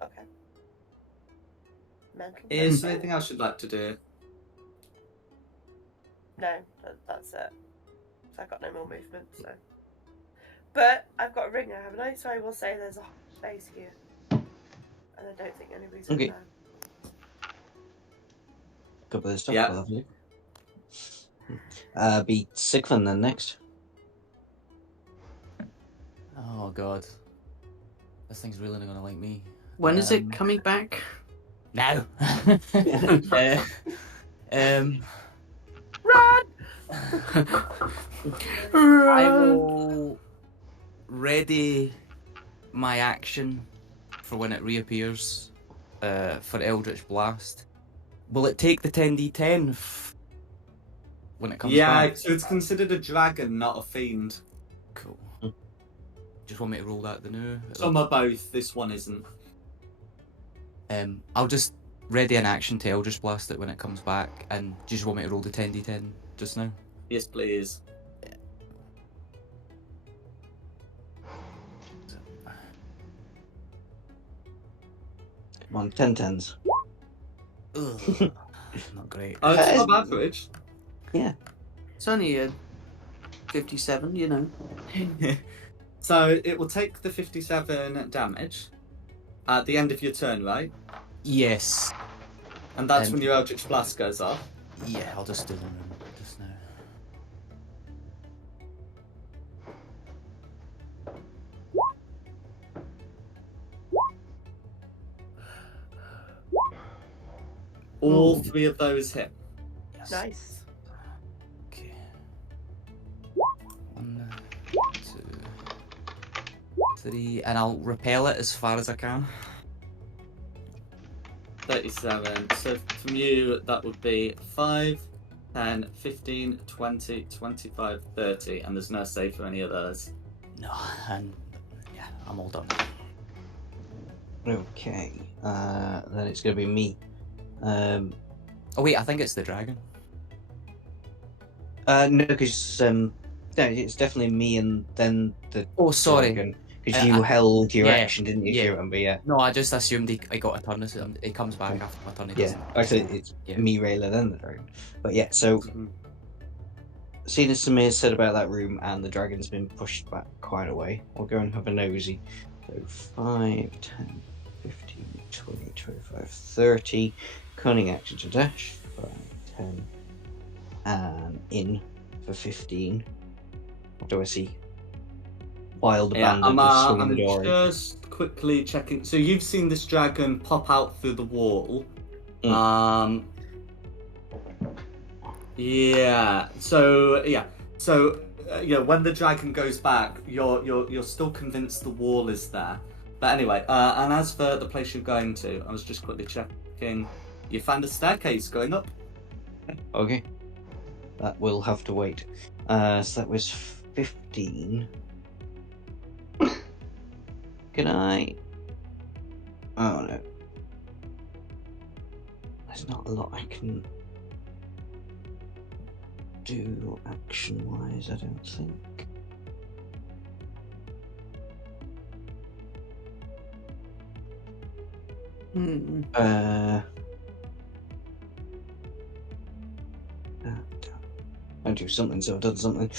Okay. Mental Is note. there anything else you'd like to do? No, that's it. So I've got no more movement, so. But I've got a ring now, haven't I? So I will say there's a space here. And I don't think anybody's Okay. in there. Couple of stuff. Yeah. Lovely. Be Sigfin then next. Oh god. This thing's really not gonna like me. When is it coming back? Now. Run! I will ready my action for when it reappears for Eldritch Blast. Will it take the 10d10 when it comes back? So it's considered a dragon, not a fiend. Cool. Just want me to roll that the new? Some are both, this one isn't. I'll just ready an action to Eldritch Blast it when it comes back, and do you just want me to roll the 10d10 just now? Yes, please. Come on, 10 tens. Ugh, not great. Oh, it's not average. It's only a 57, you know. So it will take the 57 damage at the end of your turn, right? Yes. And that's when your Eldritch Blast goes off. Yeah, I'll just do them just now. All three of those hit. Yes. Nice. Okay. 1, 2, 3, and I'll repel it as far as I can. 37. So from you, that would be 5, 10, 15, 20, 25, 30. And there's no save for any of those. No, and yeah, I'm all done. Okay. Then it's going to be me. Oh wait, I think it's the dragon. No, because no, it's definitely me and then the Oh, sorry. dragon. Because you held your yeah, action, didn't you? If you yeah. remember, yeah. No, I just assumed he got a turn. He comes back after my turn. He Yeah. doesn't. Actually, it's Yeah. me, Rayla, then the dragon. But yeah, so seeing as Samir said about that room and the dragon's been pushed back quite a way, I'll go and have a nosy. So 5, 10, 15, 20, 25, 30. Cunning action to dash. 5, 10. And in for 15. What do I see? Wild bandit just swinging I'm the door. just quickly checking. So you've seen this dragon pop out through the wall. Yeah. So when the dragon goes back, you're still convinced the wall is there. But anyway, and as for the place you're going to, I was just quickly checking. You found a staircase going up. Okay. That will have to wait. So that was 15. Can I... Oh no. There's not a lot I can do action-wise, I don't think. I'll do something, so I've done something.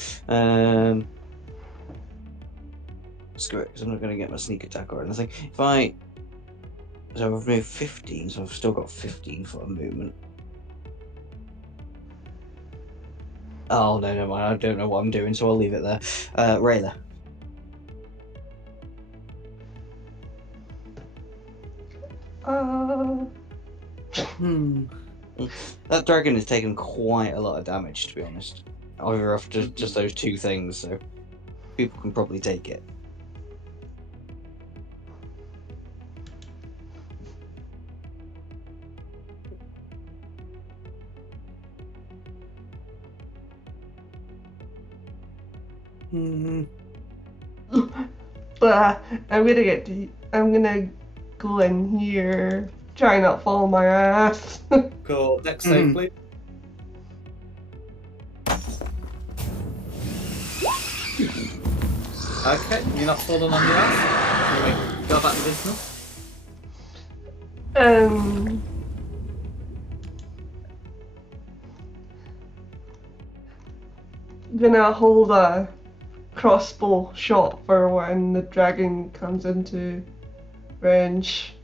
Screw it, because I'm not going to get my sneak attack or anything. So I've moved 15, so I've still got 15 foot of movement. Oh, no, never mind. I don't know what I'm doing, so I'll leave it there. Rayla. That dragon has taken quite a lot of damage, to be honest. Over after just those two things, so people can probably take it. But I'm gonna go in here, try not fall on my ass. Cool. Dex save, please. Okay, you're not falling on your ass. Anyway, go back to business. Gonna hold a crossbow shot for when the dragon comes into range.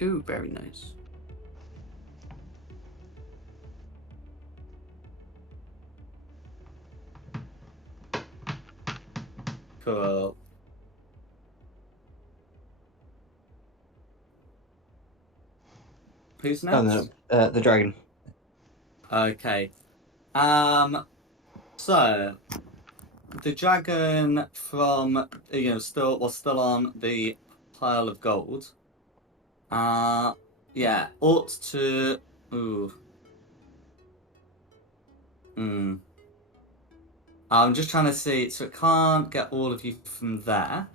Ooh, very nice. Cool. Who's next? Oh no, the dragon. Okay. So the dragon from still on the pile of gold. Yeah, ought to. I'm just trying to see. So it can't get all of you from there,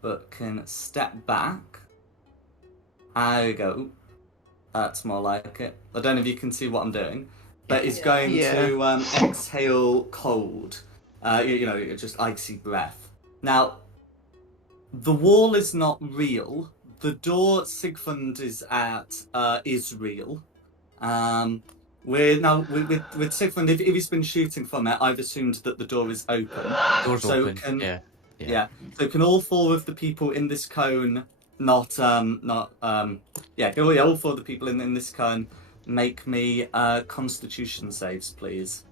but can step back. There we go. That's more like it. I don't know if you can see what I'm doing, but it's going to exhale cold. Just icy breath. Now, the wall is not real. The door Sigfund is at is real. With Sigfund, if he's been shooting from it, I've assumed that the door is open. Door's open. Yeah. So can all four of the people in this cone all four of the people in this cone make me Constitution saves, please.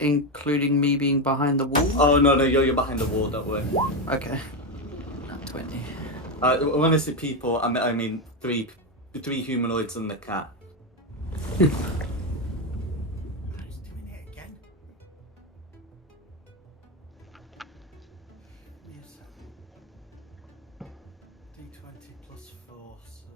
Including me being behind the wall? Oh no, you're behind the wall. Don't worry. Okay. Not 20. When I say people, I mean three humanoids and the cat. He's doing it again. Yes. D20 plus 4, so.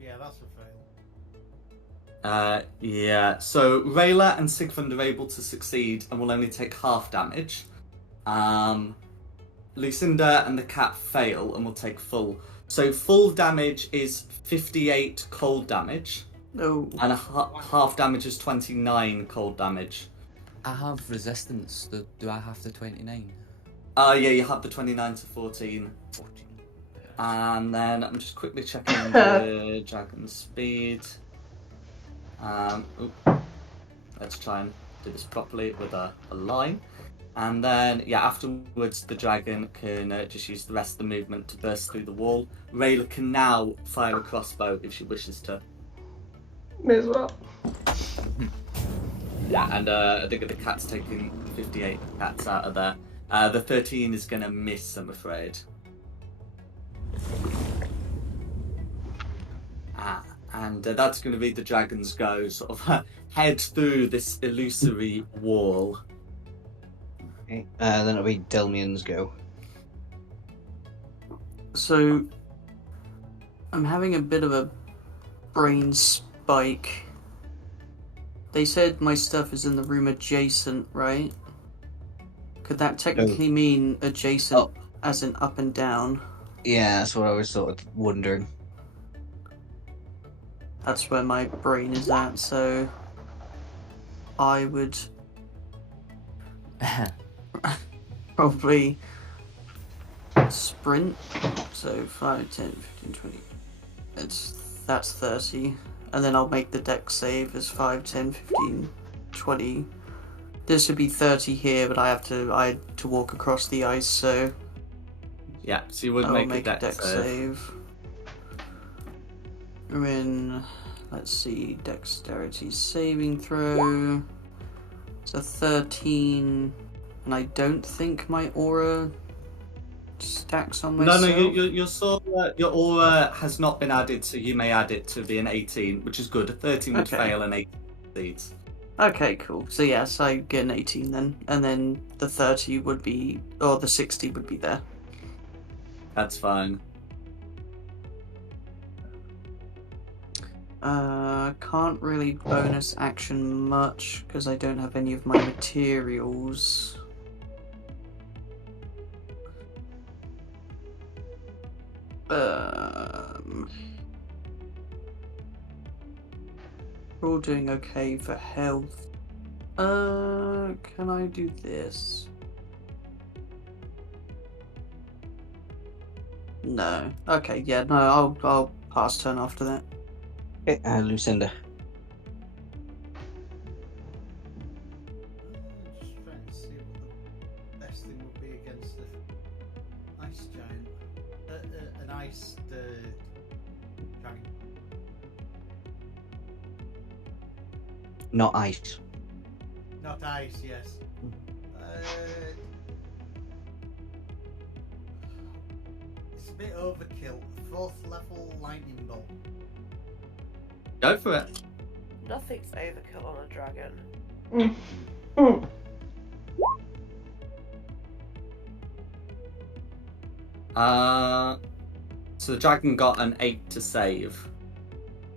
Yeah, that's a fail. So Rayla and Sigfund are able to succeed and will only take half damage. Lucinda and the cat fail and will take full. So full damage is 58 cold damage. No. And half damage is 29 cold damage. I have resistance. Do I have the 29? Yeah, you have the 29 to 14. 14. And then I'm just quickly checking the dragon's speed. Let's try and do this properly with a line. And then, afterwards the dragon can just use the rest of the movement to burst through the wall. Rayla can now fire a crossbow if she wishes to. May as well. Yeah, and I think the cat's taking 58 cats out of there. The 13 is going to miss, I'm afraid. And that's going to be the dragon's go, sort of head through this illusory wall. Okay. Then it'll be Delmian's go. So, I'm having a bit of a brain spike. They said my stuff is in the room adjacent, right? Could that technically mean adjacent as in up and down? Yeah, that's what I was sort of wondering. That's where my brain is at, so I would probably sprint. So 5, 10, 15, 20. That's 30. And then I'll make the dex save as 5, 10, 15, 20. This would be 30 here, but I had to walk across the ice, so Yeah, so you would I'll make a dex save. save. We're in, let's see, dexterity saving throw. So 13, and I don't think my aura stacks on myself. No, your aura has not been added, so you may add it to be an 18, which is good. A 13 would Okay. fail and 18 succeeds. Okay, cool. So yes, I get an 18 then, and then the 30 would be, or the 60 would be there. That's fine. Can't really bonus action much because I don't have any of my materials. We're all doing okay for health. Can I do this? No. Okay, yeah, no, I'll pass turn after that. Okay, Lucinda. Just trying to see what the best thing would be against an ice giant. An ice dragon. Not ice. Not ice, yes. It's a bit overkill. 4th level lightning bolt. Go for it. Nothing's overkill on a dragon. So the dragon got an 8 to save.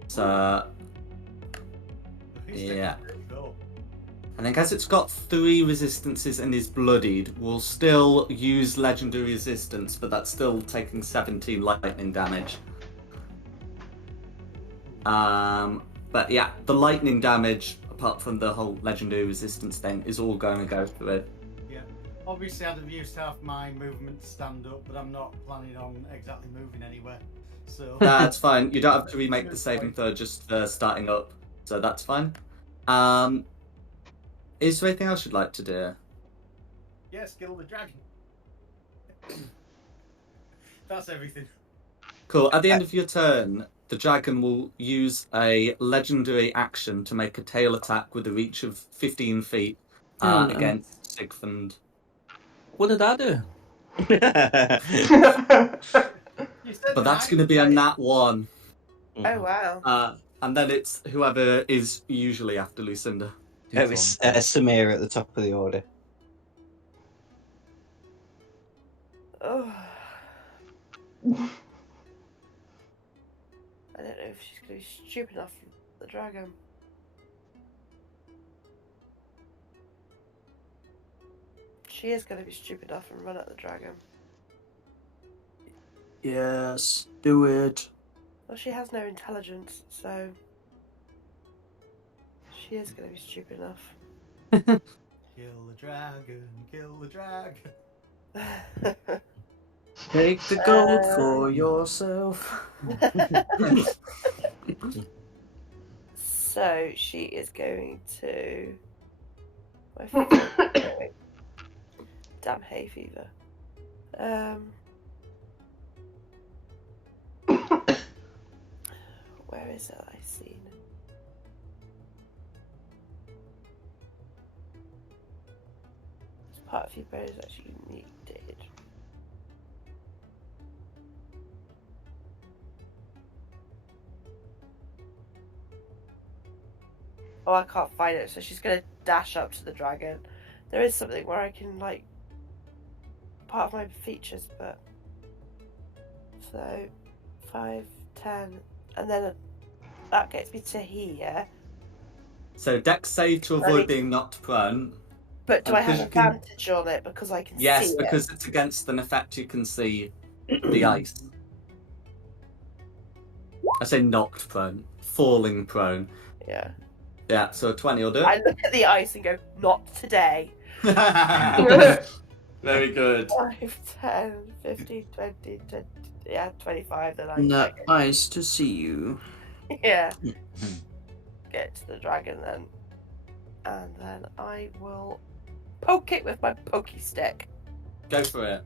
So yeah. I think as it's got 3 resistances and is bloodied, we'll still use legendary resistance, but that's still taking 17 lightning damage. But yeah, the lightning damage, apart from the whole legendary resistance thing, is all going to go through it. Yeah. Obviously, I'd have used half my movement to stand up, but I'm not planning on exactly moving anywhere. So That's fine. You don't have to remake the saving throw just for starting up, so that's fine. Is there anything else you'd like to do? yes, kill the dragon. That's everything. Cool. At the end of your turn, the dragon will use a legendary action to make a tail attack with a reach of 15 feet against Sigfund. What did I do? You said But that's an going to be a ice nat 1. Oh wow. And then it's whoever is usually after Lucinda. It was Samir at the top of the order. Oh. I don't know if she's going to be stupid enough for the dragon. She is going to be stupid enough and run at the dragon. Yes, do it. Well, she has no intelligence, so she is going to be stupid enough. Kill the dragon, kill the dragon. Take the gold for yourself. So she is going to. Damn hay fever. Where is it? I seen. part of your bow is actually needed? Oh, I can't find it, so she's gonna dash up to the dragon. There is something where I can, like, part of my features, but... So, 5, 10, and then that gets me to here. So dex save to avoid being knocked prone. But do I have because you can- advantage on it because I can Yes, see it? because it's against an effect you can see the ice. I say knocked prone. Falling prone. Yeah. Yeah, so 20 will do I it. look at the ice and go, not today. Very good. 5, 10, 15, 20, 20 yeah, 25 then I Nice to see you. Yeah. Get to the dragon then. And then I will poke it with my pokey stick. Go for it.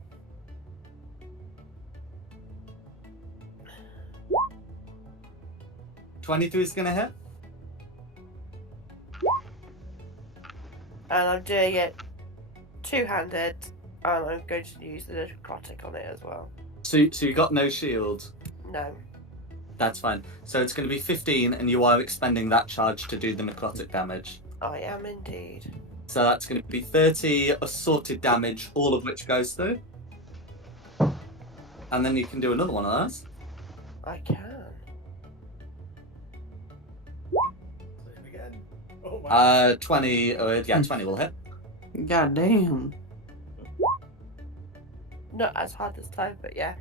$23 is going to hit. And I'm doing it two-handed, and I'm going to use the necrotic on it as well. So you got no shield. No. That's fine. So it's going to be 15, and you are expending that charge to do the necrotic damage. I am indeed. So that's going to be 30 assorted damage, all of which goes through. And then you can do another one of those. I can. Same again. Oh, wow. 20 will hit. God damn. Not as hard this time, but yeah.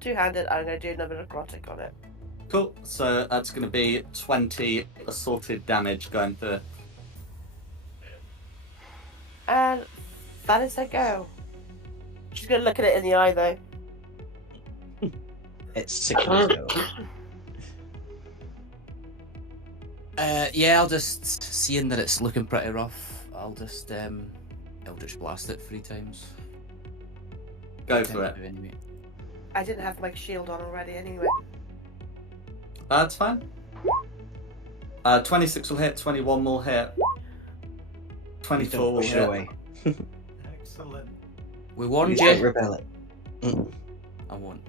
Two-handed, I'm going to do another necrotic on it. Cool. So that's going to be 20 assorted damage going through. And that is her go. She's going to look at it in the eye, though. It's 6 years ago. Yeah, I'll just, seeing that it's looking pretty rough, I'll just Eldritch Blast it 3 times. Go for it. Anyway. I didn't have my shield on already anyway. That's fine. 26 will hit, 21 will hit. 24 will Push it hit. away. Excellent. We warned Don't you. repel it. I won't.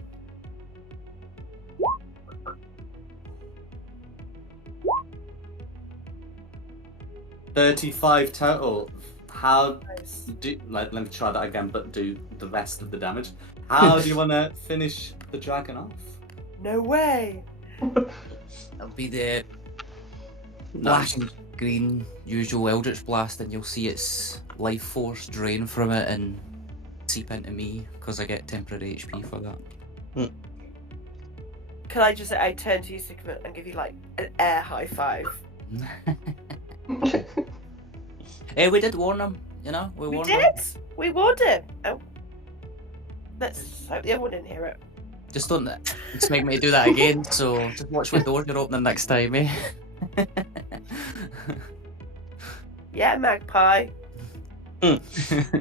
$35 total. How Nice. do let me try that again, but do the rest of the damage. How do you want to finish the dragon off? No way! It'll be the black and green usual Eldritch Blast, and you'll see its life force drain from it and seep into me because I get temporary HP for that. Can I just say I turn to you, Sigmund, and give you like an air high five? Hey, we did warn him, you know? We We warned did! him. We warned him! Oh. Let's hope the other one didn't hear it. Just don't expect me to do that again, so just watch what doors you're opening next time, eh? Yeah, magpie. Go for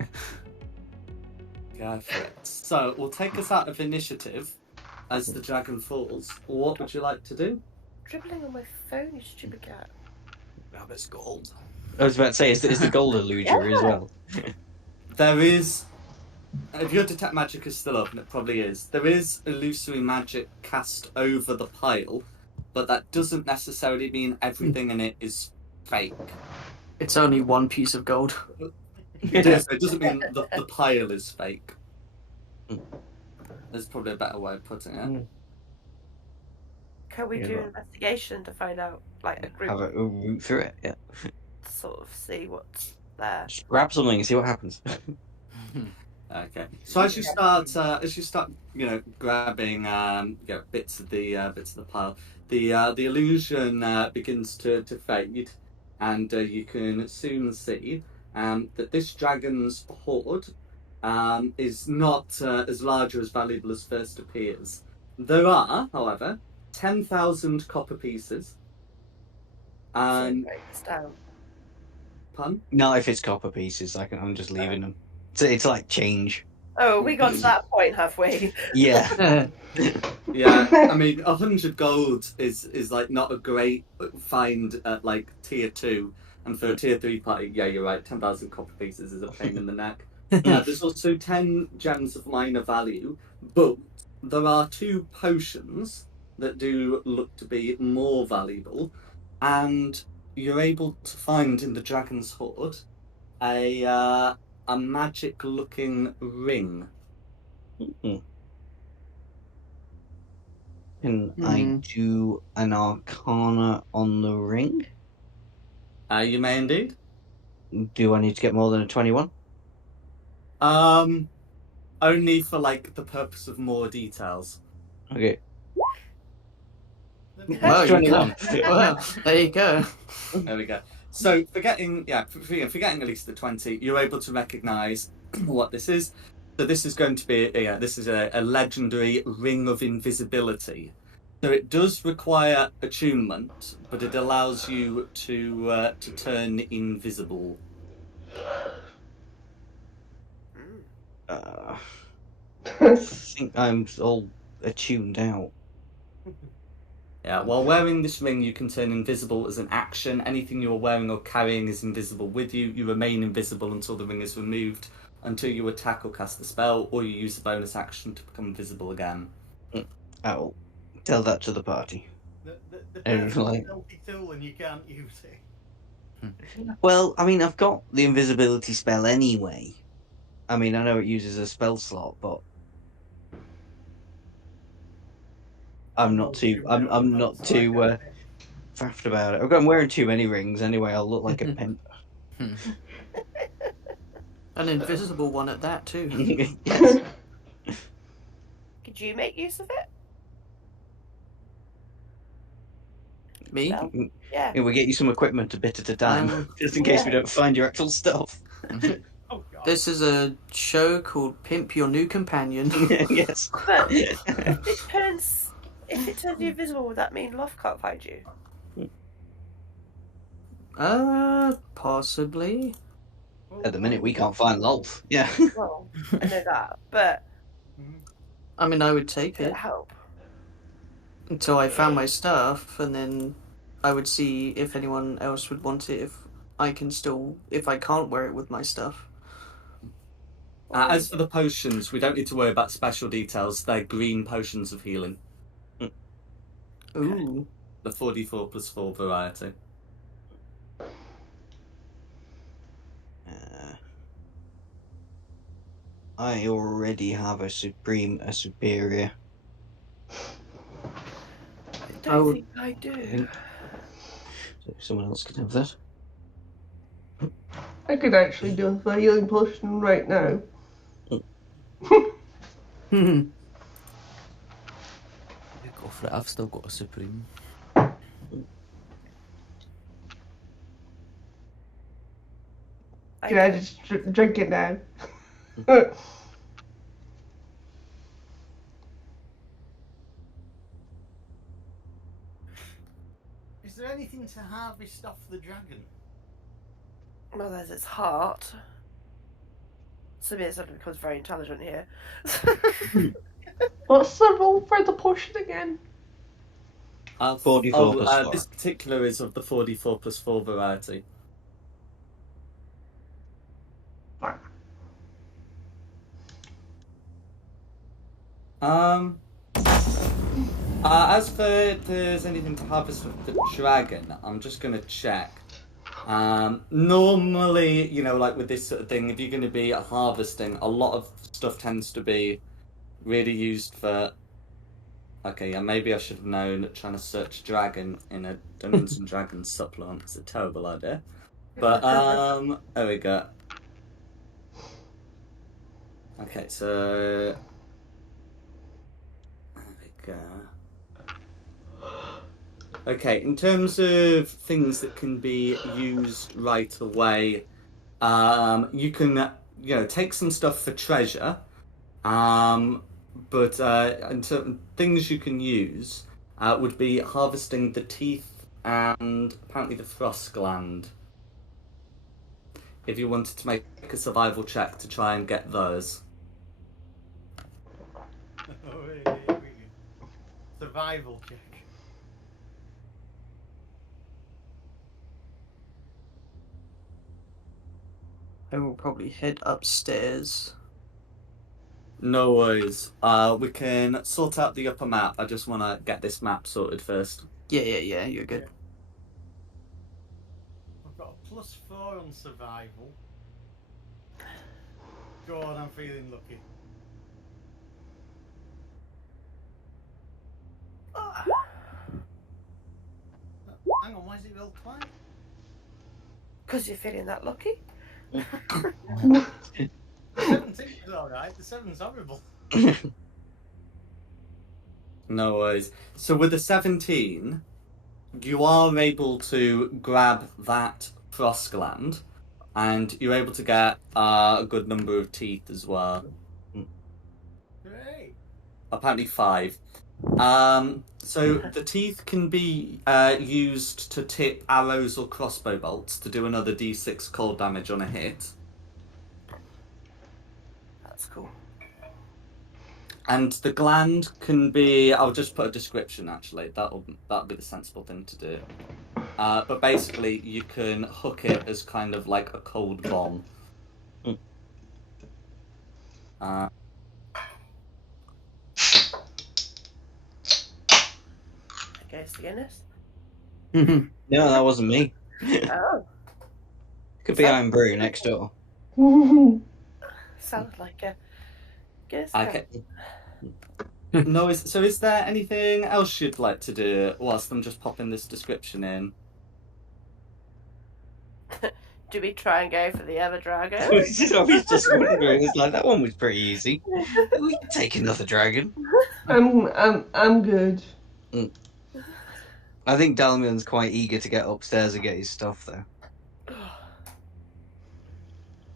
it. So we'll take us out of initiative as the dragon falls. What would you like to do? Dribbling on my phone, you stupid cat. Rabbit's gold. I was about to say, is the gold illusory as well? There is. If your detect magic is still up, and it probably is, there is illusory magic cast over the pile, but that doesn't necessarily mean everything in it is fake. It's only one piece of gold. Yeah, so it doesn't mean the pile is fake. There's probably a better way of putting it. Can we Yeah, do an but- investigation to find out, like, a group, Have a root through it, yeah. sort of see what's there? Just grab something and see what happens. Okay. So as you start, grabbing, bits of the pile, the illusion begins to fade, and you can soon see that this dragon's hoard is not as large or as valuable as first appears. There are, however, 10,000 copper pieces. So And break this down. pun. Not if it's copper pieces, I'm just leaving them. It's like change. Oh, we got to that point, have we? Yeah. Yeah, I mean, 100 gold is like not a great find at like tier 2. And for a tier 3 party, yeah, you're right, 10,000 copper pieces is a pain in the neck. There's also 10 gems of minor value, but there are 2 potions that do look to be more valuable, and you're able to find in the Dragon's Hoard a magic-looking ring. Can I do an arcana on the ring? You may indeed. Do I need to get more than a 21? Only for like the purpose of more details. Okay. Well, you 21. can. Well, there you go. There we go. So forgetting at least the 20, you're able to recognise what this is. So this is going to be this is a legendary ring of invisibility. So it does require attunement, but it allows you to turn invisible. I think I'm all attuned out. Yeah, while wearing this ring, you can turn invisible as an action. Anything you are wearing or carrying is invisible with you. You remain invisible until the ring is removed, until you attack or cast the spell, or you use a bonus action to become visible again. I'll tell that to the party. The And perfect like- stealthy tool and you can't use it. Well, I mean, I've got the invisibility spell anyway. I mean, I know it uses a spell slot, but I'm not too faffed about it. I'm wearing too many rings anyway. I'll look like a pimp. An invisible one at that too. Yes. Could you make use of it? Me? No. Yeah. We get you some equipment a bit at a time, just in case we yeah. don't find your actual stuff. Oh, God. This is a show called Pimp Your New Companion. Yes. But if it turns you invisible, would that mean Loth can't find you? Possibly. At the minute, we can't find Lolf. Yeah. Well, I know that, but I mean, I would take could it it help? until I found my stuff, and then I would see if anyone else would want it. If I can't wear it with my stuff. As for the potions, we don't need to worry about special details. They're green potions of healing. Ooh. The 4d4+4 variety. I already have a superior. I don't think I do. So someone else can have that. I could actually do a healing potion right now. Go for it. I've still got a supreme. Can I just drink it now? Is there anything to harvest off the dragon? Well, there's its heart. Samir suddenly becomes very intelligent here. What's the roll for the potion again? 4d4 plus 4. This particular is of the 4d4+4 variety. As for if there's anything to harvest with the dragon, I'm just going to check. Normally, like with this sort of thing, if you're going to be harvesting, a lot of stuff tends to be really used for... Okay, yeah, maybe I should have known trying to search dragon in a Dungeons and Dragons supplement is a terrible idea. But, there we go. Okay, so... There we go. Okay, in terms of things that can be used right away, you can, take some stuff for treasure, but in certain things you can use would be harvesting the teeth and apparently the frost gland. If you wanted to make a survival check to try and get those. Survival check. I will probably head upstairs. No worries. We can sort out the upper map. I just want to get this map sorted first. Yeah, you're good. I've got a +4 on survival. Go on, I'm feeling lucky. Hang on, why is it real quiet? Because you're feeling that lucky. The 17 is alright, the 7's horrible. No worries. So with the 17, you are able to grab that frost gland, and you're able to get a good number of teeth as well. Great. Apparently 5. So the teeth can be used to tip arrows or crossbow bolts to do another d6 cold damage on a hit. That's cool. And the gland can be... I'll just put a description, actually. That'll be the sensible thing to do. But basically, you can hook it as kind of like a cold bomb. Goes to Guinness. No, that wasn't me. Oh, Could be Iron Brew next door. sounds like a Guinness. Okay. No, so is there anything else you'd like to do whilst I'm just popping this description in? Do we try and go for the other dragon? I was just wondering. It's like, that one was pretty easy. We can take another dragon. I'm good. I think Dalman's quite eager to get upstairs and get his stuff, though.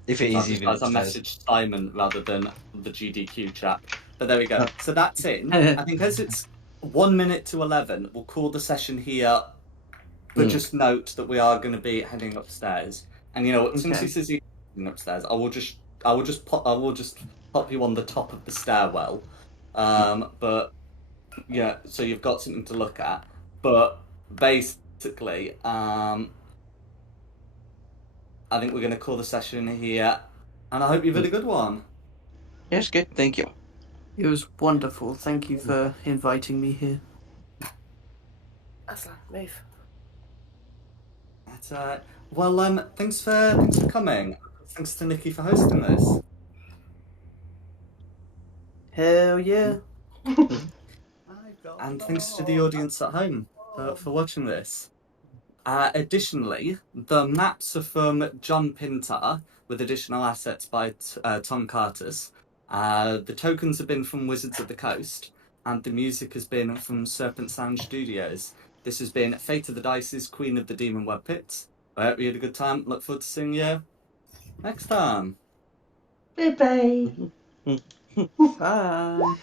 If it is even As I upstairs. messaged Simon rather than the GDQ chat. But there we go. So that's in. I think as it's 1 minute to 11, we'll call the session here. But just note that we are going to be heading upstairs. And you know what? Since he says he's heading upstairs, I will just pop you on the top of the stairwell. But yeah, so you've got something to look at. But basically, I think we're going to call the session here, and I hope you've had a good one. Yes, good. Thank you. It was wonderful. Thank you for inviting me here. Aslan, move. But, well, thanks for coming. Thanks to Nikki for hosting this. Hell yeah. And thanks to the audience at home for watching this. Additionally, the maps are from John Pintar, with additional assets by Tom Curtis. The tokens have been from Wizards of the Coast, and the music has been from Serpent Sound Studios. This has been Fate of the Dice's Queen of the Demon Web Pits. I hope you had a good time. Look forward to seeing you next time. Bye bye. Bye.